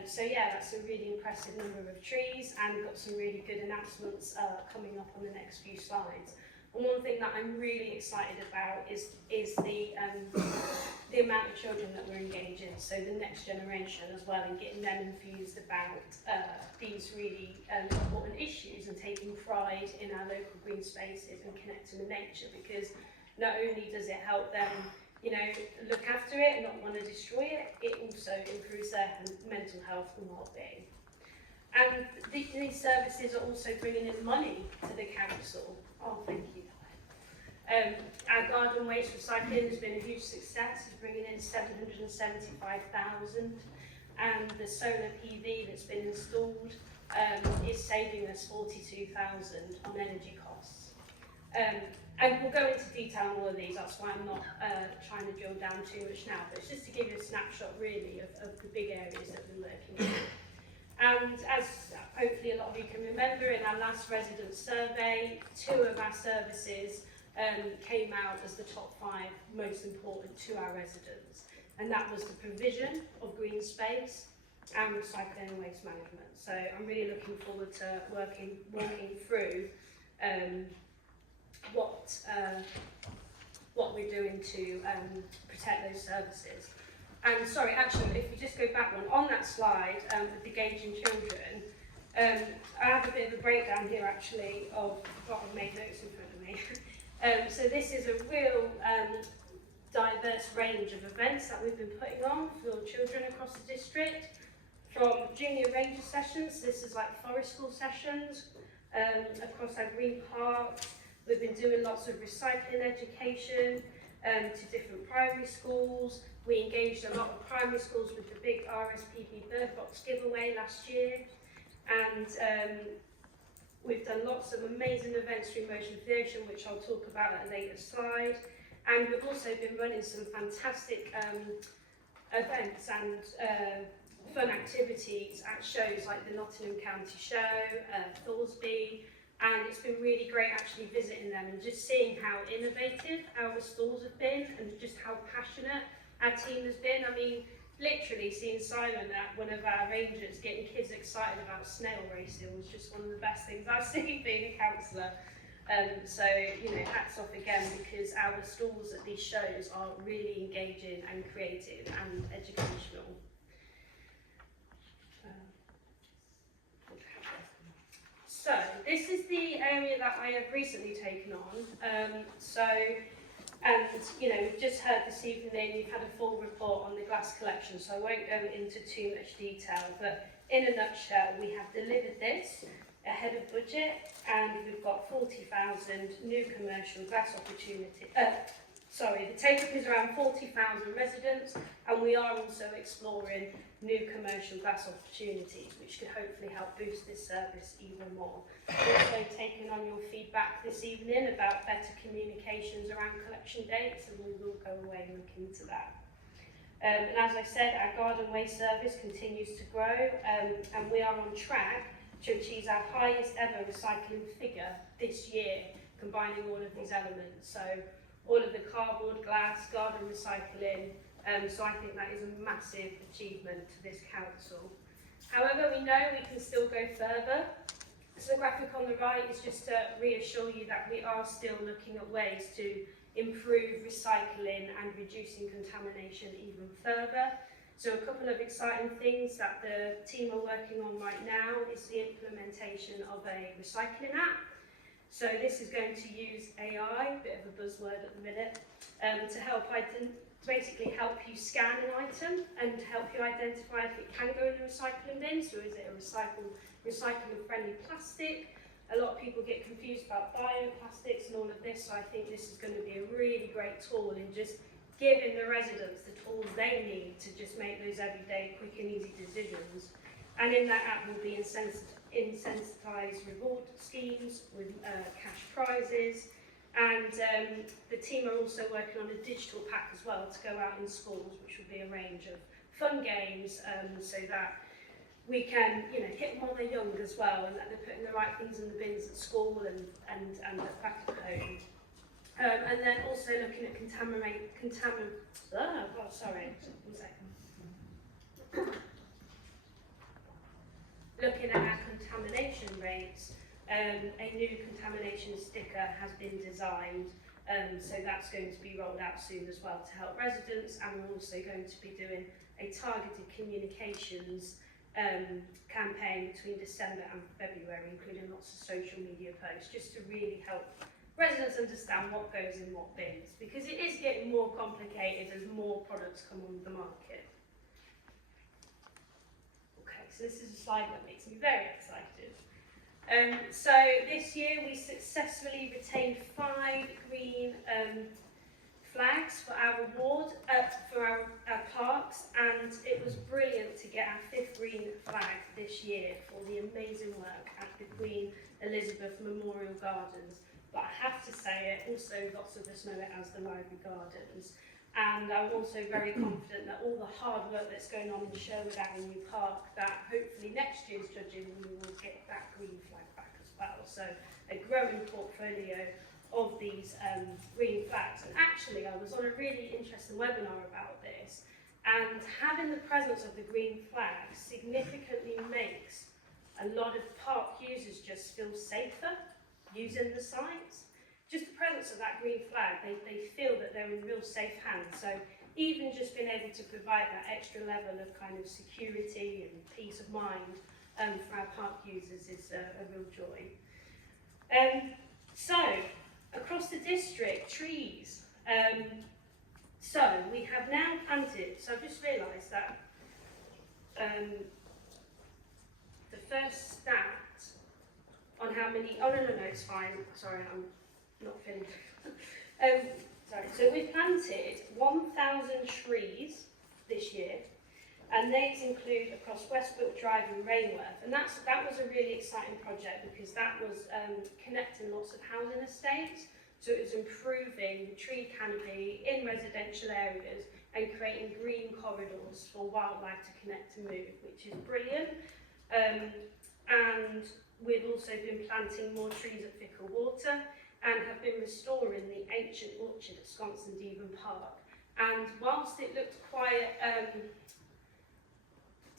So yeah, that's a really impressive number of trees, and we've got some really good announcements coming up on the next few slides. And one thing that I'm really excited about is the amount of children that we're engaging, so the next generation as well, and getting them infused about these really important issues and taking pride in our local green spaces and connecting with nature, because not only does it help them, you know, look after it and not want to destroy it, it also improves their mental health and well-being. And these services are also bringing in money to the council. Oh, thank you. Our garden waste recycling has been a huge success. It's bringing in 775,000, and the solar PV that's been installed is saving us 42,000 on energy costs. And we'll go into detail on all of these. That's why I'm not trying to drill down too much now. But it's just to give you a snapshot, really, of the big areas that we're working in. And as hopefully a lot of you can remember, in our last resident survey, 2 of our services came out as the top 5 most important to our residents. And that was the provision of green space and recycling and waste management. So I'm really looking forward to walking through what we're doing to protect those services. And sorry, actually, if we just go back one, on that slide with the engaging children, I have a bit of a breakdown here actually of what I've made notes in front of me. So this is a real diverse range of events that we've been putting on for children across the district, from junior ranger sessions, this is like forest school sessions, across our green parks. We've been doing lots of recycling education to different primary schools. We engaged a lot of primary schools with the big RSPB Bird Box giveaway last year. And we've done lots of amazing events through Motion Creation, which I'll talk about at a later slide. And we've also been running some fantastic events and fun activities at shows like the Nottingham County Show, Thorsby, and it's been really great actually visiting them and just seeing how innovative our stalls have been and just how passionate our team has been. I mean, literally seeing Simon at one of our rangers getting kids excited about snail racing was just one of the best things I've seen being a councillor. So, you know, hats off again, because our stalls at these shows are really engaging and creative and educational. So, this is the area that I have recently taken on. And, you know, we've just heard this evening, you've had a full report on the glass collection, so I won't go into too much detail, but in a nutshell, we have delivered this ahead of budget, and we've got 40,000 new commercial glass opportunity. The take-up is around 40,000 residents, and we are also exploring new commercial glass opportunities, which could hopefully help boost this service even more. We've also taken on your feedback this evening about better communications around collection dates, and we will go away and look into that. And as I said, our garden waste service continues to grow, and we are on track to achieve our highest ever recycling figure this year, combining all of these elements. So all of the cardboard, glass, garden recycling, so I think that is a massive achievement to this council. However, we know we can still go further. So the graphic on the right is just to reassure you that we are still looking at ways to improve recycling and reducing contamination even further. So a couple of exciting things that the team are working on right now is the implementation of a recycling app. So this is going to use AI, a bit of a buzzword at the minute, to help basically help you scan an item and help you identify if it can go in the recycling bin. So is it a recycling-friendly plastic? A lot of people get confused about bioplastics and all of this, so I think this is going to be a really great tool in just giving the residents the tools they need to just make those everyday quick and easy decisions. And in that app will be incentivized reward schemes with cash prizes. And the team are also working on a digital pack as well to go out in schools, which will be a range of fun games so that we can, you know, hit them while they're young as well, and that they're putting the right things in the bins at school and back at home. And then also looking at looking at our contamination rates. A new contamination sticker has been designed, so that's going to be rolled out soon as well to help residents, and we're also going to be doing a targeted communications campaign between December and February, including lots of social media posts, just to really help residents understand what goes in what bins, because it is getting more complicated as more products come on the market. Okay, So this is a slide that makes me very excited. So this year we successfully retained 5 green flags for our award, for our parks, and it was brilliant to get our 5th green flag this year for the amazing work at the Queen Elizabeth Memorial Gardens. But I have to say it, also lots of us know it as the Library Gardens. And I'm also very confident that all the hard work that's going on in Sherwood Avenue Park, that hopefully next year's judging we will get that green flag back as well. So a growing portfolio of these green flags. And actually I was on a really interesting webinar about this, and having the presence of the green flag significantly makes a lot of park users just feel safer using the sites. Just the presence of that green flag, they feel that they're in real safe hands. So even just being able to provide that extra level of kind of security and peace of mind for our park users is a real joy. So across the district, trees. So we have now planted, so I've just realised that the first stat on how many, oh no, it's fine, sorry, I'm not finished. Sorry, so we've planted 1,000 trees this year, and these include across Westbrook Drive and Rainworth, and that was a really exciting project because that was connecting lots of housing estates, so it was improving the tree canopy in residential areas and creating green corridors for wildlife to connect and move, which is brilliant. And we've also been planting more trees at Fickle Water, and have been restoring the ancient orchard at Sconson Devon Park. And whilst it looked quite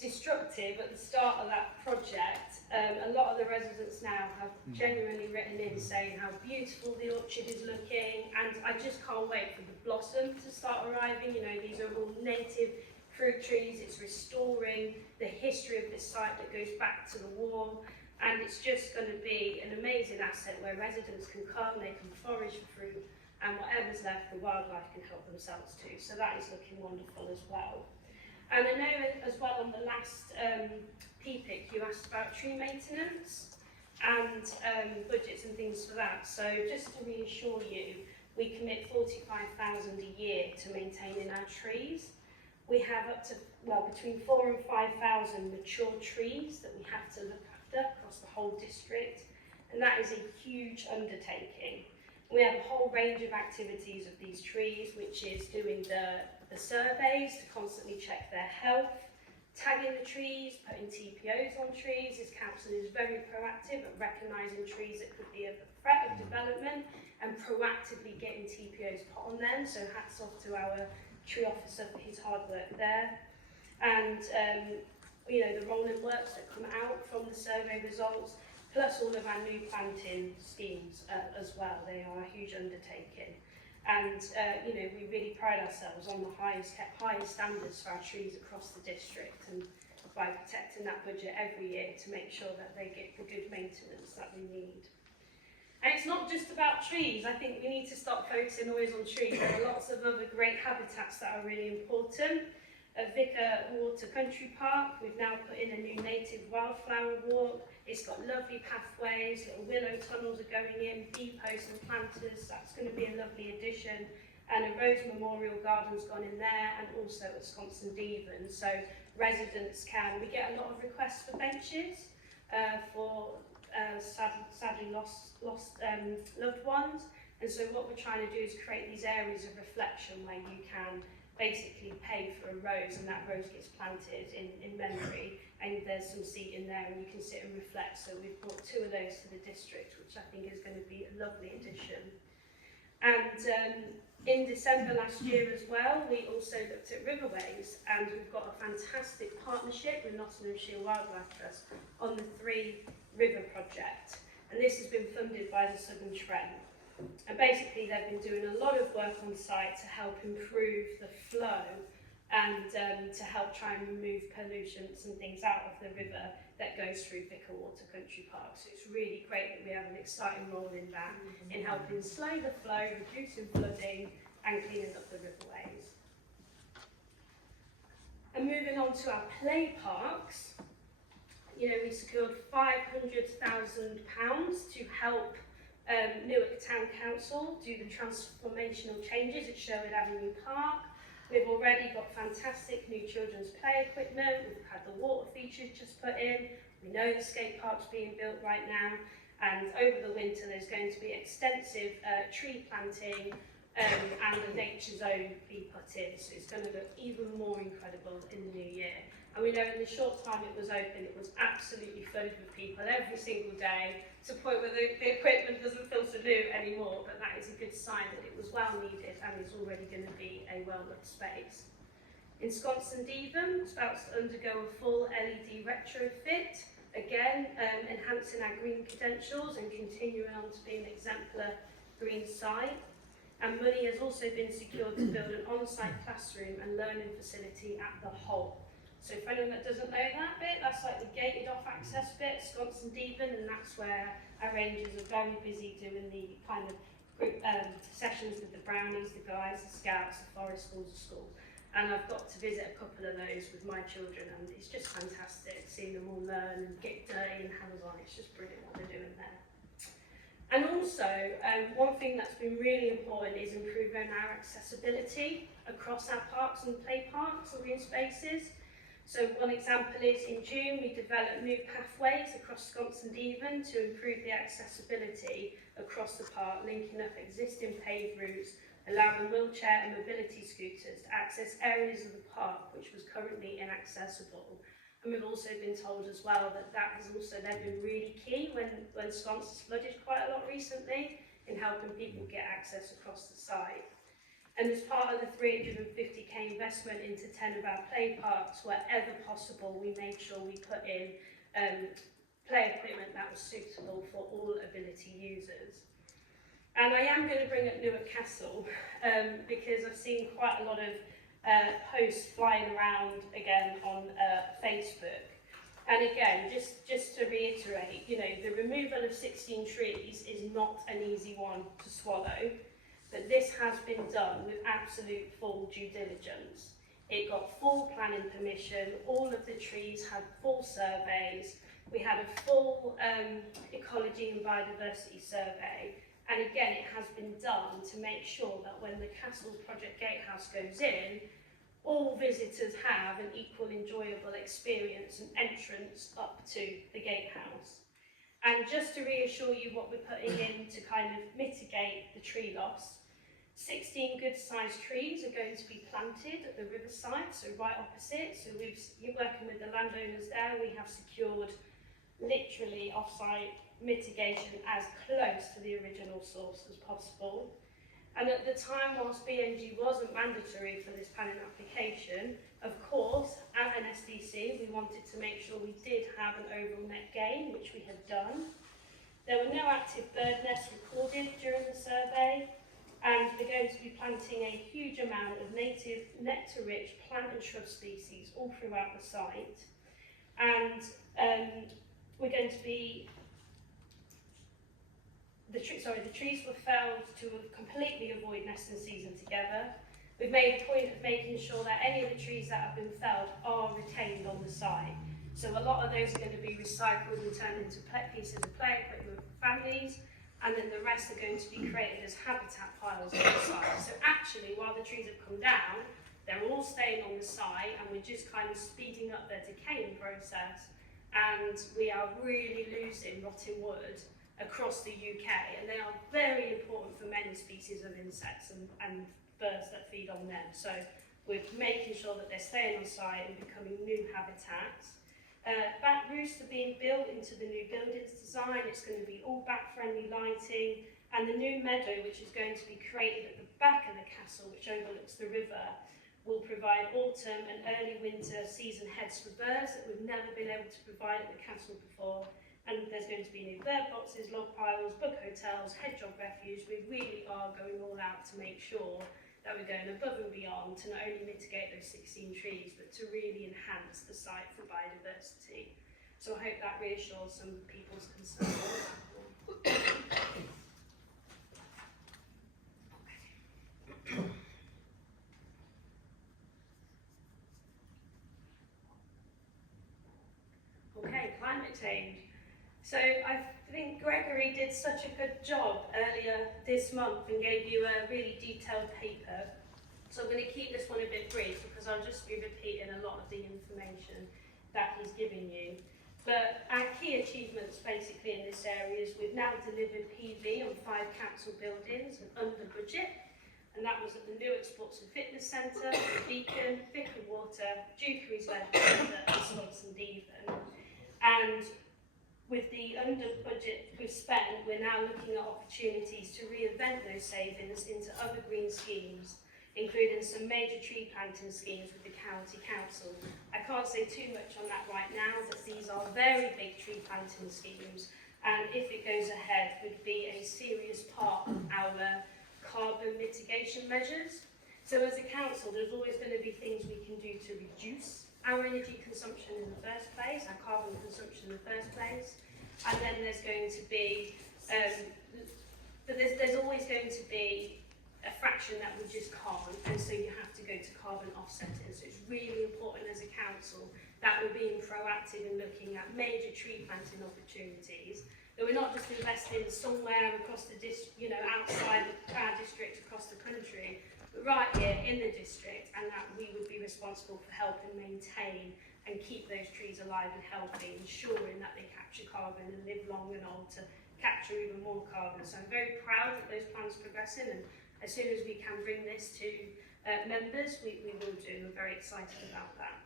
destructive at the start of that project, a lot of the residents now have genuinely written in saying how beautiful the orchard is looking, and I just can't wait for the blossom to start arriving. You know, these are all native fruit trees. It's restoring the history of this site that goes back to the war. And it's just going to be an amazing asset where residents can come, they can forage for fruit, and whatever's left, the wildlife can help themselves too. So that is looking wonderful as well. And I know as well on the last PPIC you asked about tree maintenance and budgets and things for that. So just to reassure you, we commit 45,000 a year to maintaining our trees. We have up to, well, between 4,000 and 5,000 mature trees that we have to look after across the whole district, and that is a huge undertaking. We have a whole range of activities of these trees, which is doing the surveys to constantly check their health, tagging the trees, putting TPOs on trees. This council is very proactive at recognising trees that could be a threat of development and proactively getting TPOs put on them, so hats off to our tree officer for his hard work there. And you know, the rolling works that come out from the survey results, plus all of our new planting schemes as well. They are a huge undertaking. And you know, we really pride ourselves on the highest standards for our trees across the district, and by protecting that budget every year to make sure that they get the good maintenance that we need. And it's not just about trees. I think we need to stop focusing always on trees. There are lots of other great habitats that are really important. At Vicar Water Country Park, we've now put in a new native wildflower walk. It's got lovely pathways, little willow tunnels are going in, bee posts and planters. That's going to be a lovely addition. And a Rose Memorial Garden's gone in there, and also at Sconson Devon. So residents can, we get a lot of requests for benches for sadly lost loved ones. And so what we're trying to do is create these areas of reflection where you can basically pay for a rose, and that rose gets planted in memory, and there's some seating there and you can sit and reflect. So we've brought 2 of those to the district, which I think is going to be a lovely addition. And in December last year as well, we also looked at riverways, and we've got a fantastic partnership with Nottinghamshire Wildlife Trust on the 3 River project, and this has been funded by the Southern Trent. And basically they've been doing a lot of work on site to help improve the flow and to help try and remove pollutants and things out of the river that goes through Vicar Water Country Park. So it's really great that we have an exciting role in that, in helping slow the flow, reducing flooding and cleaning up the riverways. And moving on to our play parks, you know, we secured £500,000 to help Newark Town Council do the transformational changes at Sherwood Avenue Park. We've already got fantastic new children's play equipment, we've had the water features just put in, we know the skate park's being built right now, and over the winter there's going to be extensive tree planting and a nature zone be put in, so it's going to look even more incredible in the new year. And we know in the short time it was open, it was absolutely flooded with people every single day, to the point where the equipment doesn't feel so new anymore, but that is a good sign that it was well needed and is already going to be a well-loved space. In Sconce and Devon, it's about to undergo a full LED retrofit, again enhancing our green credentials and continuing on to be an exemplar green site. And money has also been secured to build an on-site classroom and learning facility at the Hole. So for anyone that doesn't know that bit, that's like the gated off access bit, Sconce and Devon, and that's where our rangers are very busy doing the kind of group sessions with the brownies, the guys, the scouts, the forest schools, the schools. And I've got to visit a couple of those with my children, and it's just fantastic seeing them all learn and get dirty and hands on. It's just brilliant what they're doing there. And also, one thing that's been really important is improving our accessibility across our parks and play parks and green spaces. So one example is in June we developed new pathways across Sconce and Devon to improve the accessibility across the park, linking up existing paved routes, allowing wheelchair and mobility scooters to access areas of the park which was currently inaccessible. And we've also been told as well that that has also then been really key when Sconce has flooded quite a lot recently in helping people get access across the site. And as part of the 350k investment into 10 of our play parks, wherever possible, we made sure we put in play equipment that was suitable for all ability users. And I am going to bring up Newark Castle because I've seen quite a lot of posts flying around again on Facebook. And again, just to reiterate, you know, the removal of 16 trees is not an easy one to swallow. But this has been done with absolute full due diligence. It got full planning permission, all of the trees had full surveys, we had a full ecology and biodiversity survey, and again it has been done to make sure that when the Castle Project Gatehouse goes in, all visitors have an equal enjoyable experience and entrance up to the gatehouse. And just to reassure you what we're putting in to kind of mitigate the tree loss, 16 good-sized trees are going to be planted at the riverside, so right opposite. So you're working with the landowners there. We have secured literally off-site mitigation as close to the original source as possible. And at the time, whilst BNG wasn't mandatory for this planning application, of course, at NSDC, we wanted to make sure we did have an overall net gain, which we had done. There were no active bird nests recorded during the survey, and we're going to be planting a huge amount of native nectar-rich plant and shrub species all throughout the site. And we're going to be the trees were felled to completely avoid nesting season together. We've made a point of making sure that any of the trees that have been felled are retained on the site. So a lot of those are going to be recycled and turned into pieces of play equipment for families, and then the rest are going to be created as habitat piles on the site. So actually, while the trees have come down, they're all staying on the site, and we're just kind of speeding up their decaying process, and we are really losing rotting wood across the UK, and they are very important for many species of insects and birds that feed on them. So we're making sure that they're staying on site and becoming new habitats. Back roofs are being built into the new buildings design. It's going to be all back-friendly lighting, and the new meadow, which is going to be created at the back of the castle, which overlooks the river, will provide autumn and early winter season heads for birds that we've never been able to provide at the castle before. And there's going to be new bird boxes, log piles, bug hotels, hedgehog refuge. We really are going all out to make sure that we're going above and beyond to not only mitigate those 16 trees, but to really enhance the site for biodiversity. So I hope that reassures some people's concerns. Okay, climate obtained. So I think Gregory did such a good job earlier this month and gave you a really detailed paper. So I'm going to keep this one a bit brief because I'll just be repeating a lot of the information that he's giving you. But our key achievements basically in this area is we've now delivered PV on 5 council buildings and under budget. And that was at the Newark Sports and Fitness Centre, Beacon, Vicar Water, Dukeries Leisure Centre and Swanson Devon. And with the under budget we've spent, we're now looking at opportunities to reinvent those savings into other green schemes, including some major tree planting schemes with the county council. I can't say too much on that right now, but these are very big tree planting schemes, and if it goes ahead, would be a serious part of our carbon mitigation measures. So as a council, there's always going to be things we can do to reduce our energy consumption in the first place, our carbon consumption in the first place, and then there's going to be, but there's always going to be a fraction that we just can't, and so you have to go to carbon offsetting. So it's really important as a council that we're being proactive in looking at major tree planting opportunities, that we're not just investing somewhere across the outside of our district across the country, but right here in the district, and that we would be responsible for helping maintain and keep those trees alive and healthy, ensuring that they capture carbon and live long and old to capture even more carbon. So I'm very proud that those plans are progressing, and as soon as we can bring this to members, we will do. We're very excited about that.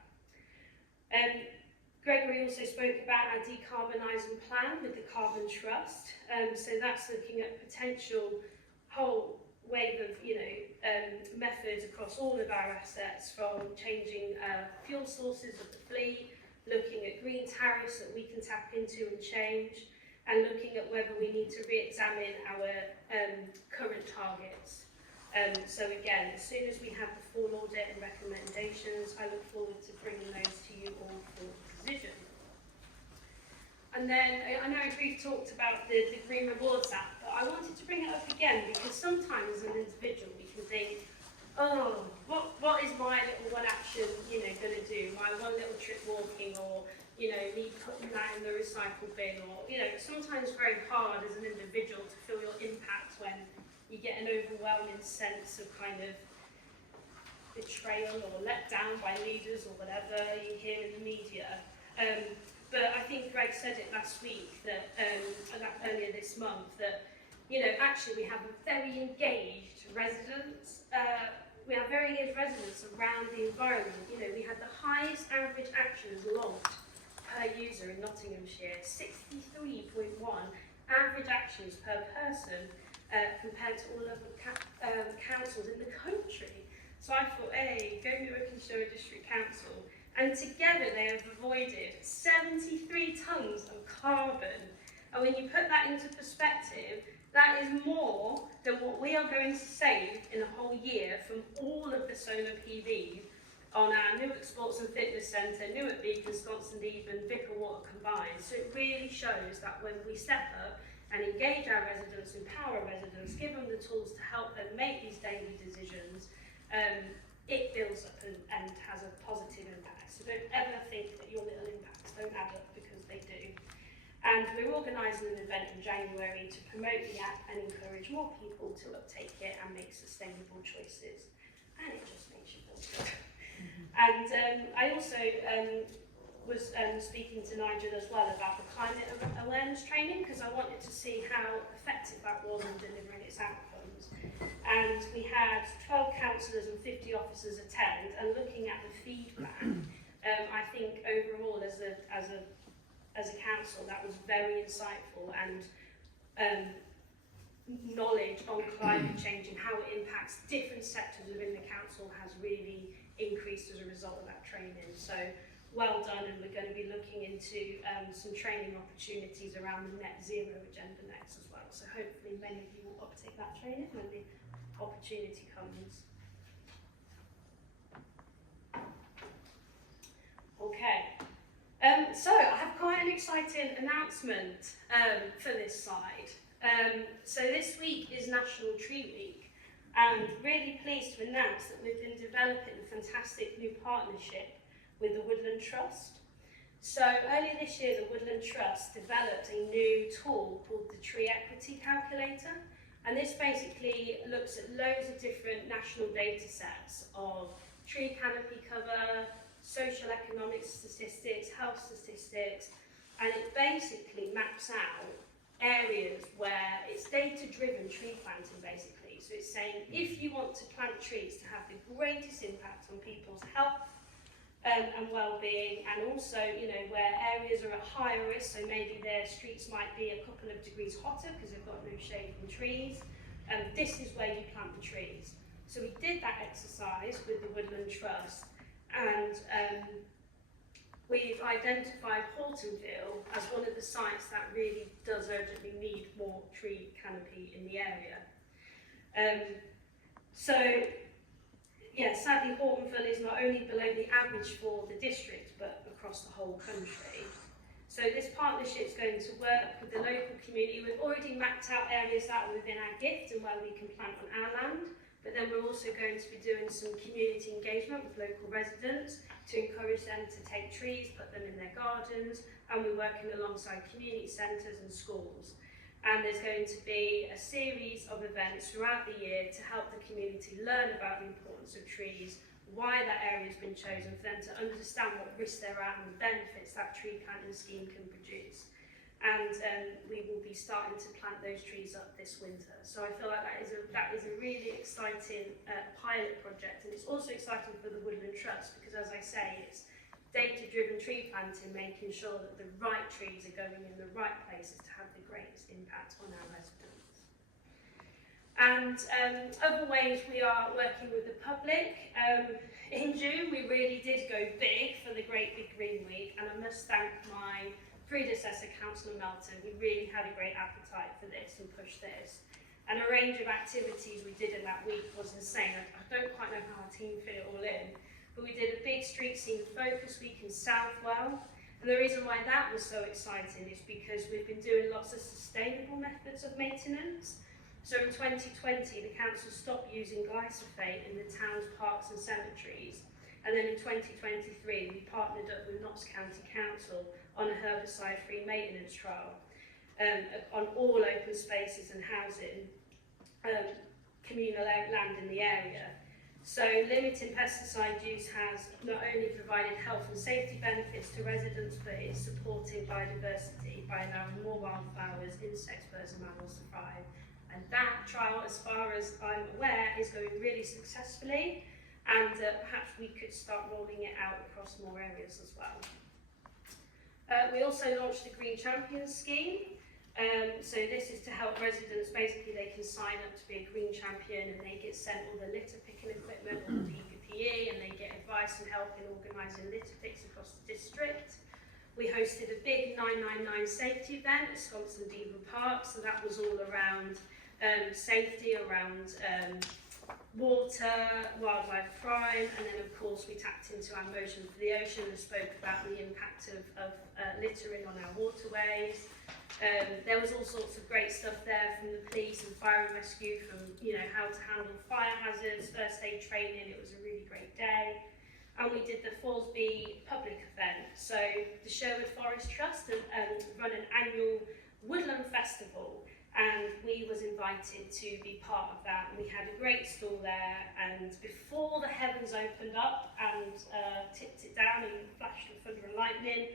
Gregory also spoke about our decarbonising plan with the Carbon Trust. So that's looking at potential whole wave of methods across all of our assets, from changing fuel sources of the fleet, looking at green tariffs that we can tap into and change, and looking at whether we need to re-examine our current targets. So again, as soon as we have the full audit and recommendations, I look forward to bringing those to you all for decision. And then, I know we've talked about the Green Rewards app, but I wanted to bring it up again because sometimes as an individual we can think, oh, what is my little one action, going to do? My one little trip walking, or, me putting that in the recycle bin, or, it's sometimes very hard as an individual to feel your impact when you get an overwhelming sense of kind of betrayal or let down by leaders or whatever you hear in the media. But I think Greg said it last week, that earlier this month, that actually we have very engaged residents. We have very engaged residents around the environment. We had the highest average actions logged per user in Nottinghamshire, 63.1 average actions per person. Compared to all of the councils in the country. So I thought, hey, go Newark and Surrey District Council, and together they have avoided 73 tonnes of carbon. And when you put that into perspective, that is more than what we are going to save in a whole year from all of the solar PV on our Newark Sports and Fitness Centre, Newark Beacon, Swanson Devon, Vicar Water combined. So it really shows that when we step up and engage our residents, empower residents, give them the tools to help them make these daily decisions, it builds up and has a positive impact. So don't ever think that your little impacts don't add up, because they do. And we're organising an event in January to promote the app and encourage more people to uptake it and make sustainable choices. And it just makes you feel good. And I also was speaking to Nigel as well about the climate awareness training, because I wanted to see how effective that was in delivering its outcomes. And we had 12 councillors and 50 officers attend, and looking at the feedback, I think overall as a council that was very insightful, and knowledge on climate change and how it impacts different sectors within the council has really increased as a result of that training. So well done, and we're going to be looking into some training opportunities around the net zero agenda next as well. So hopefully many of you will uptake that training when the opportunity comes. Okay, so I have quite an exciting announcement for this side. So this week is National Tree Week, and really pleased to announce that we've been developing a fantastic new partnership with the Woodland Trust. So earlier this year, the Woodland Trust developed a new tool called the Tree Equity Calculator. And this basically looks at loads of different national data sets of tree canopy cover, social economic statistics, health statistics, and it basically maps out areas where it's data-driven tree planting, basically. So it's saying if you want to plant trees to have the greatest impact on people's health and well-being, and also, you know, where areas are at higher risk, so maybe their streets might be a couple of degrees hotter because they've got no shade from trees, and this is where you plant the trees. So we did that exercise with the Woodland Trust, and we've identified Hortonville as one of the sites that really does urgently need more tree canopy in the area. So, yeah, sadly Hortonville is not only below the average for the district, but across the whole country. So this partnership is going to work with the local community. We've already mapped out areas that are within our gift and where we can plant on our land, but then we're also going to be doing some community engagement with local residents to encourage them to take trees, put them in their gardens, and we're working alongside community centres and schools. And there's going to be a series of events throughout the year to help the community learn about the importance of trees, why that area has been chosen, for them to understand what risks there are and the benefits that tree planting scheme can produce. And we will be starting to plant those trees up this winter. So I feel like that is a really exciting pilot project, and it's also exciting for the Woodland Trust because, as I say, it's data-driven tree planting, making sure that the right trees are going in the right places to have the greatest impact on our residents. And other ways we are working with the public. In June, we really did go big for the Great Big Green Week, and I must thank my predecessor, Councillor Melton. He really had a great appetite for this and pushed this. And a range of activities we did in that week was insane. I don't quite know how our team fit it all in, but we did a big street scene focus week in Southwell. And the reason why that was so exciting is because we've been doing lots of sustainable methods of maintenance. So in 2020, the council stopped using glyphosate in the town's parks and cemeteries. And then in 2023, we partnered up with Notts County Council on a herbicide-free maintenance trial on all open spaces and housing, communal land in the area. So limiting pesticide use has not only provided health and safety benefits to residents, but it's supporting biodiversity by allowing more wildflowers, insects, birds and mammals to thrive. And that trial, as far as I'm aware, is going really successfully, and perhaps we could start rolling it out across more areas as well. We also launched the Green Champions scheme. So this is to help residents, basically they can sign up to be a green champion and they get sent all the litter picking equipment, all the PPE, and they get advice and help in organising litter picks across the district. We hosted a big 999 safety event at Sconson Devon Park, so that was all around safety, around water, wildlife crime, and then of course we tapped into our Motion for the Ocean and spoke about the impact of littering on our waterways. There was all sorts of great stuff there from the police and fire and rescue, from how to handle fire hazards, first aid training. It was a really great day. And we did the Thoresby public event. So the Sherwood Forest Trust run an annual woodland festival, and we was invited to be part of that. And we had a great stall there, and before the heavens opened up and tipped it down and flashed with thunder and lightning,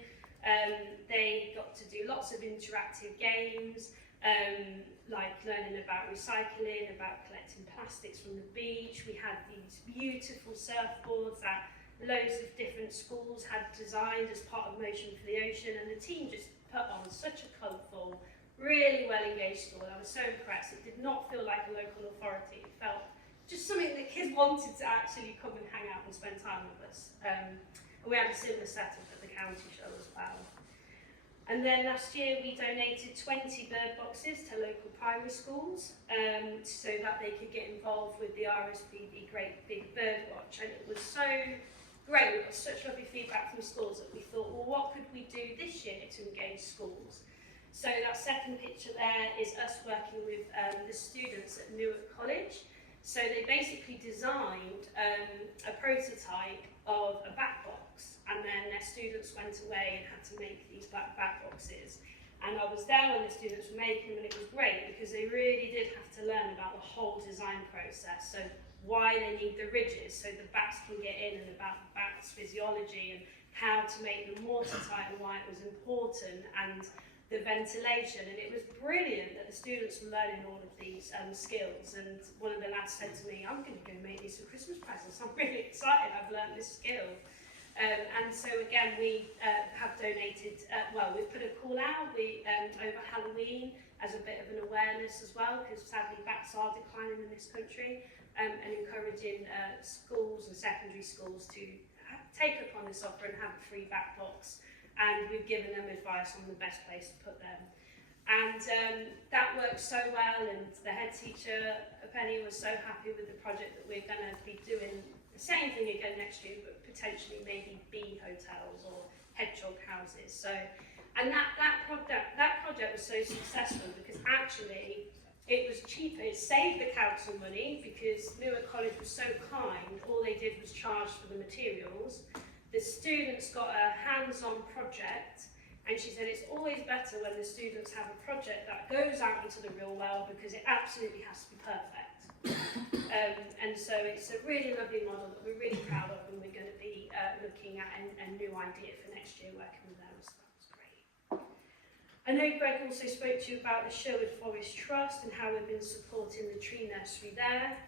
they got to do lots of interactive games, like learning about recycling, about collecting plastics from the beach. We had these beautiful surfboards that loads of different schools had designed as part of Motion for the Ocean, and the team just put on such a colourful, really well engaged stall. I was so impressed. It did not feel like a local authority. It felt just something that kids wanted to actually come and hang out and spend time with us. And we had a similar setup at the county show as well. And then last year we donated 20 bird boxes to local primary schools so that they could get involved with the RSPB Great Big Bird Watch. And it was so great. We got such lovely feedback from schools that we thought, well, what could we do this year to engage schools? So that second picture there is us working with the students at Newark College. So they basically designed a prototype of a back box, and then their students went away and had to make these back boxes. And I was there when the students were making them, and it was great because they really did have to learn about the whole design process. So why they need the ridges so the bats can get in, and about the bats' physiology and how to make them watertight and why it was important, and the ventilation. And it was brilliant that the students were learning all of these skills. And one of the lads said to me, I'm going to go make these some Christmas presents. I'm really excited I've learned this skill. And so again, we have donated, we've put a call out over Halloween as a bit of an awareness as well, because sadly bats are declining in this country, and encouraging schools and secondary schools to take upon this offer and have a free back box. And we've given them advice on the best place to put them. And that worked so well, and the head teacher, Penny, was so happy with the project that we're going to be doing the same thing again next year, but potentially maybe bee hotels or hedgehog houses. So, and that project was so successful because actually it was cheaper. It saved the council money because Newark College was so kind. All they did was charge for the materials. The students got a hands-on project, and she said it's always better when the students have a project that goes out into the real world because it absolutely has to be perfect. And so it's a really lovely model that we're really proud of, and we're going to be looking at a new idea for next year working with them, so that's great. I know Greg also spoke to you about the Sherwood Forest Trust and how we've been supporting the tree nursery there.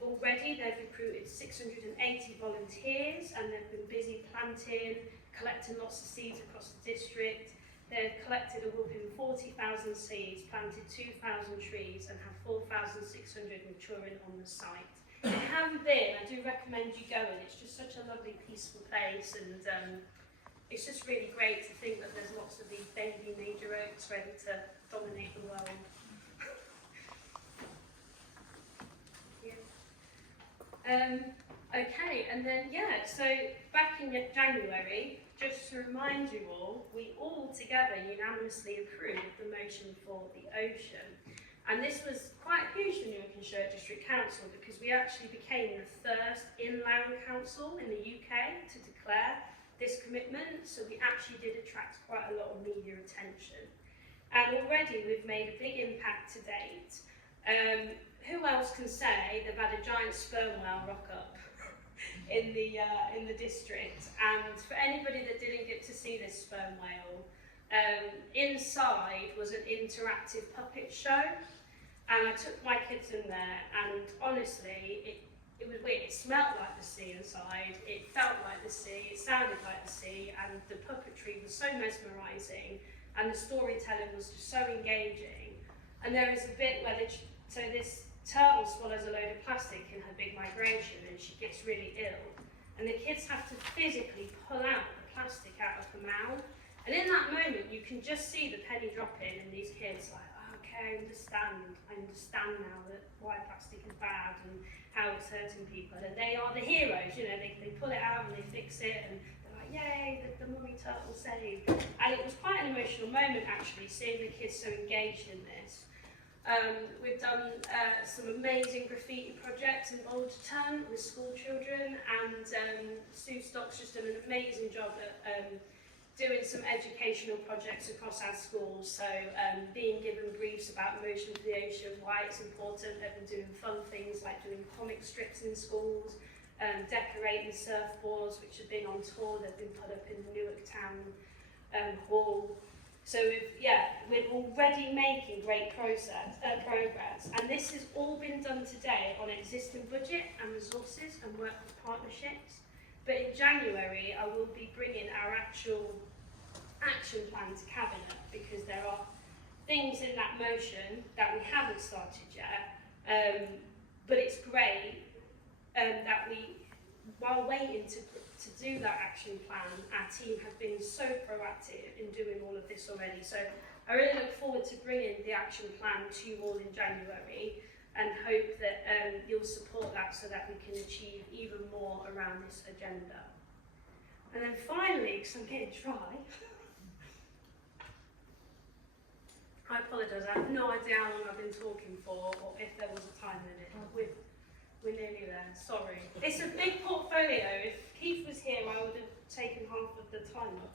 Already they've recruited 680 volunteers, and they've been busy planting, collecting lots of seeds across the district. They've collected a whopping 40,000 seeds, planted 2,000 trees, and have 4,600 maturing on the site. If you haven't been, I do recommend you going. It's just such a lovely, peaceful place, and it's just really great to think that there's lots of these baby major oaks ready to dominate the world. Okay, and then so back in January, just to remind you all, we all together unanimously approved the motion for the ocean. And this was quite huge for Newark and Sherwood District Council because we actually became the first inland council in the UK to declare this commitment, so we actually did attract quite a lot of media attention. And already we've made a big impact to date. Who else can say they've had a giant sperm whale rock up in the district? And for anybody that didn't get to see this sperm whale, inside was an interactive puppet show, and I took my kids in there, and honestly, it was weird. It smelled like the sea inside, it felt like the sea, it sounded like the sea, and the puppetry was so mesmerising, and the storytelling was just so engaging. And there is a bit where this turtle swallows a load of plastic in her big migration, and she gets really ill. And the kids have to physically pull out the plastic out of her mouth. And in that moment, you can just see the penny dropping, and these kids like, oh, okay, I understand now that why plastic is bad and how it's hurting people. And they are the heroes, you know, they pull it out and they fix it, and they're like, yay, the mummy turtle saved. And it was quite an emotional moment, actually, seeing the kids so engaged in this. We've done some amazing graffiti projects in Boulderton with school children, and Sue Stock's just done an amazing job at doing some educational projects across our schools. So being given briefs about Motion for the Ocean, why it's important. They've been doing fun things like doing comic strips in schools, decorating surfboards which have been on tour. They've been put up in the Newark Town Hall. So we're already making great progress, and this has all been done today on existing budget and resources and work with partnerships. But in January, I will be bringing our actual action plan to Cabinet, because there are things in that motion that we haven't started yet. But it's great that we, while waiting to do that action plan, our team have been so proactive in doing all of this already. So I really look forward to bringing the action plan to you all in January, and hope that you'll support that so that we can achieve even more around this agenda. And then finally, because I'm getting dry, I apologise, I have no idea how long I've been talking for or if there was a time limit. We're nearly there, sorry. It's a big portfolio. If Keith was here, I would have taken half of the time up.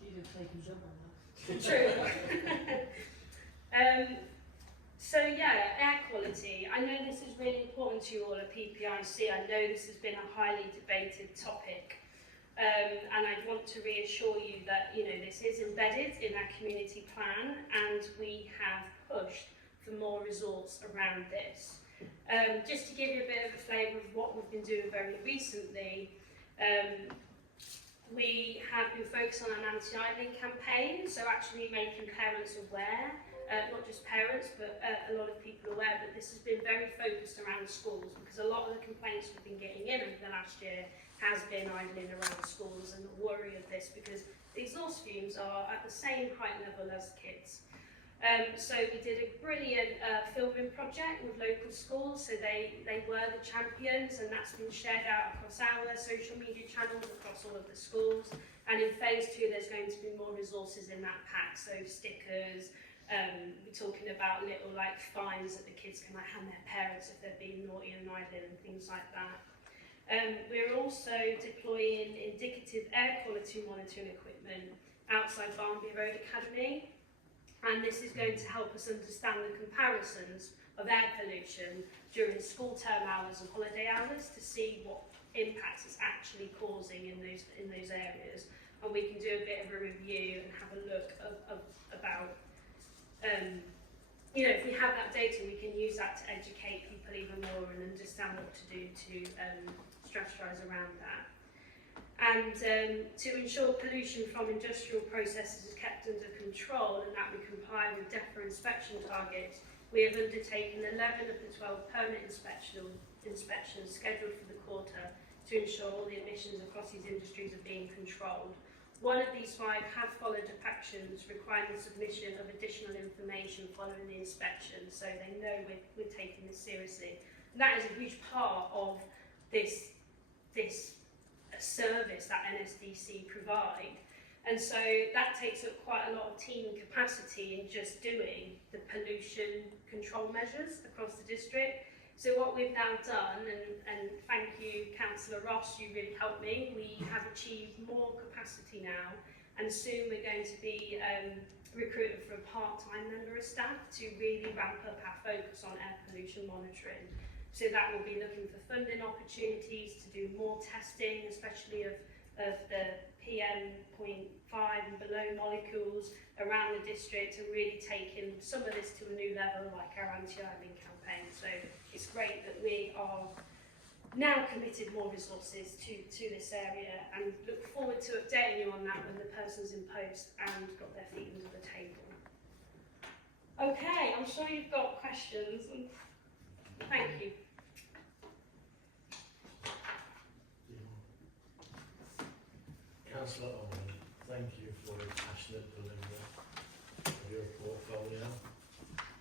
You'd have taken job on that. True. So yeah, air quality. I know this is really important to you all at PPIC. I know this has been a highly debated topic. And I want to reassure you that, this is embedded in our community plan and we have pushed for more resource around this. Just to give you a bit of a flavour of what we've been doing very recently, we have been focused on an anti-idling campaign, so actually making parents aware, not just parents, but a lot of people aware that this has been very focused around schools, because a lot of the complaints we've been getting in over the last year has been idling around schools, and the worry of this, because the exhaust fumes are at the same height level as kids. So we did a brilliant filming project with local schools, so they were the champions, and that's been shared out across our social media channels, across all of the schools. And in phase 2, there's going to be more resources in that pack, so stickers, we're talking about little fines that the kids can hand their parents if they're being naughty and idling and things like that. We're also deploying indicative air quality monitoring equipment outside Barnby Road Academy. And this is going to help us understand the comparisons of air pollution during school term hours and holiday hours to see what impacts it's actually causing in those areas. And we can do a bit of a review and have a look about, if we have that data, we can use that to educate people even more and understand what to do to strategise around that. And to ensure pollution from industrial processes is kept under control and that we comply with DEFRA inspection targets, we have undertaken 11 of the 12 permanent inspections scheduled for the quarter to ensure all the emissions across these industries are being controlled. One of these 5 have followed up actions requiring the submission of additional information following the inspection, so they know we're taking this seriously. And that is a huge part of this service that NSDC provide, and so that takes up quite a lot of team capacity in just doing the pollution control measures across the district. So what we've now done, and thank you Councillor Ross, you really helped me, we have achieved more capacity now, and soon we're going to be recruiting for a part-time member of staff to really ramp up our focus on air pollution monitoring. So that will be looking for funding opportunities to do more testing, especially of the PM.5 and below molecules around the district, and really taking some of this to a new level, like our anti-idling campaign. So it's great that we are now committed more resources to this area, and look forward to updating you on that when the person's in post and got their feet under the table. Okay, I'm sure you've got questions. Thank you. Councillor Owen, thank you for the passionate delivery of your portfolio.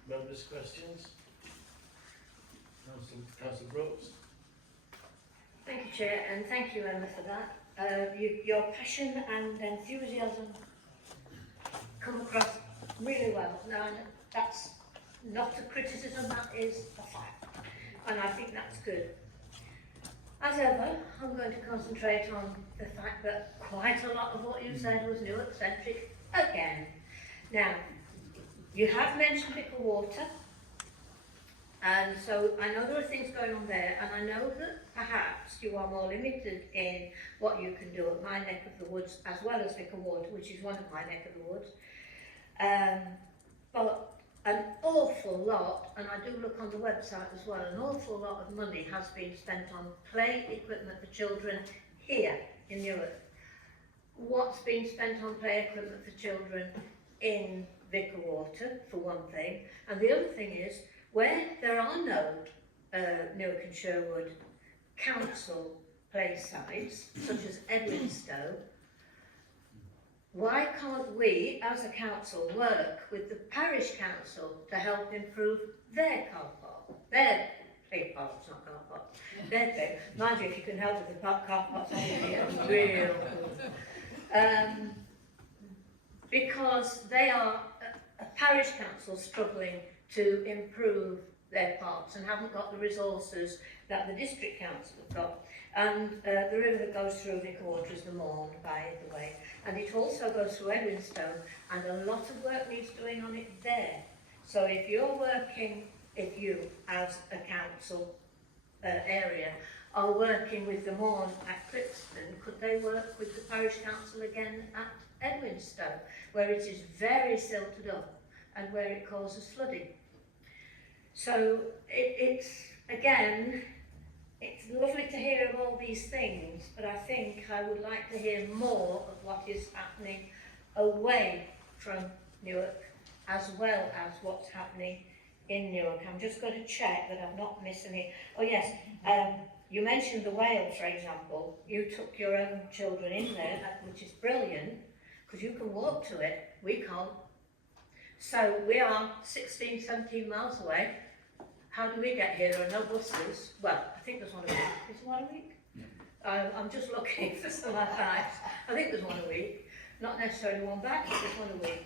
Members' questions? Councillor Brooks. Thank you, Chair, and thank you, Emma, for that. Your passion and enthusiasm come across really well. Now, that's not a criticism, that is a fact, and I think that's good. As ever, I'm going to concentrate on the fact that quite a lot of what you said was Newark-centric again. Now, you have mentioned Vicar Water, and so I know there are things going on there, and I know that perhaps you are more limited in what you can do at my neck of the woods, as well as Vicar Water, which is one of my neck of the woods. But an awful lot, and I do look on the website as well, an awful lot of money has been spent on play equipment for children here in Newark. What's been spent on play equipment for children in Vicar Water, for one thing, and the other thing is, where there are no Newark and Sherwood council play sites, such as Edwinstowe, why can't we, as a council, work with the parish council to help improve their car park, their play parks, not car parks, their play. Mind you, if you can help with the car parks, it's real good. Because they are a parish council struggling to improve their parks and haven't got the resources that the district council have got. And the river that goes through Vicarwater is the Mourne, by the way, and it also goes through Edwinstone, and a lot of work needs doing on it there. So if you're working, if you as a council area are working with the Mourne at Clipston, could they work with the parish council again at Edwinstone, where it is very silted up and where it causes flooding? So it's, again, it's lovely to hear of all these things, but I think I would like to hear more of what is happening away from Newark, as well as what's happening in Newark. I'm just going to check that I'm not missing it. Oh yes, you mentioned the Wales, for example. You took your own children in there, which is brilliant, because you can walk to it. We can't. So we are 16, 17 miles away. How do we get here? There are no buses. Well, I think there's one a week. Is there one a week? I'm just looking for some advice. I think there's one a week. Not necessarily one back, but there's one a week.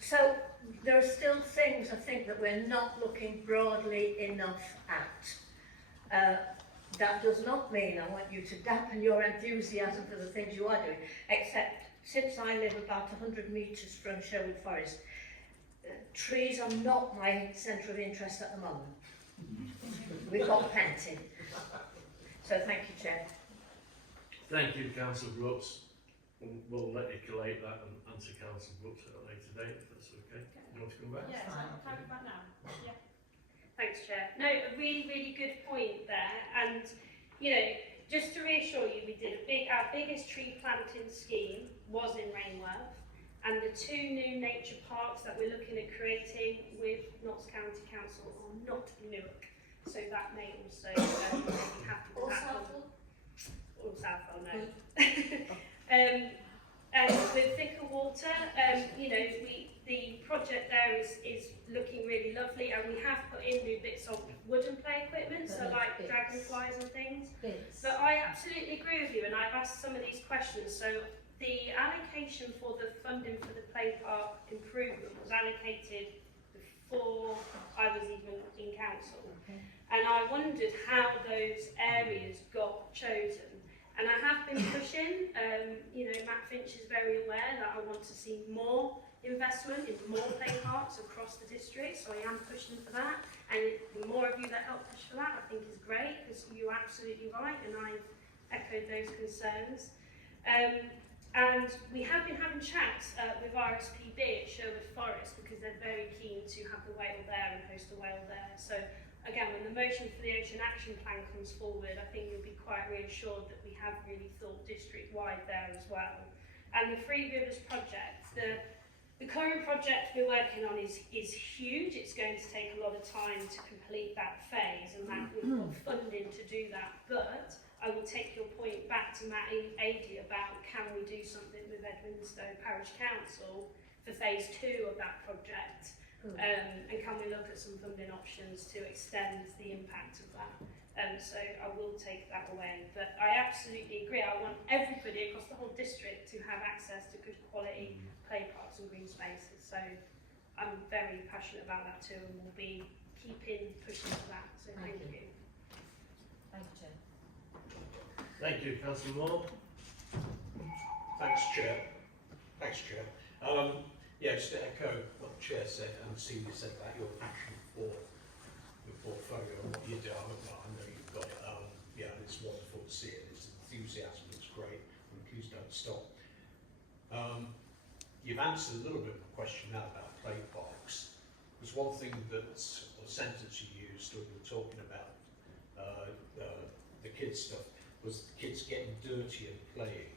So there are still things, I think, that we're not looking broadly enough at. That does not mean I want you to dampen your enthusiasm for the things you are doing, except since I live about 100 metres from Sherwood Forest, trees are not my centre of interest at the moment. We've got plenty. So thank you, Chair. Thank you, Councillor Brooks. We'll let you collate that and answer Councillor Brooks at a later date, if that's okay. You want to come back? Yeah, can I go back now? Yeah. Thanks, Chair. No, a really, really good point there. And, you know, just to reassure you, we did our biggest tree planting scheme was in Rainworth. And the 2 new nature parks that we're looking at creating with Notts County Council are not in Newark. So that may also be happy with that. Or Southwell, no. And with Vicarwater, you know, the project there is looking really lovely, and we have put in new bits of wooden play equipment, so like dragonflies and things. But I absolutely agree with you, and I've asked some of these questions. So the allocation for the funding for the play park improvement was allocated before I was even in council. And I wondered how those areas got chosen. And I have been pushing, you know, Matt Finch is very aware that I want to see more investment in more play parks across the district, so I am pushing for that. And the more of you that help push for that, I think is great, because you're absolutely right, and I've echoed those concerns. And we have been having chats with RSPB at Sherwood Forest, because they're very keen to have the whale there and host the whale there. So again, when the motion for the Ocean Action Plan comes forward, I think you'll be quite reassured that we have really thought district-wide there as well. And the Three Rivers project, the current project we're working on is huge. It's going to take a lot of time to complete that phase, and that we've got funding to do that. But I will take your point back to Matt Ady about, can we do something with Edwinstone Parish Council for phase 2 of that project? And can we look at some funding options to extend the impact of that? So I will take that away. But I absolutely agree. I want everybody across the whole district to have access to good quality play parks and green spaces. So I'm very passionate about that too, and will be keeping pushing for that. So thank you. Thank you, Chair. Thank you, Councillor Moore. Thanks, Chair. Yeah, just to echo what the Chair said, and Celia said about your passion for your portfolio and what you do. I know you've got it. Yeah, it's wonderful to see it. Its enthusiasm is great, and please don't stop. You've answered a little bit of a question now about play parks. There's one thing that, a sentence you used when you were talking about the kids stuff, was the kids getting dirty and playing,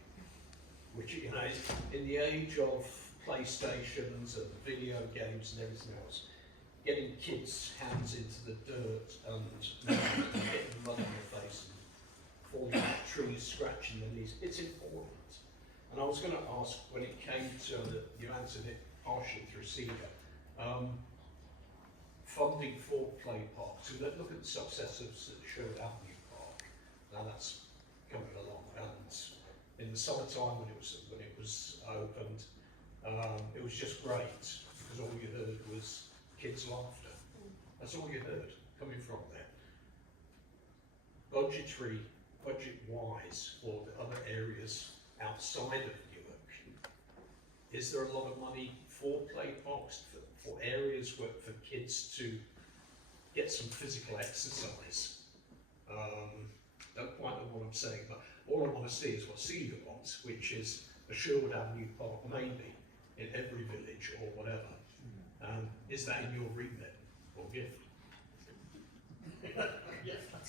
which, you know, in the age of PlayStations and video games and everything else, getting kids' hands into the dirt and getting mud on their face and falling out of trees, scratching their knees, it's important. And I was going to ask, when it came to, you answered it partially through CEDA, funding for play parks. So let's look at the success of Sherwood Avenue Park. Now that's coming along, and in the summertime when it was opened, It was just great, because all you heard was kids' laughter. That's all you heard coming from there. Budget-wise for the other areas outside of Newark, is there a lot of money for play parks, for areas where, for kids to get some physical exercise? Don't quite know what I'm saying, but all I want to see is what Cedar wants, which is a Sherwood Avenue Park maybe in every village or whatever. Is that in your remit or gift?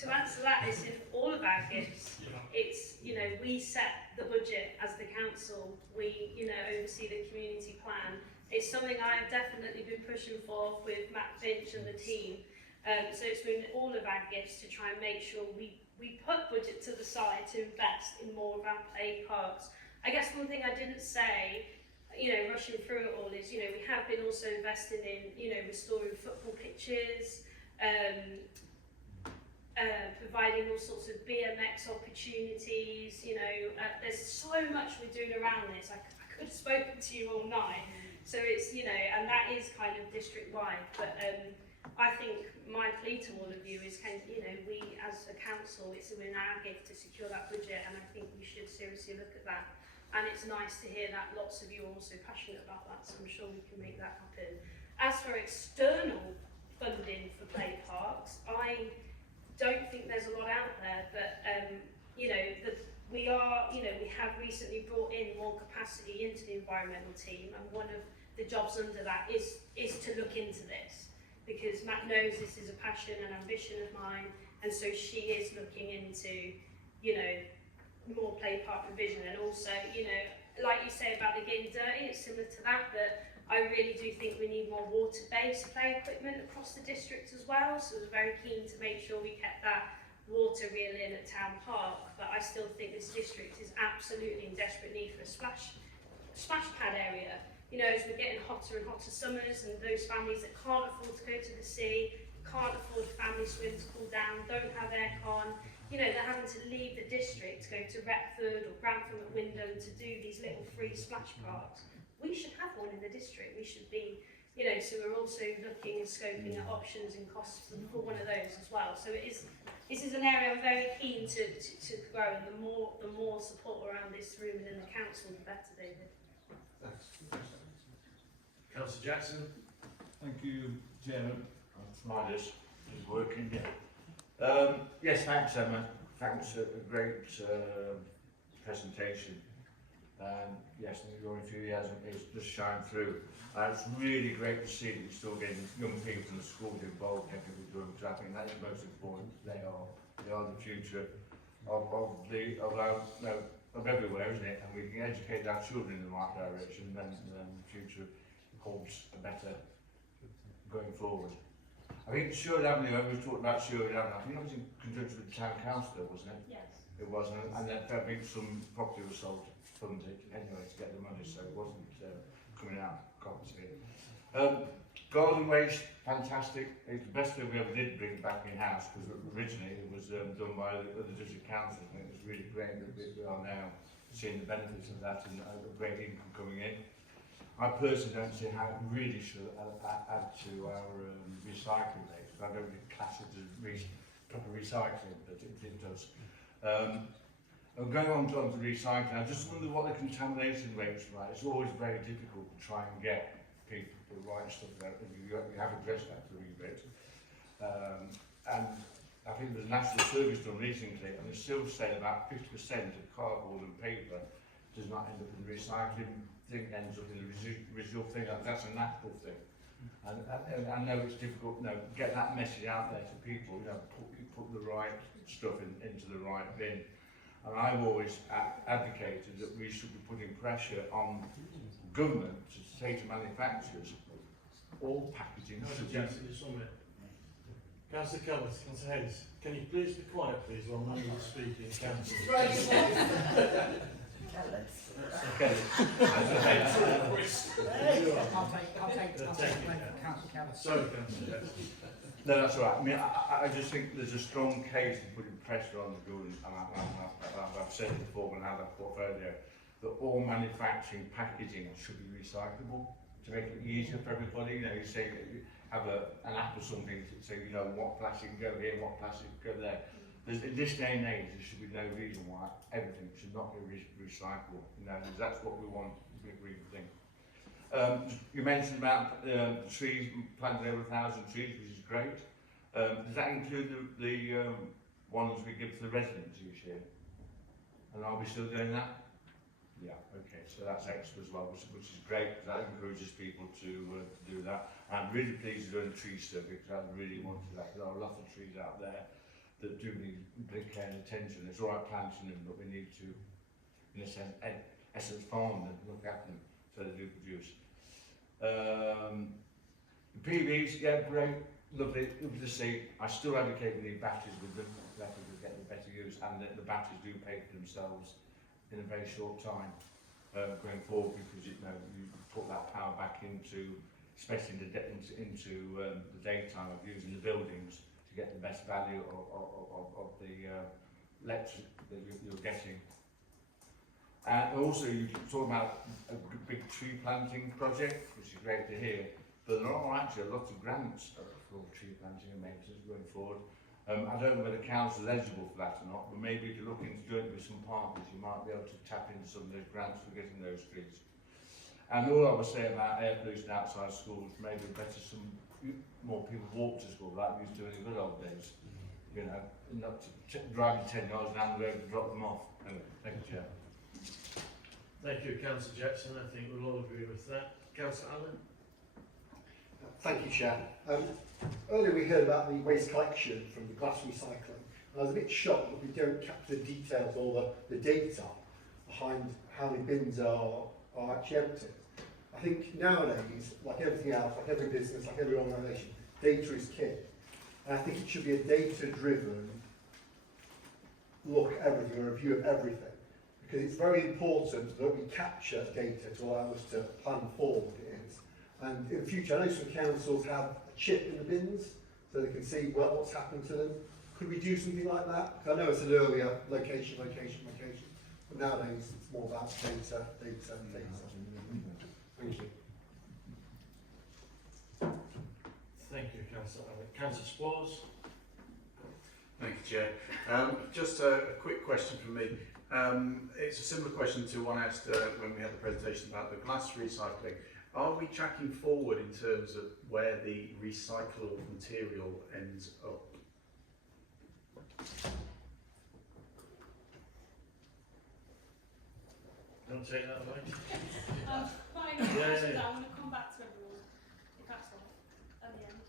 To answer that is in all of our gifts, it's, you know, we set the budget as the council, we, you know, oversee the community plan. It's something I've definitely been pushing for with Matt Finch and the team. So it's been all of our gifts to try and make sure we put budget to the side to invest in more of our play parks. I guess one thing I didn't say, you know, rushing through it all is, you know, we have been also investing in, you know, restoring football pitches, providing all sorts of BMX opportunities, you know, there's so much we're doing around this. I could have spoken to you all night. So it's, you know, and that is kind of district-wide, but I think my plea to all of you is, you know, we as a council, it's in our gift to secure that budget, and I think we should seriously look at that. And it's nice to hear that lots of you are also passionate about that, so I'm sure we can make that happen. As for external funding for play parks, I don't think there's a lot out there, but you know, we have recently brought in more capacity into the environmental team, and one of the jobs under that is to look into this, because Matt knows this is a passion and ambition of mine, and so she is looking into, you know, more play park provision. And also, you know, like you say about the getting dirty, it's similar to that, but I really do think we need more water-based play equipment across the district as well, so I was very keen to make sure we kept that water reel in at Town Park, but I still think this district is absolutely in desperate need for a splash pad area. You know, as we're getting hotter and hotter summers, and those families that can't afford to go to the sea, can't afford family swim to cool down, don't have aircon, you know, they're having to leave the district to go to Retford or Grantham at Wyndham to do these little free splash parks. We should have one in the district. We should be, you know, so we're also looking and scoping at options and costs for one of those as well. So this is an area I'm very keen to grow, and the more support around this room and in the council, the better, David. Thanks. Councillor Jackson. Thank you, Chairman. Mine is working, yeah. Yes, thanks, Emma. Thanks, a great presentation. Yes, your enthusiasm is just shine through. It's really great to see that you're still getting young people in the schools involved in everything we're doing, because I think that is most important. They are the future of everywhere, isn't it? And we can educate our children in the right direction, then the future holds a better going forward. I think Sherwood Avenue, when we talked about Sherwood Avenue, I think that was in conjunction with the town council, wasn't it? Yes. It was, and I think some property was sold funded anyway to get the money, so it wasn't coming out. Can't see it. Garden waste, fantastic. It's the best thing we ever did bring back in house, because originally it was done by the district council, and it was really great that we are now seeing the benefits of that and a great income coming in. I personally don't see how it really should add to our recycling rate, because I don't really class it as proper recycling, but it does. And going on to recycling, I just wonder what the contamination rates are like. It's always very difficult to try and get people to the right stuff out, and you have addressed that a wee bit. And I think there's a national survey done recently, and they still say about 50% of cardboard and paper does not end up in the recycling thing, ends up in the residual thing. That's a natural thing. And I know it's difficult, get that message out there to people, put the right stuff into the right bin. And I've always advocated that we should be putting pressure on government to say to manufacturers, all packaging. Councillor Jackson, just 1 minute. Councillor Cummins, Councillor Hayes, can you please be quiet, please, while I'm speaking? Councillor. Okay. Sorry, Councillor Jackson. No, that's all right. I mean, I just think there's a strong case for putting pressure on the government, and I've said it before when I had that portfolio. that all manufacturing packaging should be recyclable to make it easier for everybody. You know, you say that you have an app or something to say, you know, what plastic can go here, what plastic can go there. There's, in this day and age, there should be no reason why everything should not be recyclable. You know, that's what we want, the green thing. You mentioned about trees, planted over 1,000 trees, which is great. Does that include the ones we give to the residents each year? And are we still doing that? Yeah, okay, so that's extra as well, which is great, because that encourages people to do that. I'm really pleased with doing the tree survey, because I really wanted that. There are a lot of trees out there that do need big care and attention. It's all right planting them, but we need to, in a sense, essence farm them, look at them, so they do produce. The PVs, yeah, great, lovely to see. I still advocate we need batteries with them, that we could get the better use, and the batteries do pay for themselves in a very short time going forward, because you know you put that power back into, especially into the daytime of using the buildings to get the best value of the electric that you're getting. And also you talk about a big tree planting project, which is great to hear, but there are actually a lot of grants for tree planting and maintenance going forward. I don't know whether council is eligible for that or not, but maybe if you look into doing it with some partners, you might be able to tap into some of those grants for getting those trees. And all I would say about air pollution outside schools, maybe better some more people walk to school like we used to in the good old days. You know, not driving 10 yards down the road to drop them off. Anyway, thank you, Chair. Thank you, Councillor Jackson. I think we'll all agree with that. Councillor Allen? Thank you, Chair. Earlier we heard about the waste collection from the glass recycling. I was a bit shocked that we don't capture the details or the data behind how many bins are actually empty. I think nowadays, like everything else, like every business, like every organisation, data is king. And I think it should be a data-driven look at everything, a review of everything. Because it's very important that we capture data to allow us to plan for what it is. And in the future, I know some councils have a chip in the bins, so they can see what's happened to them. Could we do something like that? I know it's an earlier location. But nowadays, it's more about data. Thank you. Thank you, Councillor Allen. Councillor Spores? Thank you, Chair. Just a quick question from me. It's a similar question to one asked when we had the presentation about the glass recycling. Are we tracking forward in terms of where the recyclable material ends up? Don't take that away. Not even questions, I want to come back to everyone, if that's all, at the end.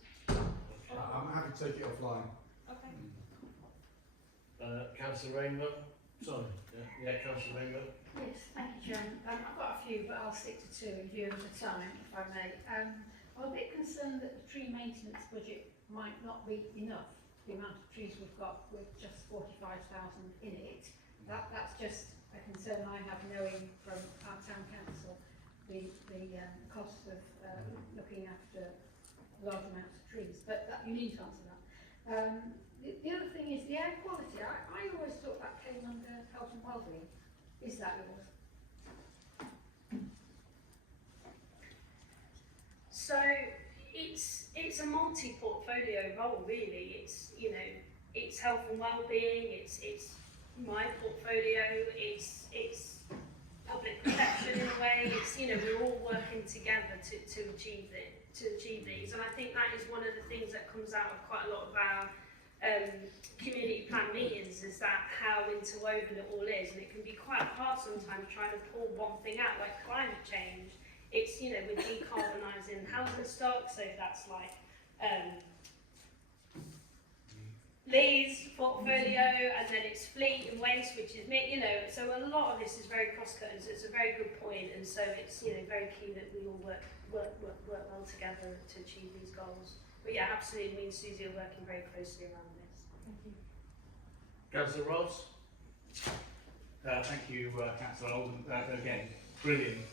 I'm happy to take it offline. Okay. Councillor Rainbow? Sorry. Yeah, Councillor Rainbow? Yes, thank you, Chairman. I've got a few, but I'll stick to two in view of the time, if I may. I'm a bit concerned that the tree maintenance budget might not be enough, the amount of trees we've got with just 45,000 in it. That's just a concern I have, knowing from our town council the cost of looking after large amounts of trees. But you need to answer that. The other thing is the air quality. I always thought that came under health and wellbeing. Is that yours? So it's a multi-portfolio role, really. It's health and well-being. It's my portfolio. It's public protection in a way. It's we're all working together to achieve these, and I think that is one of the things that comes out of quite a lot of our community plan meetings, is that how interwoven it all is, and it can be quite hard sometimes trying to pull one thing out, like climate change. It's we're decarbonising housing stock, so that's like Lee's portfolio, and then it's fleet and waste, which is me. So a lot of this is very cross-cutting. So it's a very good point, and so it's very key that we all work well together to achieve these goals. But yeah, absolutely, me and Susie are working very closely around this. Thank you. Councillor Ross? Thank you, Councillor Oldham. Again, brilliant.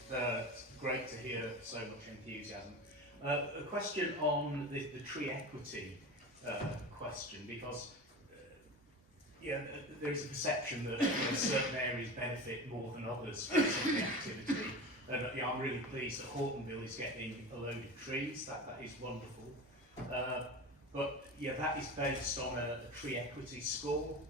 Great to hear so much enthusiasm. A question on the tree equity question, because there is a perception that certain areas benefit more than others from some of the activity. And I'm really pleased that Hortonville is getting a load of trees. That is wonderful. But that is based on a tree equity score.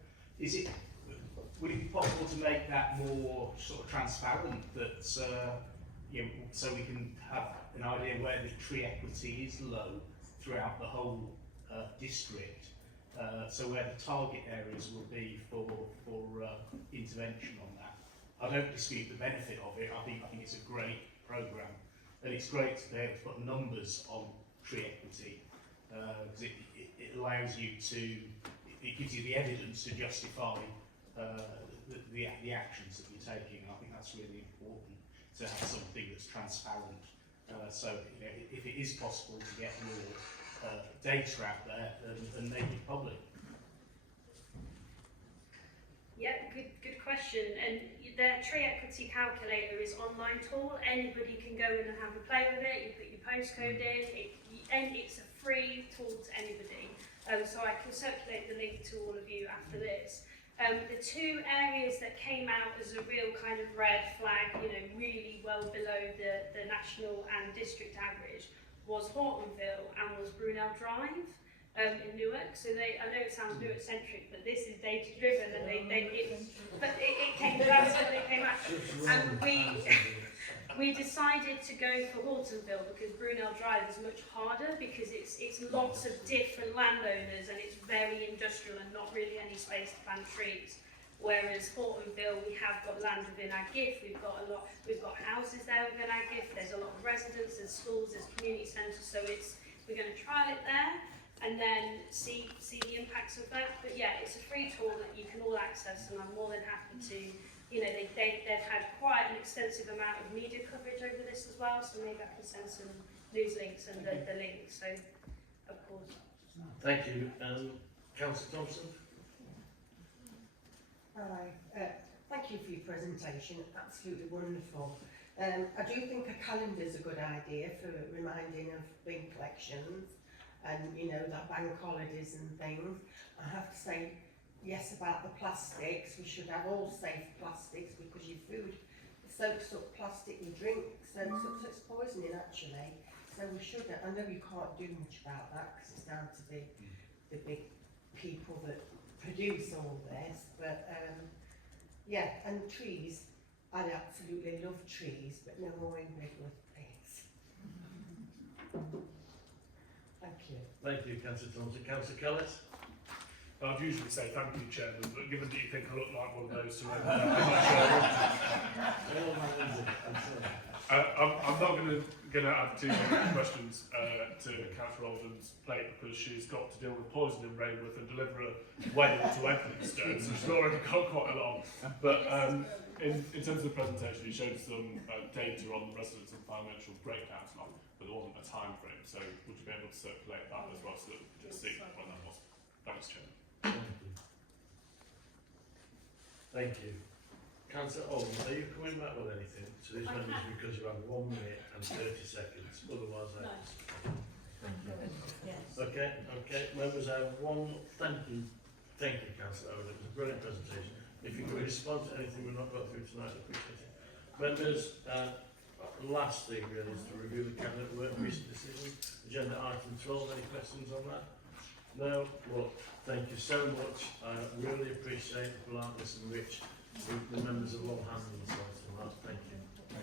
Would it be possible to make that more sort of transparent, that so we can have an idea where the tree equity is low throughout the whole district? So where the target areas will be for intervention on that. I don't dispute the benefit of it. I think it's a great programme, and it's great to be able to put numbers on tree equity, because it allows you to, it gives you the evidence to justify the actions that you're taking. I think that's really important, to have something that's transparent. So if it is possible to get more data out there and make it public. Yeah, good question. And the tree equity calculator is an online tool. Anybody can go in and have a play with it. You put your postcode in, and it's a free tool to anybody. So I can circulate the link to all of you after this. The two areas that came out as a real kind of red flag, really well below the national and district average, was Hortonville and was Brunel Drive. In Newark, so I know it sounds Newark centric, but this is data driven, and it came out, and we decided to go for Hortonville because Brunel Drive is much harder, because it's lots of different landowners and it's very industrial and not really any space to plant trees. Whereas Hortonville, we have got land within our gift, we've got houses there within our gift, there's a lot of residents, there's schools, there's community centres, so we're going to trial it there and then see the impacts of that. But yeah, it's a free tool that you can all access, and I'm more than happy to, they've had quite an extensive amount of media coverage over this as well, so maybe I can send some news links and the links, so of course. Thank you. Councillor Thompson? Hi, thank you for your presentation, absolutely wonderful. I do think a calendar is a good idea for reminding of bin collections and, that bank holidays and things. I have to say, yes, about the plastics, we should have all safe plastics, because your food soaks up plastic, your drink soaks up, so it's poisoning actually. So we should, I know you can't do much about that because it's down to the big people that produce all this, but yeah, and trees, I absolutely love trees, but no more in regular things. Thank you. Thank you, Councillor Thompson. Councillor Kellis? I'd usually say thank you, Chairman, but given that you think I look like one of those, I'm not going to add too many questions to Councillor Oldham's plate, because she's got to deal with poison in Rainworth and deliver a wedding to Edmonstone, so she's already got quite a lot. But in terms of the presentation, you showed some data on the residents and financial breakdowns, but there wasn't a time frame, so would you be able to circulate that as well, so that we can just see when that was? Thanks, Chairman. Thank you. Councillor Oldham, are you coming back with anything to these members, because you have 1 minute and 30 seconds, otherwise I... Yes. Okay, members, I have one, thank you, Councillor Oldham, it was a brilliant presentation. If you could respond to anything we've not got through tonight, I appreciate it. Members, last thing really is to review the Cabinet work recent decision, agenda item 12, any questions on that? No? Well, thank you so much. I really appreciate the politeness in which the members have all handled themselves tonight. Thank you.